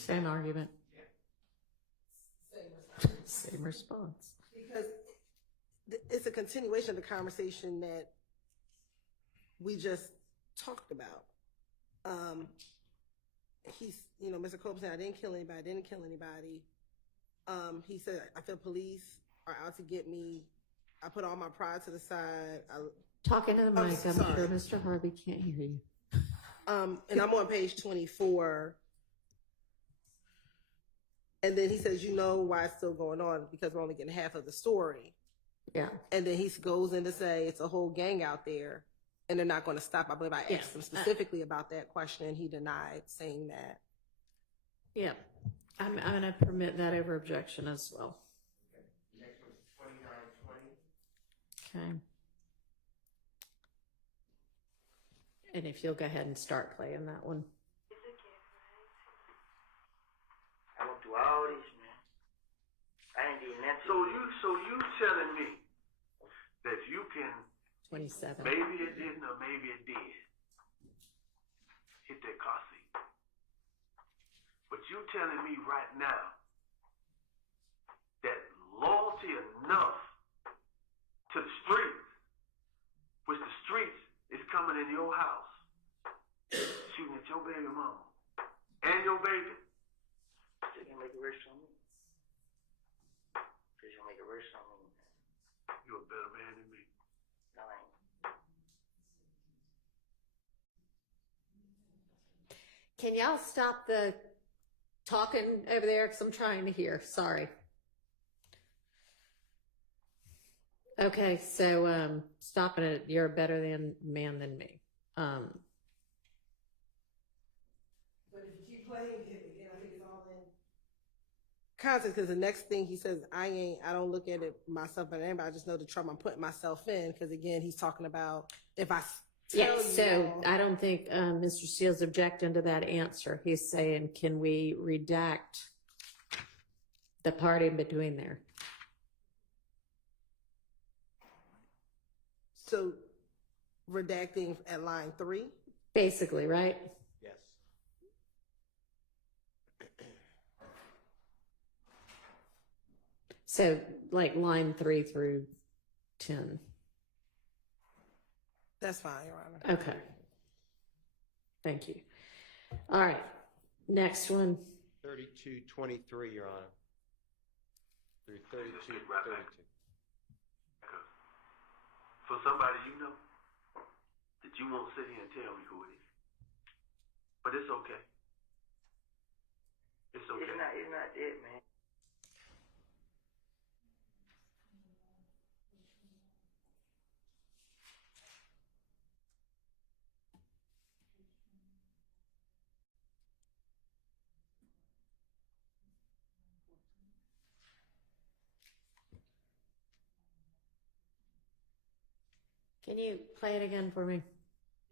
Same argument. Same response. Same response. Because it's a continuation of the conversation that we just talked about. Mr. Cope said, I didn't kill anybody. He said, I feel police are out to get me. I put all my pride to the side. Talking to the mic, I'm sorry. sure Mr. Harvey can't hear you. And I'm on page 24. And then he says, you know why it's still going on, because we're only getting half of the story. Yeah. And then he goes in to say it's a whole gang out there and they're not going to stop. I believe I asked him specifically about that question and he denied saying that. Yeah. I'm going to permit that over objection as well. Okay. Next one's 2920. Okay. And if you'll go ahead and start playing that one. I went through all this, man. I ain't doing nothing. So you telling me that you can, 27. maybe it didn't or maybe it did, hit that car seat. But you telling me right now that loyalty enough to the streets, which the streets is coming in your house, shooting at your baby mama and your baby. They can make it worse on me. They can make it worse on me. You're a better man than me. No, I ain't. Can y'all stop the talking over there? Because I'm trying to hear. Sorry. Okay, so stopping it. You're a better man than me. But if you keep playing it, again, I think it's all in context, because the next thing he says, I don't look at it myself and anybody, I just know the trouble I'm putting myself in, because again, he's talking about if I tell you so all, I don't think Mr. Steele's objecting to that answer. He's saying, can we redact the part in between there? so redacting at line 3. Basically, right? Yes. So like line 3 through 10. That's fine, Your Honor. Okay. Thank you. All right. Next one. 3223, Your Honor. Through 3232. For somebody you know that you won't sit here and tell me who it is. But it's okay. It's okay. It's not it, man. Can you play it again for me?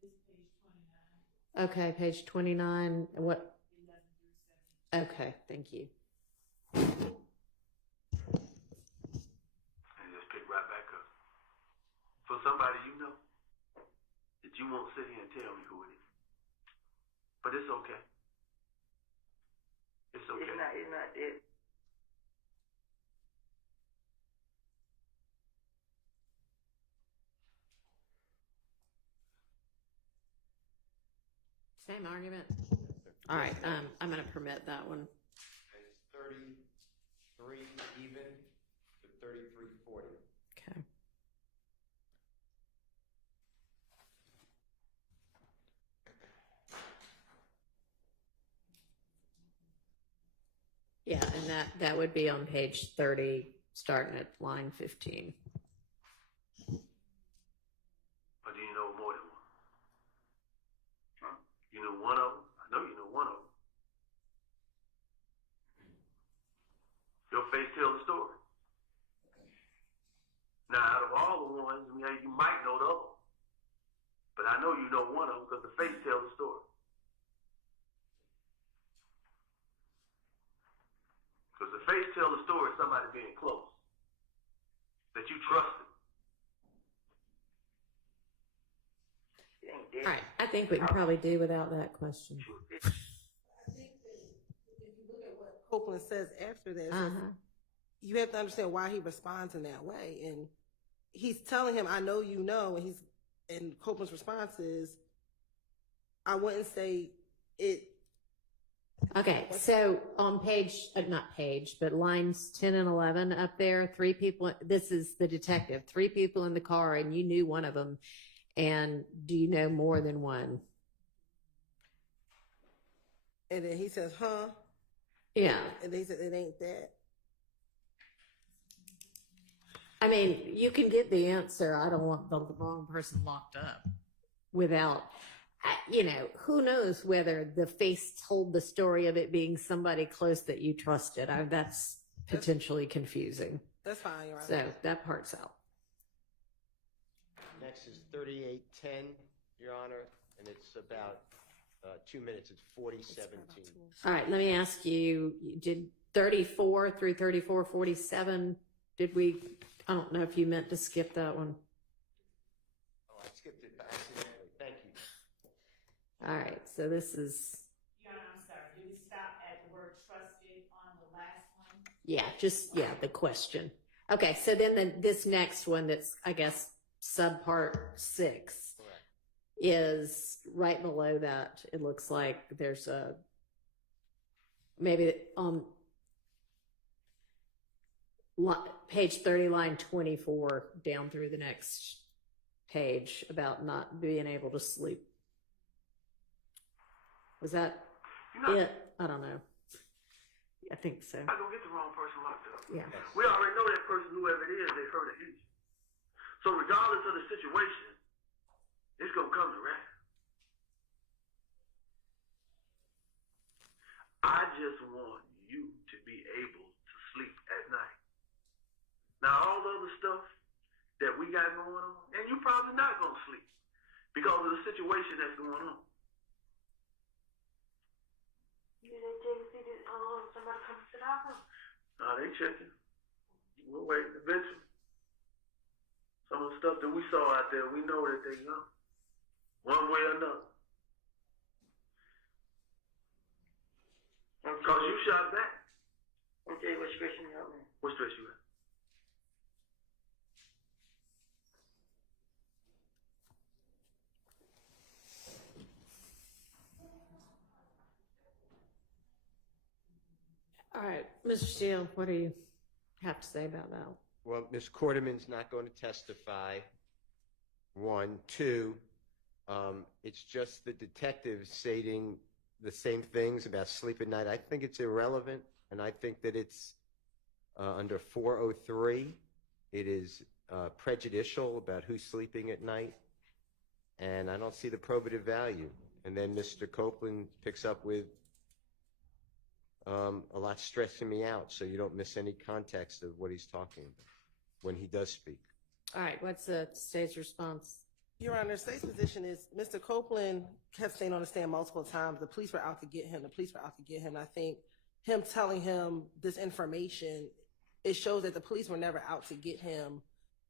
It's page 29, Okay, page 29. What? 11 through 17. Okay, thank you. And just pick right back up. For somebody you know that you won't sit here and tell me who it is. But it's okay. It's okay. It's not it. Same argument. All right, I'm going to permit that one. It's 33 even to 3340. Okay. Yeah, and that would be on page 30, starting at line 15. Or do you know more than one? Huh? You know one of them? I know you know one of them. Your face tells the story. Now, out of all the ones, you might know the other one. But I know you know one of them because the face tells the story. Because the face tells the story of somebody being close. That you trusted. It ain't dead. All right, I think we can probably do without that question. I think that if you Copeland says after this, you have to understand why he responds in that way. And he's telling him, I know you know, and Copeland's response is, I wouldn't say it. Okay, so on not page, but lines 10 and 11 up there, 3 people, this is the detective, 3 people in the car and you knew one of them. And do you know more than one? And then he says, huh? Yeah. And they said, it ain't that. I mean, you can get the answer. I don't want the wrong person locked up without, who knows whether the face told the story of it being somebody close that you trusted. That's potentially confusing. That's fine, Your Honor. So that part's out. Next is 3810, Your Honor, and it's about 2 minutes. It's 4017. All right, let me ask you, did 34 through 34:47, I don't know if you meant to skip that one. Oh, I skipped it accidentally. Thank you. All right, so this is, Your Honor, I'm sorry, did we stop at the word trusted on the last one? the question. Okay, so then this next one that's, I guess, subpart 6 is right below that. It looks like there's maybe on page 30, line 24, down through the next page about not being able to sleep. Was that it? I don't know. I think so. I don't get the wrong person locked up. Yeah. We already know that person, whoever it is, they heard an injury. So regardless of the situation, it's gonna come to rest. I just want you to be able to sleep at night. Now all the other stuff that we got going on, and you probably not gonna sleep because of the situation that's going on. You didn't check to see that somebody come to the house? No, they checking. We'll wait eventually. Some of the stuff that we saw out there, we know that they young. One way or another. Because you shot back. Okay, what stressing you out, man? What stress you at? All right, Mr. Steele, what do you have to say about that? Well, Ms. Quarterman's not going to testify. 1, 2, it's just the detective stating the same things about sleep at night. I think it's irrelevant, and I think that it's under 403. It is prejudicial about who's sleeping at night, and I don't see the probative value. And then Mr. Copeland picks up with a lot stressing me out, so you don't miss any context of what he's talking about when he does speak. All right, what's the state's response? Your Honor, state's position is Mr. Copeland kept staying on the stand multiple times. The police were out to get him. The police were out to get him. I think him telling him this information, it shows that the police were never out to get him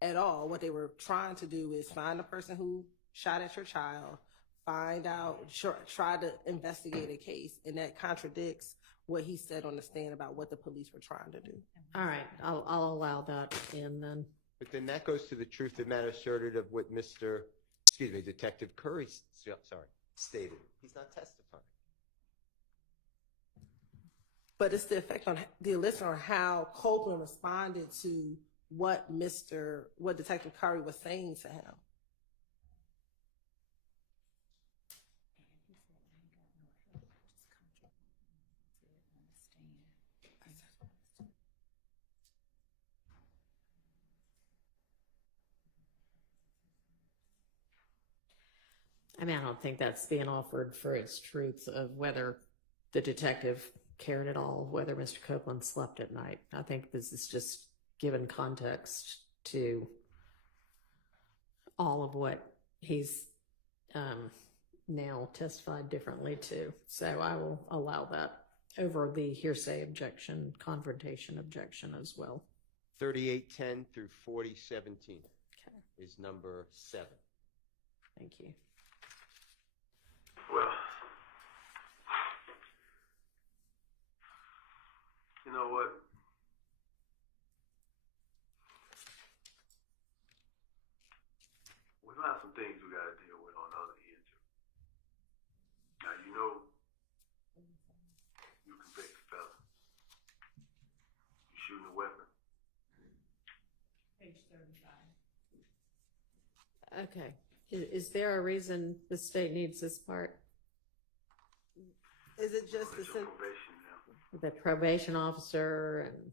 at all. What they were trying to do is find the person who shot at your child, find out, try to investigate a case, and that contradicts what he said on the stand about what the police were trying to do. All right, I'll allow that in then. But then that goes to the truth of the matter asserted of what Detective Curry, stated. He's not testifying. But it's the effect on the listener on how Copeland responded to what Detective Curry was saying to him. I mean, I don't think that's being offered for its truth of whether the detective cared at all, whether Mr. Copeland slept at night. I think this is just given context to all of what he's now testified differently to. So I will allow that over the hearsay objection, confrontation objection as well. 3810 through 4017 Okay, is number 7. thank you. Well, You know what? We got some things we gotta deal with on the other end too. Now you know you convict a fella. You shooting a weapon. Page 35. Okay. Is there a reason the state needs this part? Is it just the It's your probation now. The probation officer and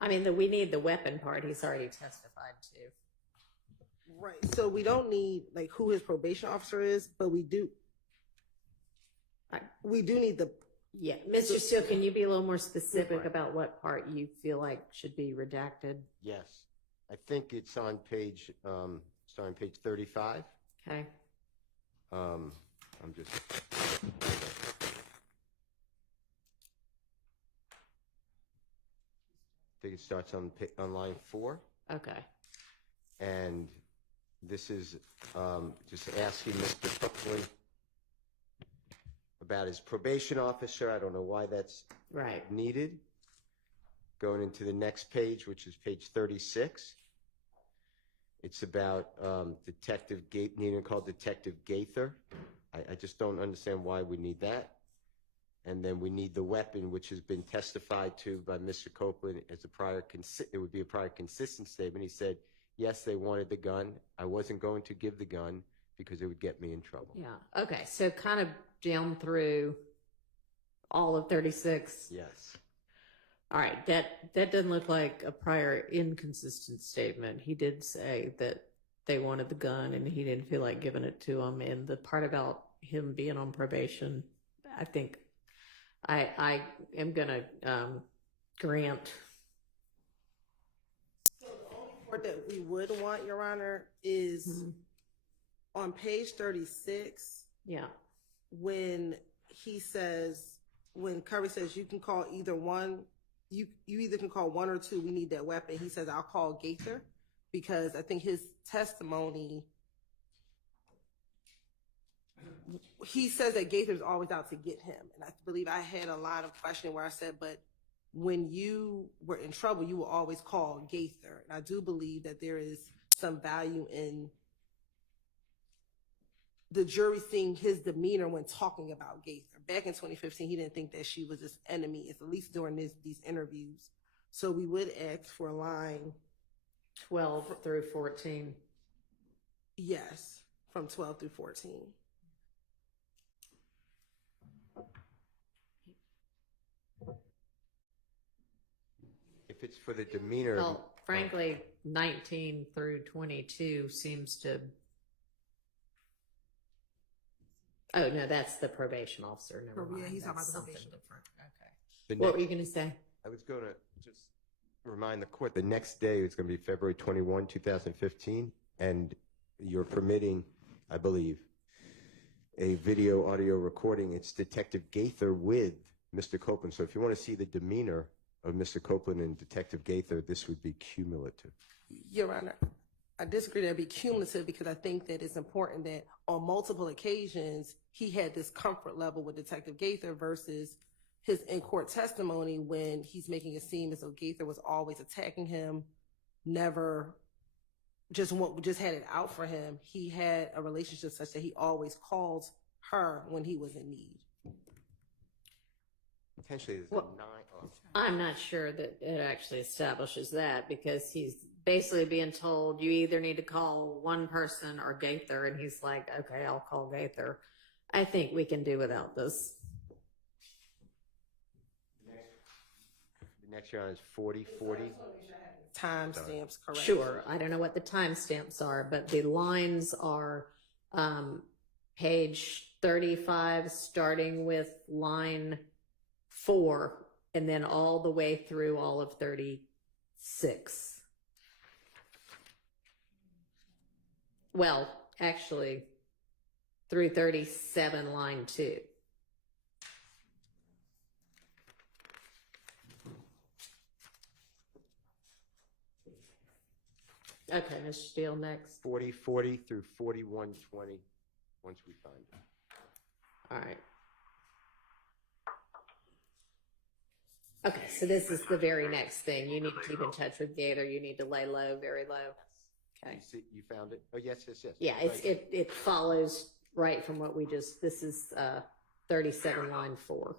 I mean, we need the weapon part. He's already testified to. right? So we don't need like who his probation officer is, but we do. Right. We do need the. Yeah, Mr. Steele, can you be a little more specific about what part you feel like should be redacted? Yes. I think it's on page, starting page 35. Okay. I'm just. I think it starts on line 4. Okay. And this is just asking Mr. Copeland about his probation officer. I don't know why that's Right. needed. Going into the next page, which is page 36. It's about needing to call Detective Gaither. I just don't understand why we need that. And then we need the weapon, which has been testified to by Mr. Copeland as it would be a prior consistent statement. He said, yes, they wanted the gun. I wasn't going to give the gun because it would get me in trouble. Yeah. Okay. So kind of down through all of 36. Yes. All right. That doesn't look like a prior inconsistent statement. He did say that they wanted the gun and he didn't feel like giving it to him. And the part about him being on probation, I think I am going to grant. So the only part that we would want, Your Honor, is on page 36. Yeah. When he says, when Curry says you can call either one, you either can call one or two. We need that weapon. He says I'll call Gaither because I think his testimony. He says that Gaither's always out to get him, and I believe I had a line of questioning where I said, but when you were in trouble, you will always call Gaither, and I do believe that there is some value in the jury seeing his demeanor when talking about Gaither. Back in 2015, he didn't think that she was his enemy, at least during these interviews. So we would ask for a line 12 through 14. Yes, from 12 through 14. If it's for the demeanor. Well, frankly, 19 through 22 seems to. Oh, no, that's the probation officer. Never mind. Yeah, he's talking That's about the something probation. different. Okay. The What next- were you going to say? I was going to just remind the court, the next day is going to be February 21, 2015, and you're permitting, I believe, a video audio recording. It's Detective Gaither with Mr. Copeland. So if you want to see the demeanor of Mr. Copeland and Detective Gaither, this would be cumulative. Your Honor, I disagree that it'd be cumulative because I think that it's important that on multiple occasions he had this comfort level with Detective Gaither versus his in-court testimony when he's making it seem as though Gaither was always attacking him, never just had it out for him. He had a relationship such that he always called her when he was in need. Potentially, there's Well, 9. I'm not sure that it actually establishes that because he's basically being told you either need to call one person or Gaither, and he's like, okay, I'll call Gaither. I think we can do without this. The next round is 40, 40. Timestamps correct. Sure, I don't know what the timestamps are, but the lines are page 35, starting with line 4, and then all the way through all of 36. Well, actually, through 37, line 2. Okay, Mr. Steele, next. 40, 40 through 41, 20, once we find it. All right. Okay, so this is the very next thing. You need to keep in touch with Gator. You need to lay low, very low. Okay. You see, you found it? Oh, yes, yes, yes. Yeah, Very good. it follows right from what we just, this is 37 line 4.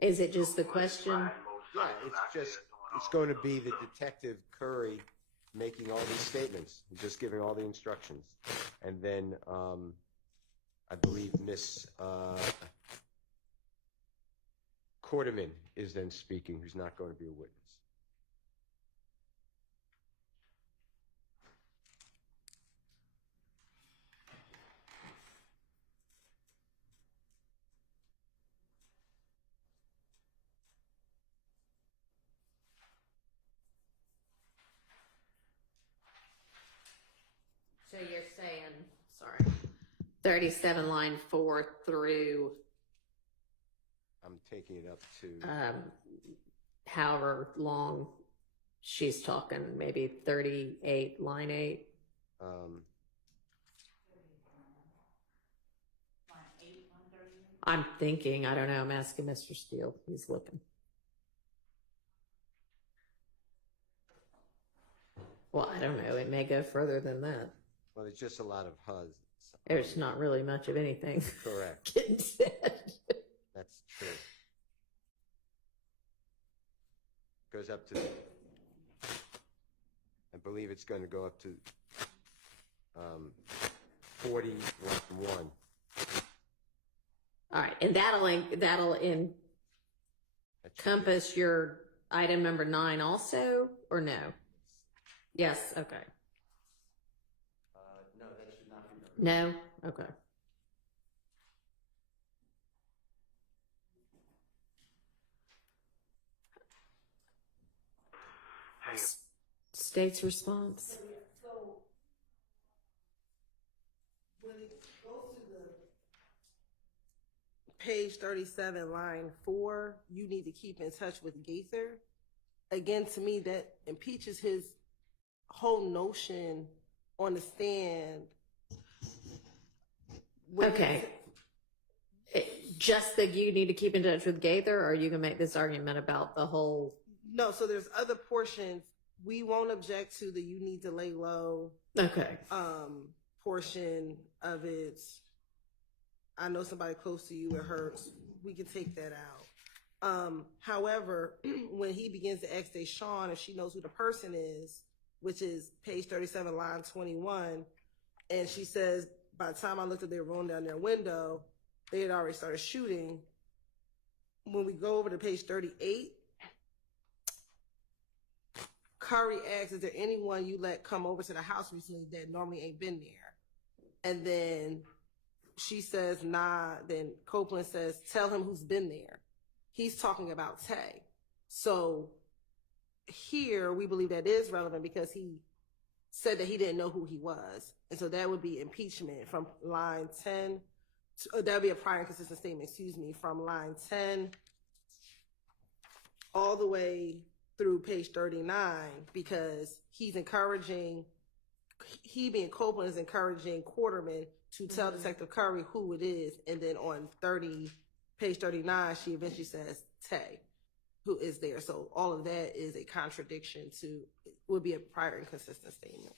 Is it just the question? Yeah, it's going to be the Detective Curry making all these statements, just giving all the instructions. And then, I believe Miss Quarterman is then speaking, who's not going to be a witness. So you're saying, sorry, 37 line 4 through I'm taking it up to, however long she's talking, maybe 38 line 8. I'm thinking, I don't know, I'm asking Mr. Steele, he's looking. Well, I don't know, it may go further than that. well, there's just a lot of HUDs. There's not really much of anything Correct. getting said. That's true. Goes up to, I believe it's going to go up to 40 from 1. All right, and that'll encompass your item number 9 also, or no? Yes, okay. No, that should not be. No? Okay. State's response? So, when it goes to the page 37, line 4, you need to keep in touch with Gaither. Again, to me, that impeaches his whole notion on the stand. Okay. Just that you need to keep in touch with Gaither, or you can make this argument about the whole? No, so there's other portions. We won't object to the you need to lay low Okay. portion of it. I know somebody close to you, it hurts. We can take that out. However, when he begins to ask Deshawn if she knows who the person is, which is page 37, line 21, and she says, by the time I looked at their room down their window, they had already started shooting. When we go over to page 38, Curry asks, is there anyone you let come over to the house recently that normally ain't been there? And then she says, nah. Then Copeland says, tell him who's been there. He's talking about Tay. So here we believe that is relevant because he said that he didn't know who he was. And so that would be impeachment from line 10. That would be a prior inconsistent statement, from line 10 all the way through page 39, because he being Copeland is encouraging Quarterman to tell Detective Curry who it is. And then on page 39, she eventually says Tay, who is there. So all of that is a contradiction would be a prior inconsistent statement.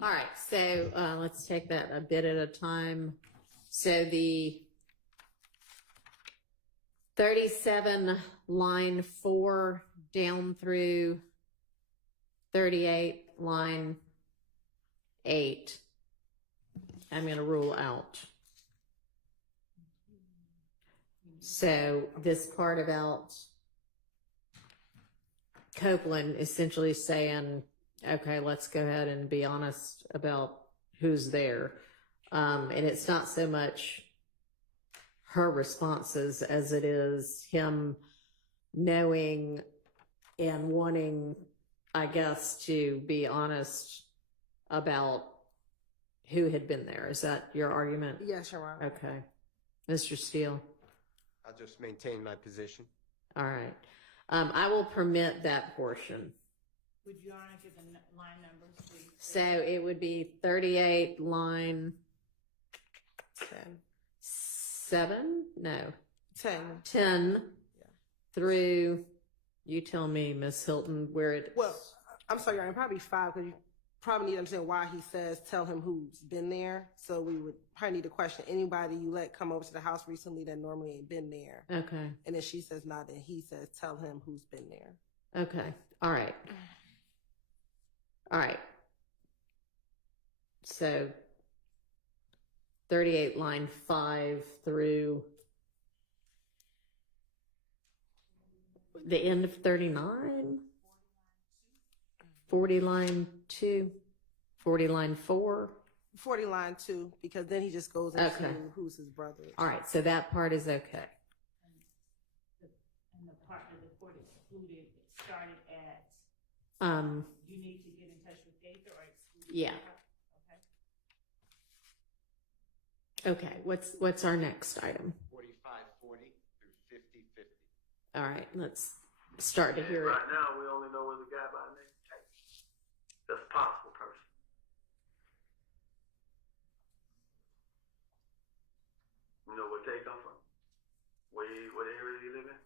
All right, so let's take that a bit at a time. So the 37 line 4 down through 38 line 8, I'm going to rule out. So this part about Copeland essentially saying, okay, let's go ahead and be honest about who's there. And it's not so much her responses as it is him knowing and wanting, I guess, to be honest about who had been there. Is that your argument? Yes, Your Honor. Okay. Mr. Steele? I'll just maintain my position. All right. I will permit that portion. Would Your Honor give the line numbers, please? So it would be 38 line 7? No. 10. 10 Yeah. through, you tell me, Miss Hilton, where it. Well, I'm sorry, Your Honor, probably 5 because you probably need to understand why he says tell him who's been there. So we would probably need to question anybody you let come over to the house recently that normally ain't been there. Okay. And then she says not, and he says tell him who's been there. Okay. All right. All right. So 38 line 5 through the end of 39, 40 line 2, 40 line 4. 40 line 2, because then he just goes into Okay. who's his brother. All right, so that part is okay. And the part that the court excluded, it started at, Um, you need to get in touch with Gaither or exclude. Yeah. Okay. okay, what's our next item? 4540 through 5050. All right, let's start to hear it. Right now, we only know there's a guy by the name of Tate. That's a possible person. You know where Tate come from? What area he live in?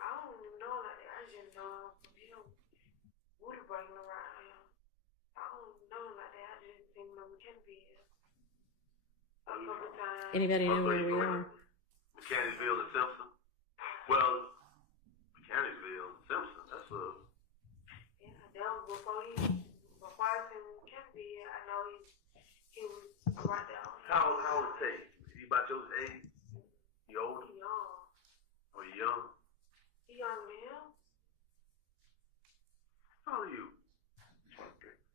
I don't know like that. I just know him woody breaking around here. I don't know like that. I just seen him in Mechanicsville a couple times. Anybody know where we are? Mechanicsville and Simpson. Well, Mechanicsville and Simpson. That's a. Yeah, that was before I was in Mechanicsville. I know he was right there. How old is Tate? He about your age? You older? He young. Or you young? He young than him. How old are you?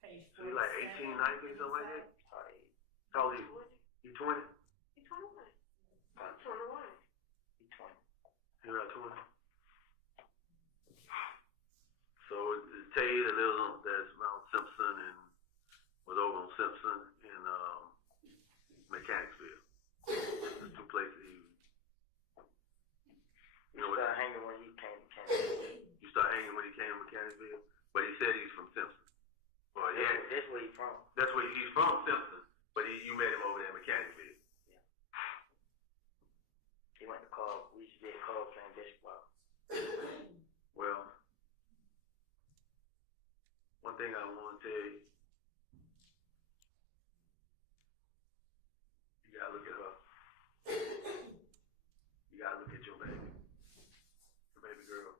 Page So you like 18, 19, something like that? How old are you? You 20? He 21. I'm 21. You're at 20. So it's Tay that lives on that's Mount Simpson and was over on Simpson in Mechanicsville. There's two places you know what? hanging when you came to Kansas. You start hanging when he came to Mechanicsville, but he said he's from Simpson. Well, yeah, That's where you from. that's where he's from, Simpson. But you met him over there in Mechanicsville. He went to call. We used to be at call playing basketball. Well, one thing I want to tell you, you gotta look at her. You gotta look at your baby girl.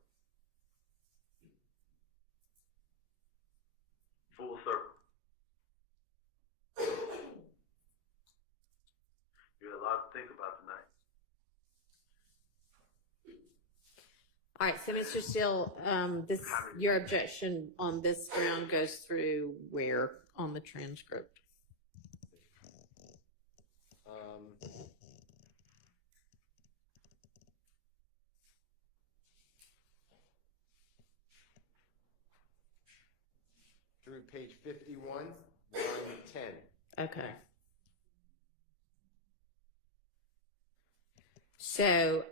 Full circle. You got a lot to think about tonight. All right, so Mr. Steele, your objection on this ground goes through where on the transcript? Through page 51, line 10. Okay. So,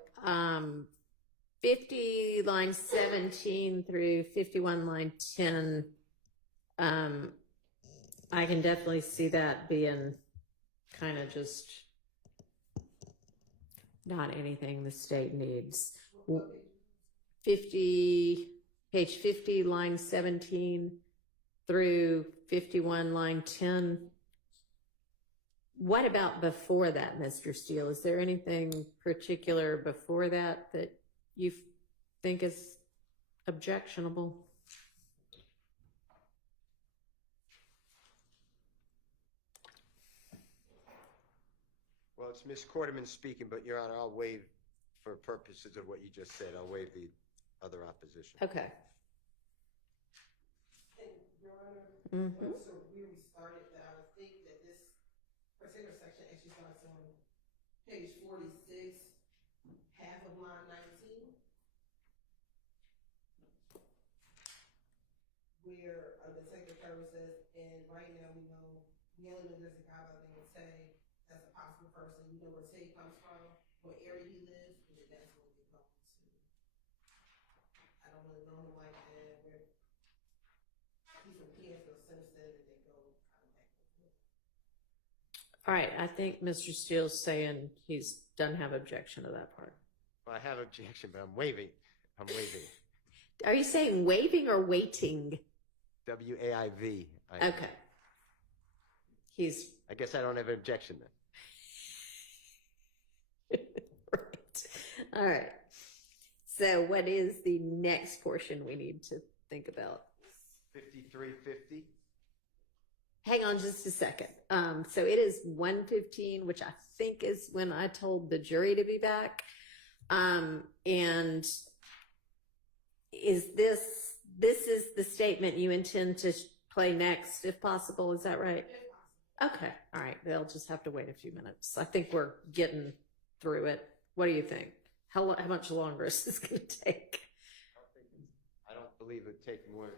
50 line 17 through 51 line 10, I can definitely see that being kind of just not anything the state needs. 50, page 50 line 17 through 51 line 10. What about before that, Mr. Steele? Is there anything particular before that that you think is objectionable? Well, it's Ms. Quarterman speaking, but Your Honor, I'll waive, for purposes of what you just said, I'll waive the other opposition. Okay. Your Honor, Mhm. so where we started, that I would think that this particular section actually starts on page 46, half of line 19, where the secretary says, and right now we only know there's a guy by the name of Tay, that's a possible person. You know where Tay comes from, what area he lives, and then that's where we're going to. I don't really know him like that. He's from Kansas, Simpson, and they go All right, I think Mr. Steele's saying he's doesn't have objection to that part. Well, I have objection, but I'm waiving. I'm waiving. Are you saying waiving or waiting? WAIV. Okay. He's I guess I don't have an objection then. right. All right. So what is the next portion we need to think about? 5350. Hang on just a second. So it is 1:15, which I think is when I told the jury to be back. And is this is the statement you intend to play next, if possible? Is that right? Okay. All right. They'll just have to wait a few minutes. I think we're getting through it. What do you think? How much longer is this going to take? I don't believe it would take more.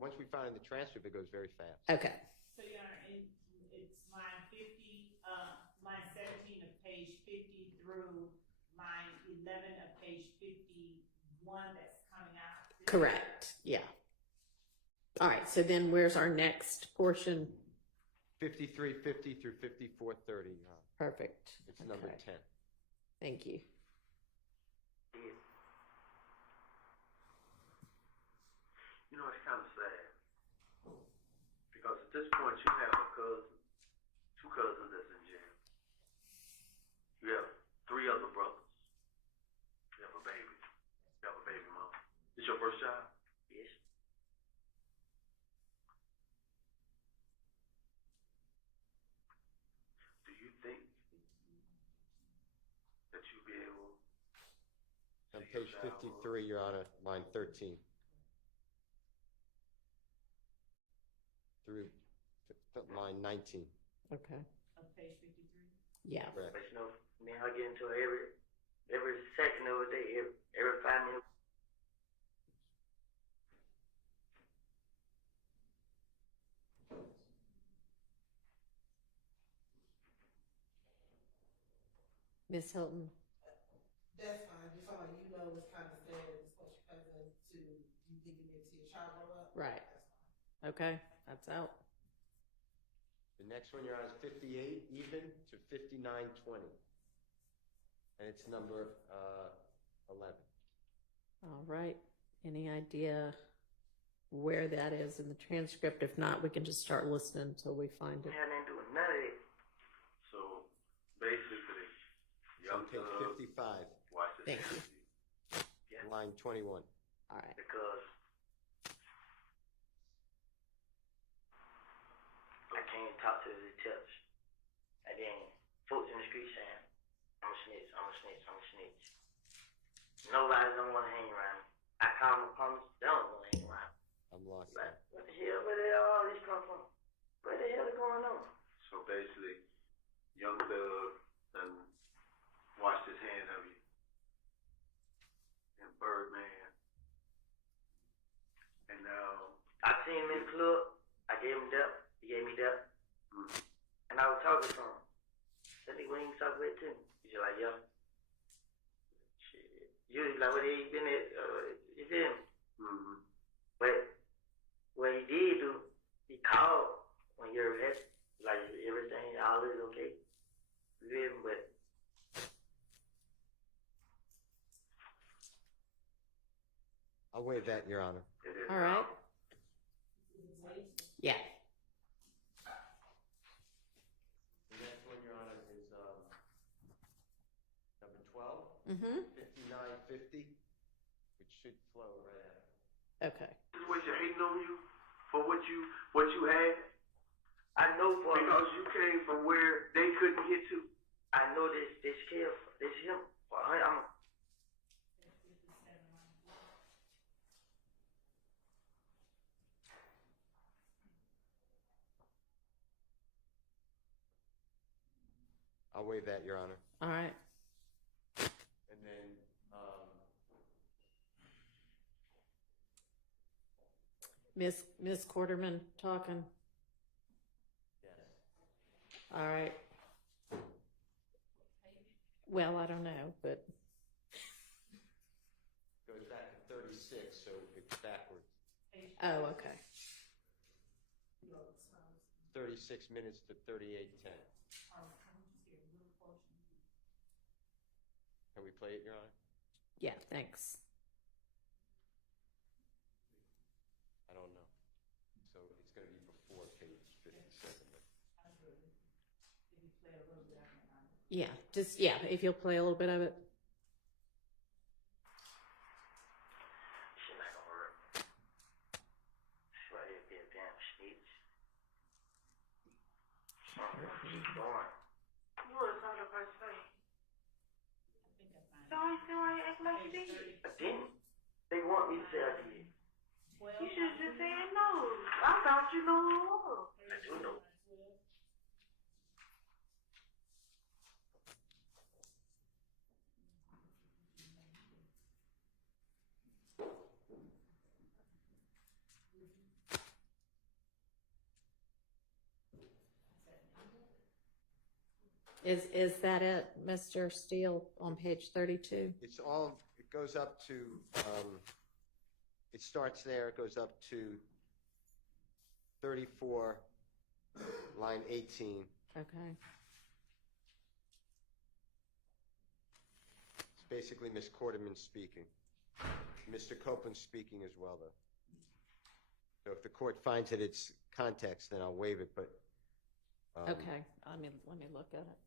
Once we find in the transcript, it goes very fast. Okay. So, Your Honor, it's line 50, line 17 of page 50 through line 11 of page 51 that's coming out. Correct. Yeah. All right. So then where's our next portion? 5350 through 5430. Perfect. It's number Okay. 10. Thank you. You know, it's kind of sad. Because at this point, you have a cousin, two cousins that's in jail. You have three other brothers. You have a baby. You have a baby mama. This your first child? Yes. Do you think that you'll be able On page 53, Your Honor, line 13. Through line 19. Okay. Of page 53. Yeah. Correct. But you know, me and her get into it every second of the day, every 5 minutes. Miss Hilton. That's fine. Just so you know, it's kind of sad. It's what your cousin to you think you need to see a child grow up. Right. That's fine. Okay. That's out. The next one, Your Honor, is 58 even to 5920. And it's number 11. All right. Any idea where that is in the transcript? If not, we can just start listening until we find it. Man, ain't doing none of it. So basically, It's on young page thug, 55, watch this. Thank you. line 21. All right. Because I can't talk to the detectives. And then folks in the street saying, I'm a snitch, I'm a snitch, I'm a snitch. Nobody don't want to hang around. I call them opponents, they don't want to hang around. I'm lost. Like, what the hell, where the hell all this come from? Where the hell is going on? So basically, young thug and washed his hands of you. And Birdman. And now, I seen him in the club, I gave him that, he gave me that. And I was talking to him. That nigga ain't talk with too. He's like, yeah. Shit. You like, what he been at, you feel me? But what he did do, he called when you're arrested, like everything, all is okay. You feel me? But I'll waive that, Your Honor. it is All right. Yeah. The next one, Your Honor, is number 12, Mm-hmm. 5950, which should flow right out. Okay. situation hating on you for what you had I know for because you came from where they couldn't get to. I know this kid, this him. For I'm I'll waive that, Your Honor. All right. And then, Miss Quarterman talking. yes. All right. Well, I don't know, but Goes back to 36, so it's backwards. oh, okay. 36 minutes to 38:10. Can we play it, Your Honor? Yeah, thanks. I don't know. So it's going to be before page 57. Yeah, just, yeah, if you'll play a little bit of it. Shit not gonna work. Shit right here be a damn snitch. Boring. You want to talk about first? So I act like you did. I didn't. They want me to say I did. You should just say no. I thought you knew who it was. I do know. Is that it, Mr. Steele, on page 32? It's all, it goes up to, it starts there, it goes up to 34, line 18. Okay. It's basically Ms. Quarterman speaking. Mr. Copeland speaking as well, though. So if the court finds that it's context, then I'll waive it, but. Okay, let me look at it.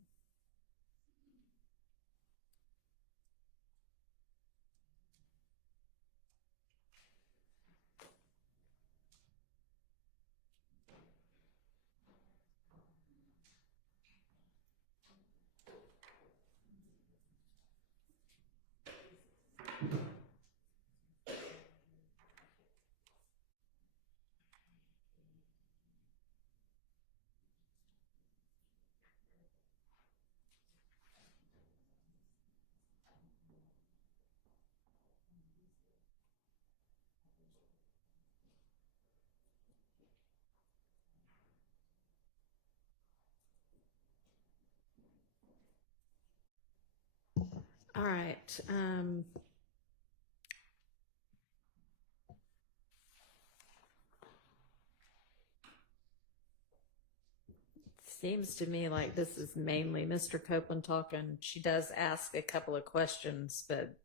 All right. Seems to me like this is mainly Mr. Copeland talking. She does ask a couple of questions, but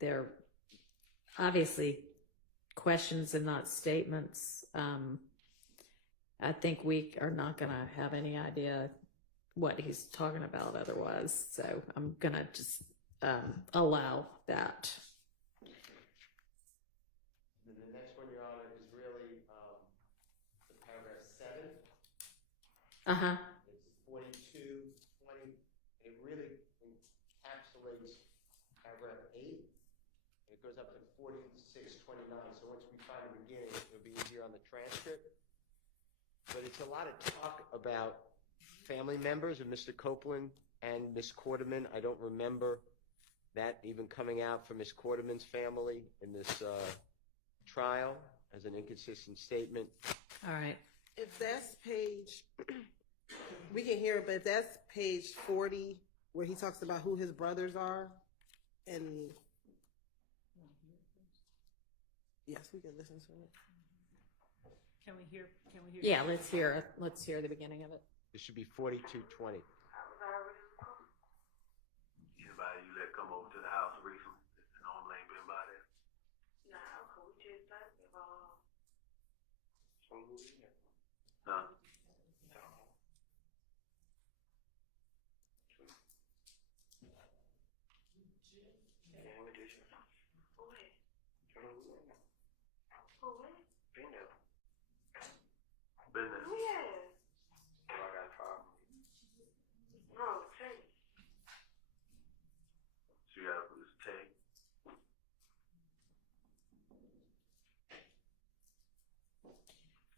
they're obviously questions and not statements. I think we are not going to have any idea what he's talking about otherwise. So I'm going to just allow that. And the next one, Your Honor, is really the paragraph 7. Uh-huh. It's 42, 20. It really encapsulates paragraph 8. And it goes up to 46, 29. So once we find the beginning, it'll be easier on the transcript. But it's a lot of talk about family members of Mr. Copeland and Ms. Quarterman. I don't remember that even coming out for Ms. Quarterman's family in this trial as an inconsistent statement. All right. If that's page, we can hear it, but if that's page 40, where he talks about who his brothers are, and yes, we can listen to it. Can we hear? Yeah, let's hear the beginning of it. This should be 4220. Anybody you let come over to the house recently? Normally ain't been by there. Nah, cause we just talked about. Huh? Business. Yes. I got a problem. No, take. So you gotta put this tag.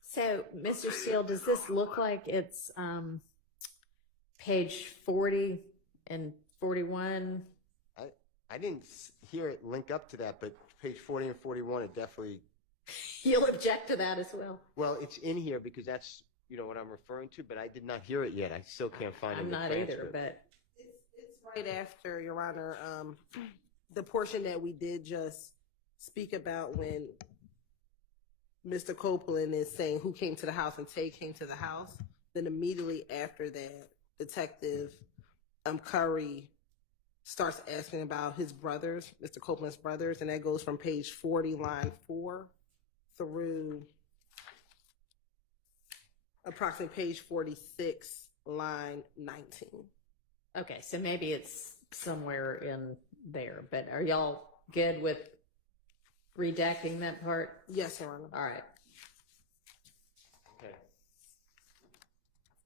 So, Mr. Steele, does this look like it's page 40 and 41? I didn't hear it link up to that, but page 40 and 41 are definitely. You'll object to that as well. Well, it's in here because that's, what I'm referring to, but I did not hear it yet. I still can't find it. I'm in the not either, transcript. but It's right after, Your Honor, the portion that we did just speak about when Mr. Copeland is saying who came to the house and Tay came to the house. Then immediately after that, Detective Curry starts asking about his brothers, Mr. Copeland's brothers, and that goes from page 40, line 4 through approximately page 46, line 19. Okay, so maybe it's somewhere in there, but are y'all good with redacting that part? Yes, Your Honor. All right. Okay.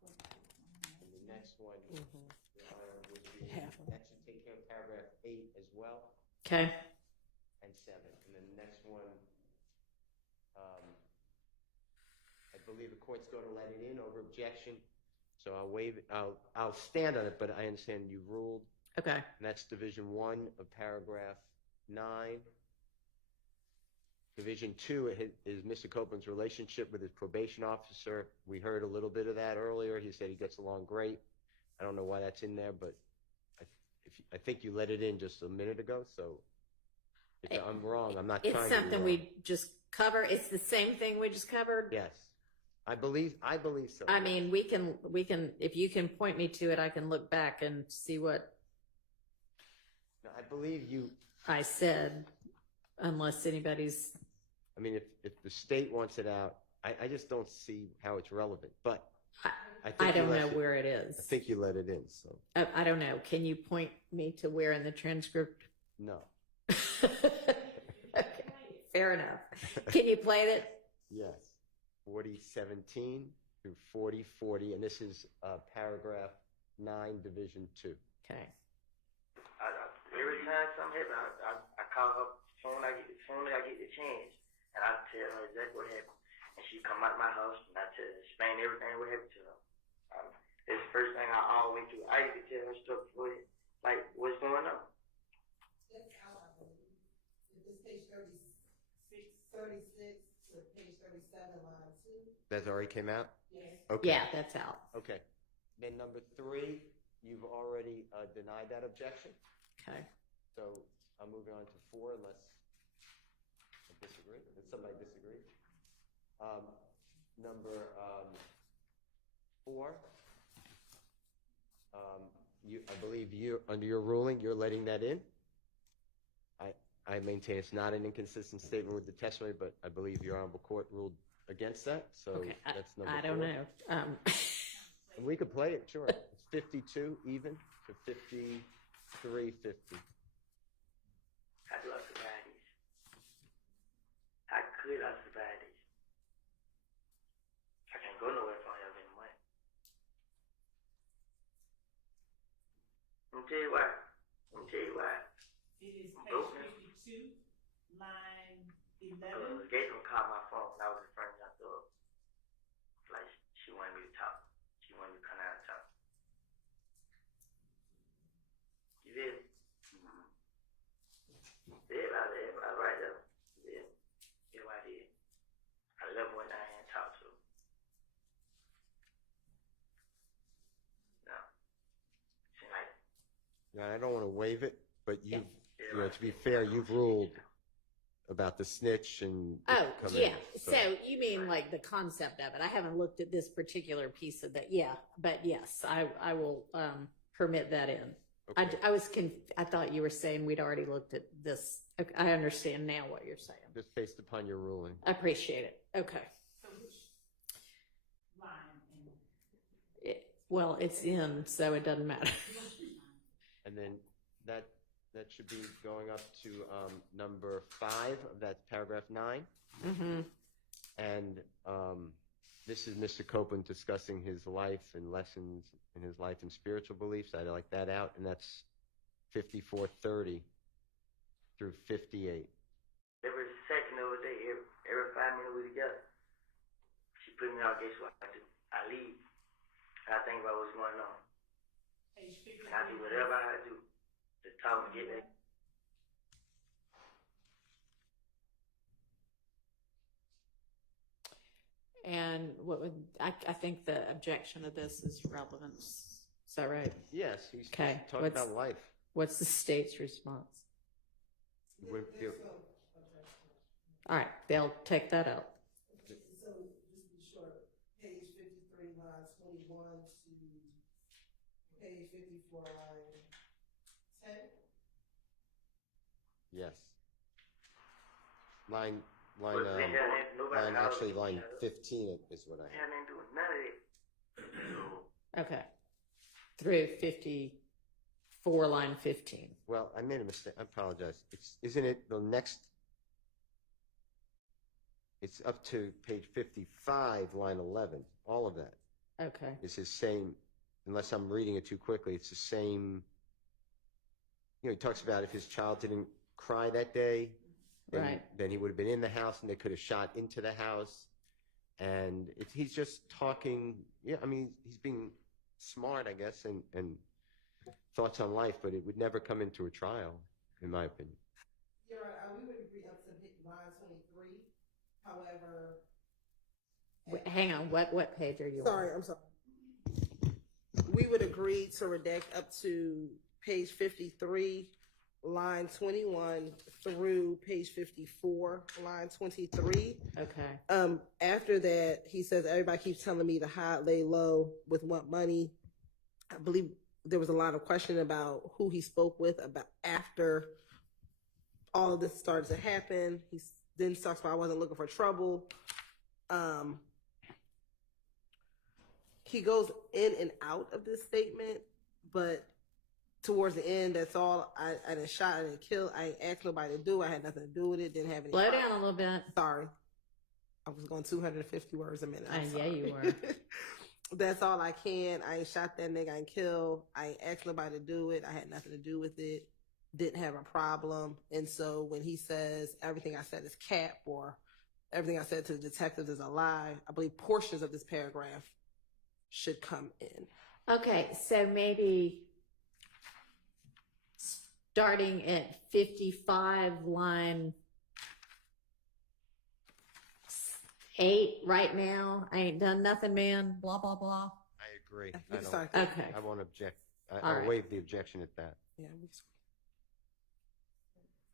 And the next one, would be, that should take care of paragraph 8 as well, Okay. and 7. And then the next one, I believe the court's going to let it in over objection. So I'll waive it. I'll stand on it, but I understand you ruled. Okay. And that's Division 1 of paragraph 9. Division 2 is Mr. Copeland's relationship with his probation officer. We heard a little bit of that earlier. He said he gets along great. I don't know why that's in there, but I think you let it in just a minute ago. So if I'm wrong, I'm not trying to be It's something wrong. we just cover. It's the same thing we just covered. Yes, I believe so. I yes. mean, we can, if you can point me to it, I can look back and see what No, I believe you. I said, unless anybody's, I mean, if the state wants it out, I just don't see how it's relevant. But I think I you don't let know it- where it is. I think you let it in. So I don't know. Can you point me to where in the transcript? no. Okay, fair enough. Can you play it? Yes. 4017 through 4040, and this is paragraph 9, Division 2. Okay. Every time something happens, I call her soon as I get the chance, and I tell her exactly what happened. And she come out of my house, and I explain everything what happened to her. It's the first thing I always do. I used to tell her stuff before, like what's going on. That's out, I believe. It's page 36 to page 37, line 2. That already came out? Yes. Okay. Yeah, that's out. Okay. Then number 3, you've already denied that objection. Okay. So I'm moving on to 4 unless I disagree. Does somebody disagree? Number 4. I believe you, under your ruling, you're letting that in. I maintain it's not an inconsistent statement with the testimony, but I believe your honorable court ruled against that. So Okay. that's number 4. I don't know. And we could play it, sure. It's 52 even to 5350. How do I survive this? How could I survive this? I can't go nowhere if I don't have any money. Let me tell you why. It is I'm page broke now. 52, line The 11. gate don't call my phone when I was in front of the door. Like, she wanted me to talk. She wanted me to come out and talk. You feel me? Everybody right there. Yeah. Everybody did. I love when I ain't talk to her. No. Seem like, Yeah, I don't want to waive it, but you, yeah, to be fair, you've ruled about the snitch and Oh, coming yeah. in, So you mean like the concept of it. I haven't looked at this particular piece of that. Yeah, but yes, I will permit that in. Okay. I thought you were saying we'd already looked at this. Okay, I understand now what you're saying. Just based upon your ruling. I appreciate it. Okay. So which line? And Well, it's in, so it doesn't matter. And then that should be going up to number 5 of that paragraph 9. Mm-hmm. And this is Mr. Copeland discussing his life and lessons in his life and spiritual beliefs. I like that out, and that's 5430 through 58. every second of the day, every 5 minutes we together, she put me out, guess what I do? I leave. And I think about what's going on. page 53. And I do whatever I do to talk and get back. And what would I think the objection to this is relevance. Is that right? Yes, he's Okay, talking what's- about life. What's the state's response? He wouldn't feel- All right, they'll take that out. So, just to be sure, page 53, line 28 Yes. Line, But they had nobody line, else. actually, line 15 is what I They have. had nothing to do with none of it. Okay. Through 54, line 15. Well, I made a mistake. I apologize. Isn't it the next? It's up to page 55, line 11. All of that. Okay. It's the same, unless I'm reading it too quickly, it's the same. You know, he talks about if his child didn't cry that day, then, Right. then he would have been in the house and they could have shot into the house. And he's just talking, yeah, I mean, he's being smart, I guess, and thoughts on life, but it would never come into a trial, in my opinion. You're right. We would agree up to line 23. However, Wait, hang on. What page are you sorry, on? I'm sorry. We would agree to redact up to page 53, line 21 through page 54, line 23. Okay. After that, he says, everybody keeps telling me to hide, lay low with what money. I believe there was a lot of question about who he spoke with about after all of this started to happen. He then talks about I wasn't looking for trouble. He goes in and out of this statement, but towards the end, that's all. I didn't shot, I didn't kill, I ain't asked nobody to do. I had nothing to do with it. Didn't have any. Slow down a little bit. Sorry, I was going 250 words a minute. Yeah, you were. That's all I can. I ain't shot that nigga. I ain't kill. I ain't asked nobody to do it. I had nothing to do with it. Didn't have a problem. And so when he says everything I said is cap or everything I said to the detectives is a lie, I believe portions of this paragraph should come in. Okay, so maybe starting at 55, line 8 right now. I ain't done nothing, man. Blah, blah, blah. I agree. We I, start don't, there. Okay. I won't object. All I'll right. waive the objection at that. Yeah,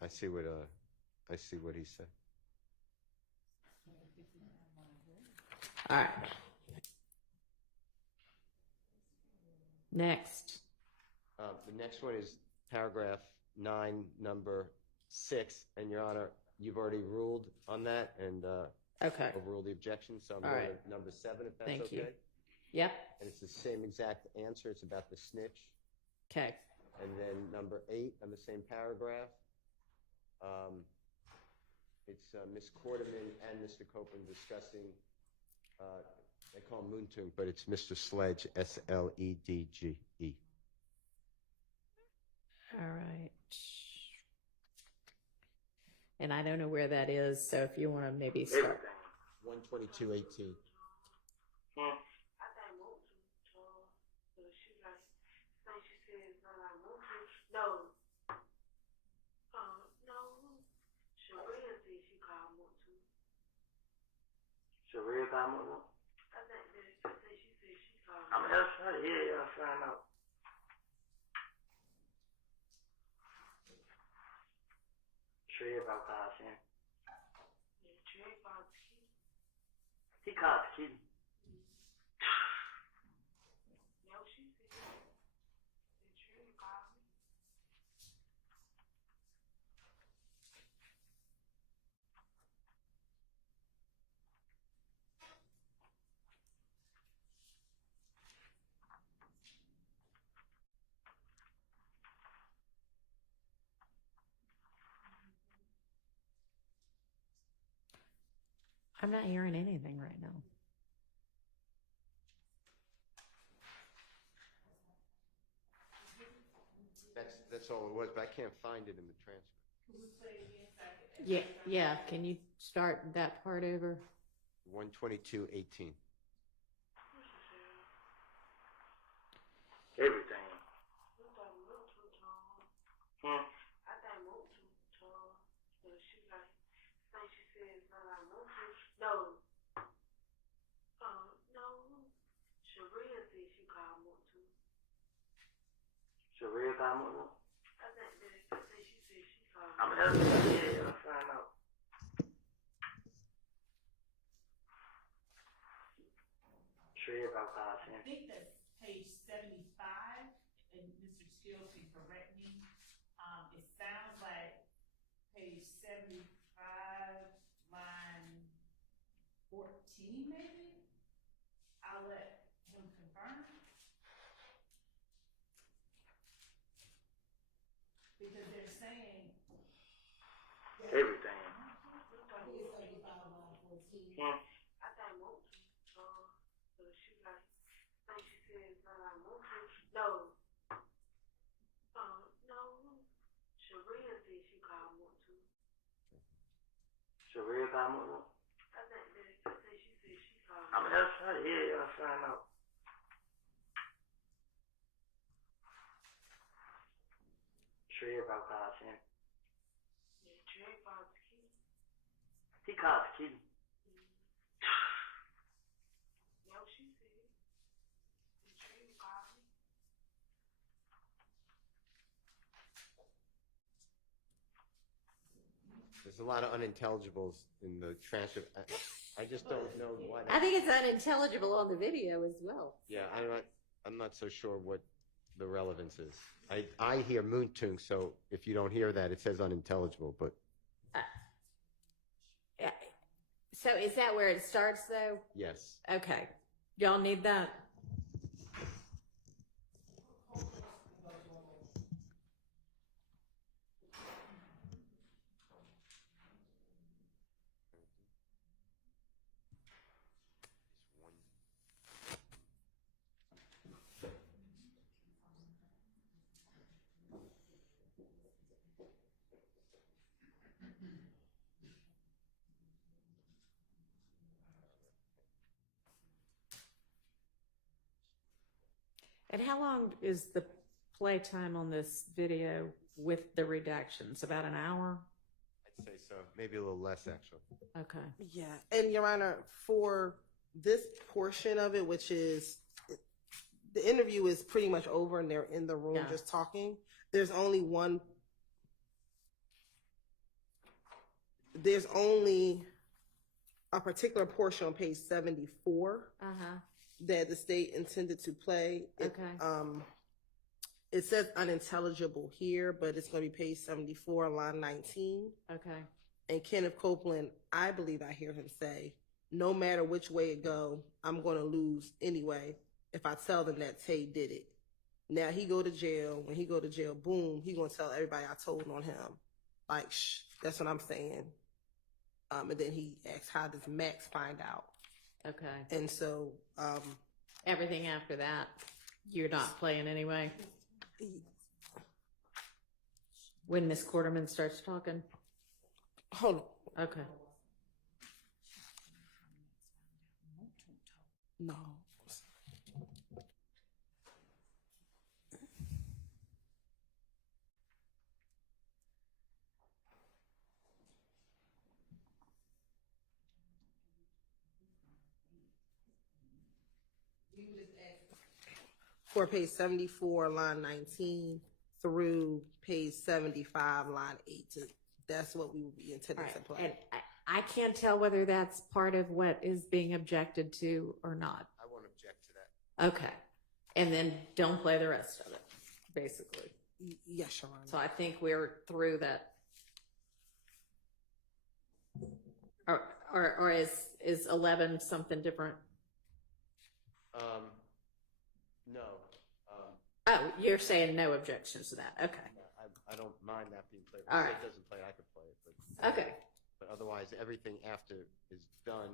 I see what he said. All right. Next. The next one is paragraph 9, number 6, and Your Honor, you've already ruled on that and Okay. overruled the objection, so I'm All going right. to number 7, if that's Thank okay. you. Yep. And it's the same exact answer. It's about the snitch. Okay. And then number 8 on the same paragraph. It's Ms. Quarterman and Mr. Copeland discussing, they call him Moontung, but it's Mr. Sledge, S-L-E-D-G-E. All right. And I don't know where that is, so if you want to maybe start. 122.18. Sharia got more. I'm gonna ask her. Yeah, I'll find out. Sharia about called him. He called the kitty. I'm not hearing anything right now. That's all it was, but I can't find it in the transcript. Yeah. Can you start that part over? 122.18. Everything. Sharia got more. I'm gonna ask her. Yeah, I'll find out. Sharia about called him. I think that's page 75, and Mr. Steele can correct me. It sounds like 75, line 14 maybe? I'll let him confirm. Because they're saying. Everything. I thought Moulton, so she like, I think she said it's not like Moulton. No. No. Sharia said she called Moulton. Sharia got more. I think she said she called. I'm gonna try to hear y'all find out. Sharia about called him. Yeah, Trey called Key. He called the kid. Yeah, she said. And Trey called me. There's a lot of unintelligibles in the transcript. I just don't know what. I think it's unintelligible on the video as well. Yeah, I'm not so sure what the relevance is. I hear Moontung, so if you don't hear that, it says unintelligible, but Yeah. So is that where it starts though? yes. Okay. Y'all need that? And how long is the play time on this video with the redactions? About an hour? I'd say so. Maybe a little less, actually. Okay. Yeah, and Your Honor, for this portion of it, which is the interview is pretty much over and they're in the room Yeah. just talking. There's only a particular portion on page 74 Uh-huh. that the state intended to play. Okay. It says unintelligible here, but it's going to be page 74, line 19. Okay. And Kenneth Copeland, I believe I hear him say, no matter which way it go, I'm going to lose anyway if I tell them that Tay did it. Now he go to jail. When he go to jail, boom, he going to tell everybody I told on him. Like, shh, that's what I'm saying. And then he asks, how does Max find out? Okay. And so, Everything after that, you're not playing anyway? When Miss Quarterman starts talking? hold on. Okay. No. For page 74, line 19 through page 75, line 18. That's what we would be All intending right. to play. And I can't tell whether that's part of what is being objected to or not. I won't object to that. Okay. And then don't play the rest of it, basically. Yes, Your Honor. So I think we're through that. Or is 11 something different? No. Oh, you're saying no objections to that. Okay. I don't mind that being played. All If right. it doesn't play, I could play it. But, Okay. but otherwise, everything after is done.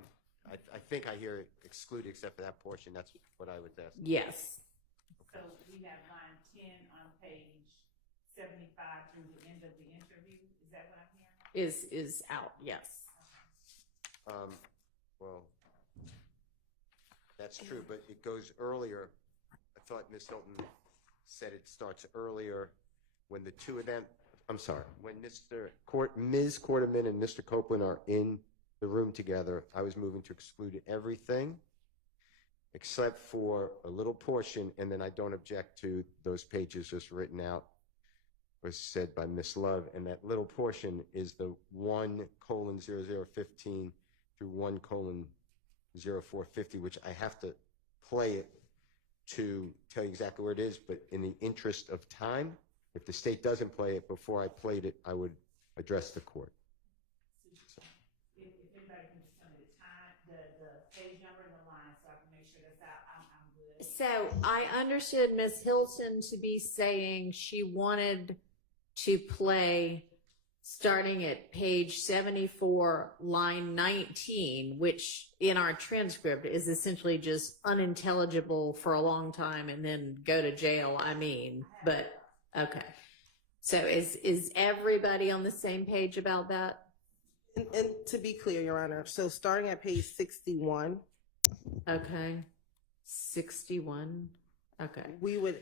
I think I hear it excluded except for that portion. That's what I was asking. Yes. So we have line 10 on page 75 through the end of the interview. Is that what I'm hearing? Is out. Yes. Well, that's true, but it goes earlier. I thought Ms. Hilton said it starts earlier when the two of them, I'm sorry, when Ms. Quarterman and Mr. Copeland are in the room together, I was moving to exclude everything except for a little portion, and then I don't object to those pages just written out, was said by Ms. Love, and that little portion is the 1:0015 through 1:0450, which I have to play it to tell you exactly where it is, but in the interest of time, if the state doesn't play it before I played it, I would address the court. if anybody can just tell me the time, the page number and the line, so I can make sure that's out, I'm good. So I understood Miss Hilton to be saying she wanted to play starting at page 74, line 19, which in our transcript is essentially just unintelligible for a long time and then go to jail, but okay. So is everybody on the same page about that? And to be clear, Your Honor, so starting at page 61, Okay. 61. Okay. we would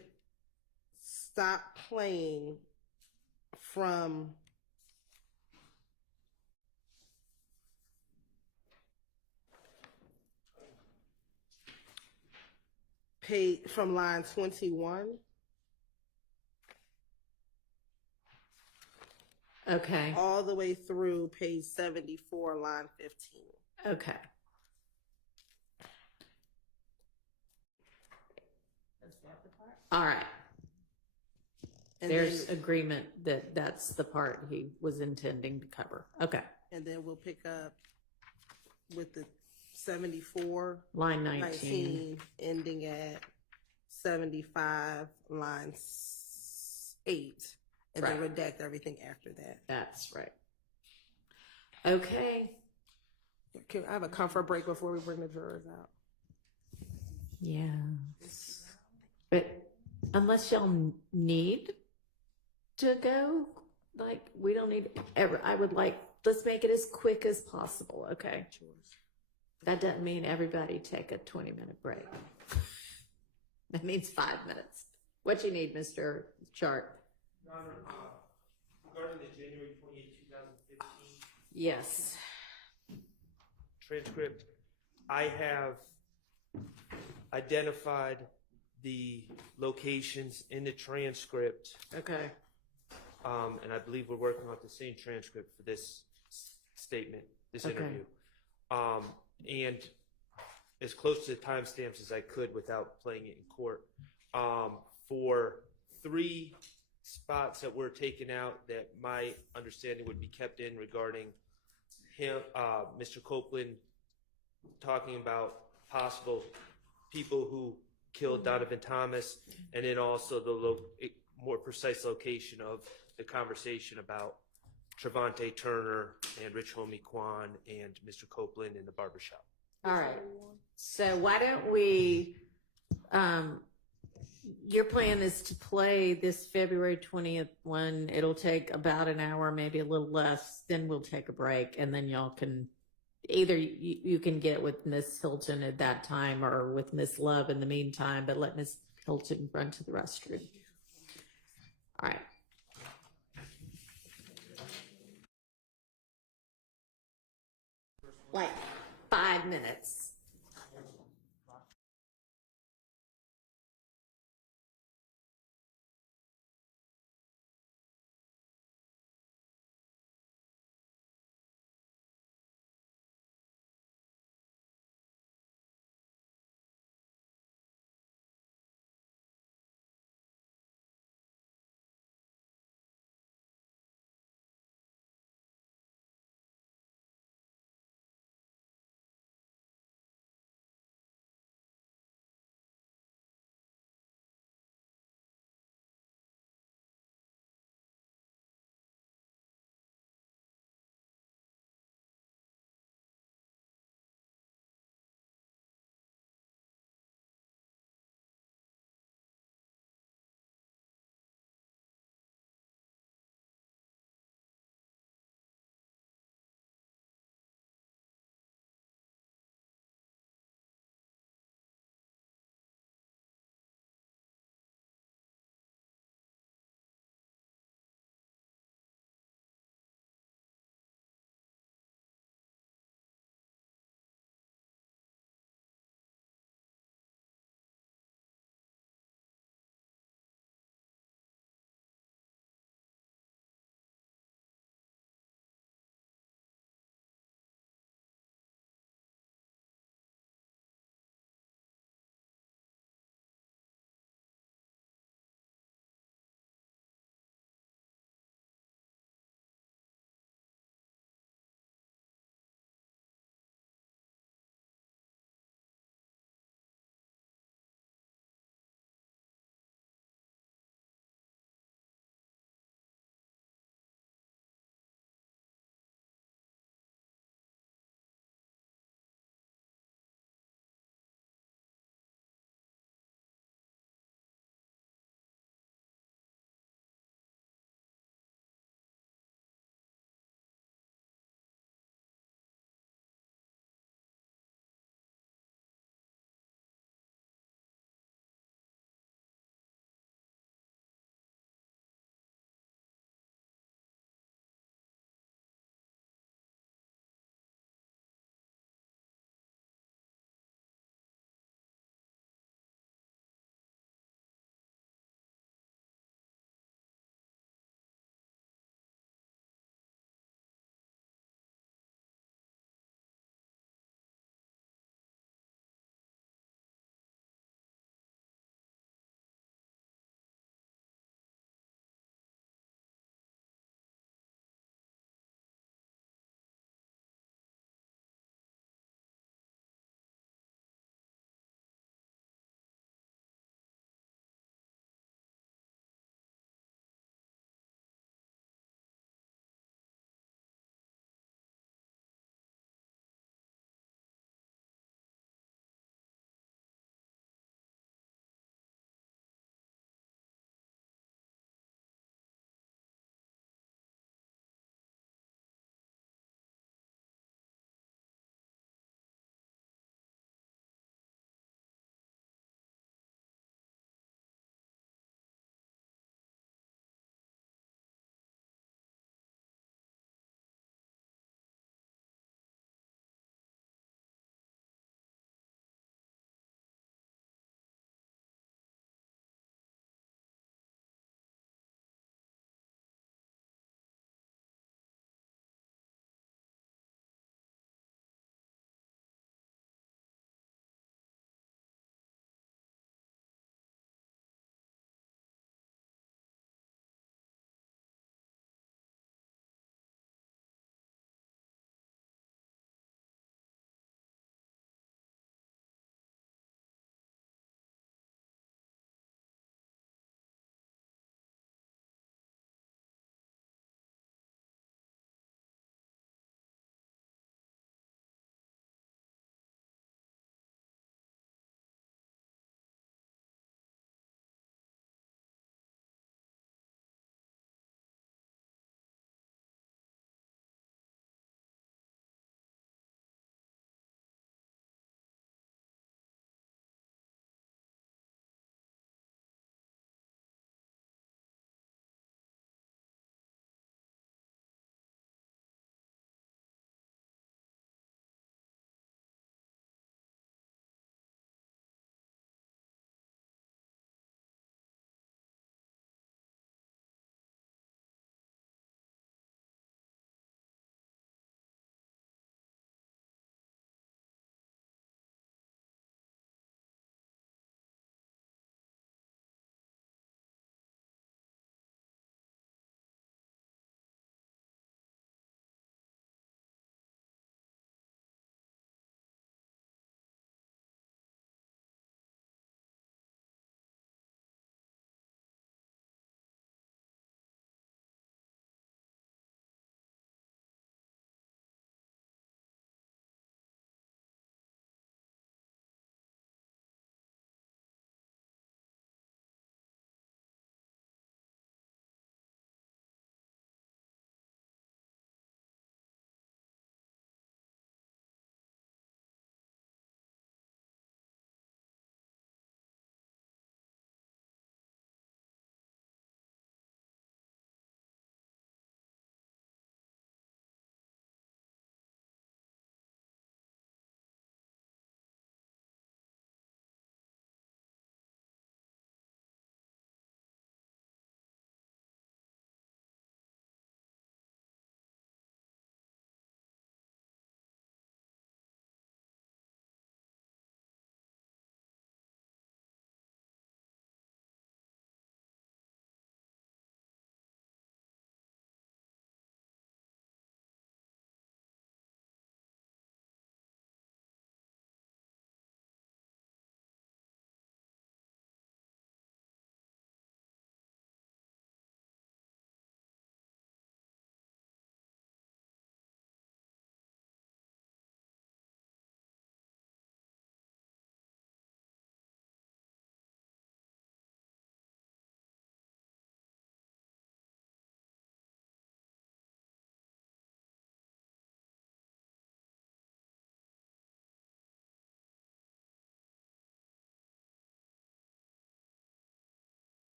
stop playing from from line 21 Okay. all the way through page 74, line 15. Okay. All right. And There's then, agreement that that's the part he was intending to cover. Okay. and then we'll pick up with the 74, Line 19, ending at 75, line 8, and then Right. redact everything after that. That's right. Okay. Can I have a comfort break before we bring the jurors out? Yeah. But unless y'all need to go, like, we don't need ever, I would like, let's make it as quick as possible, okay? That doesn't mean everybody take a 20-minute break. That means 5 minutes. What you need, Mr. Chart? Your Honor, regarding the January 28, 2015 Yes. transcript, I have identified the locations in the transcript, Okay. and I believe we're working on the same transcript for this statement, this Okay. interview. And as close to the timestamps as I could without playing it in court. For 3 spots that were taken out that my understanding would be kept in regarding him, Mr. Copeland talking about possible people who killed Donovan Thomas, and then also the more precise location of the conversation about Trevante Turner and Rich Homie Kwan and Mr. Copeland in the barbershop. All right. So why don't we, your plan is to play this February 20th one. It'll take about an hour, maybe a little less. Then we'll take a break, and then y'all can either you can get it with Miss Hilton at that time or with Miss Love in the meantime, but let Miss Hilton run to the restroom. All right. Like 5 minutes.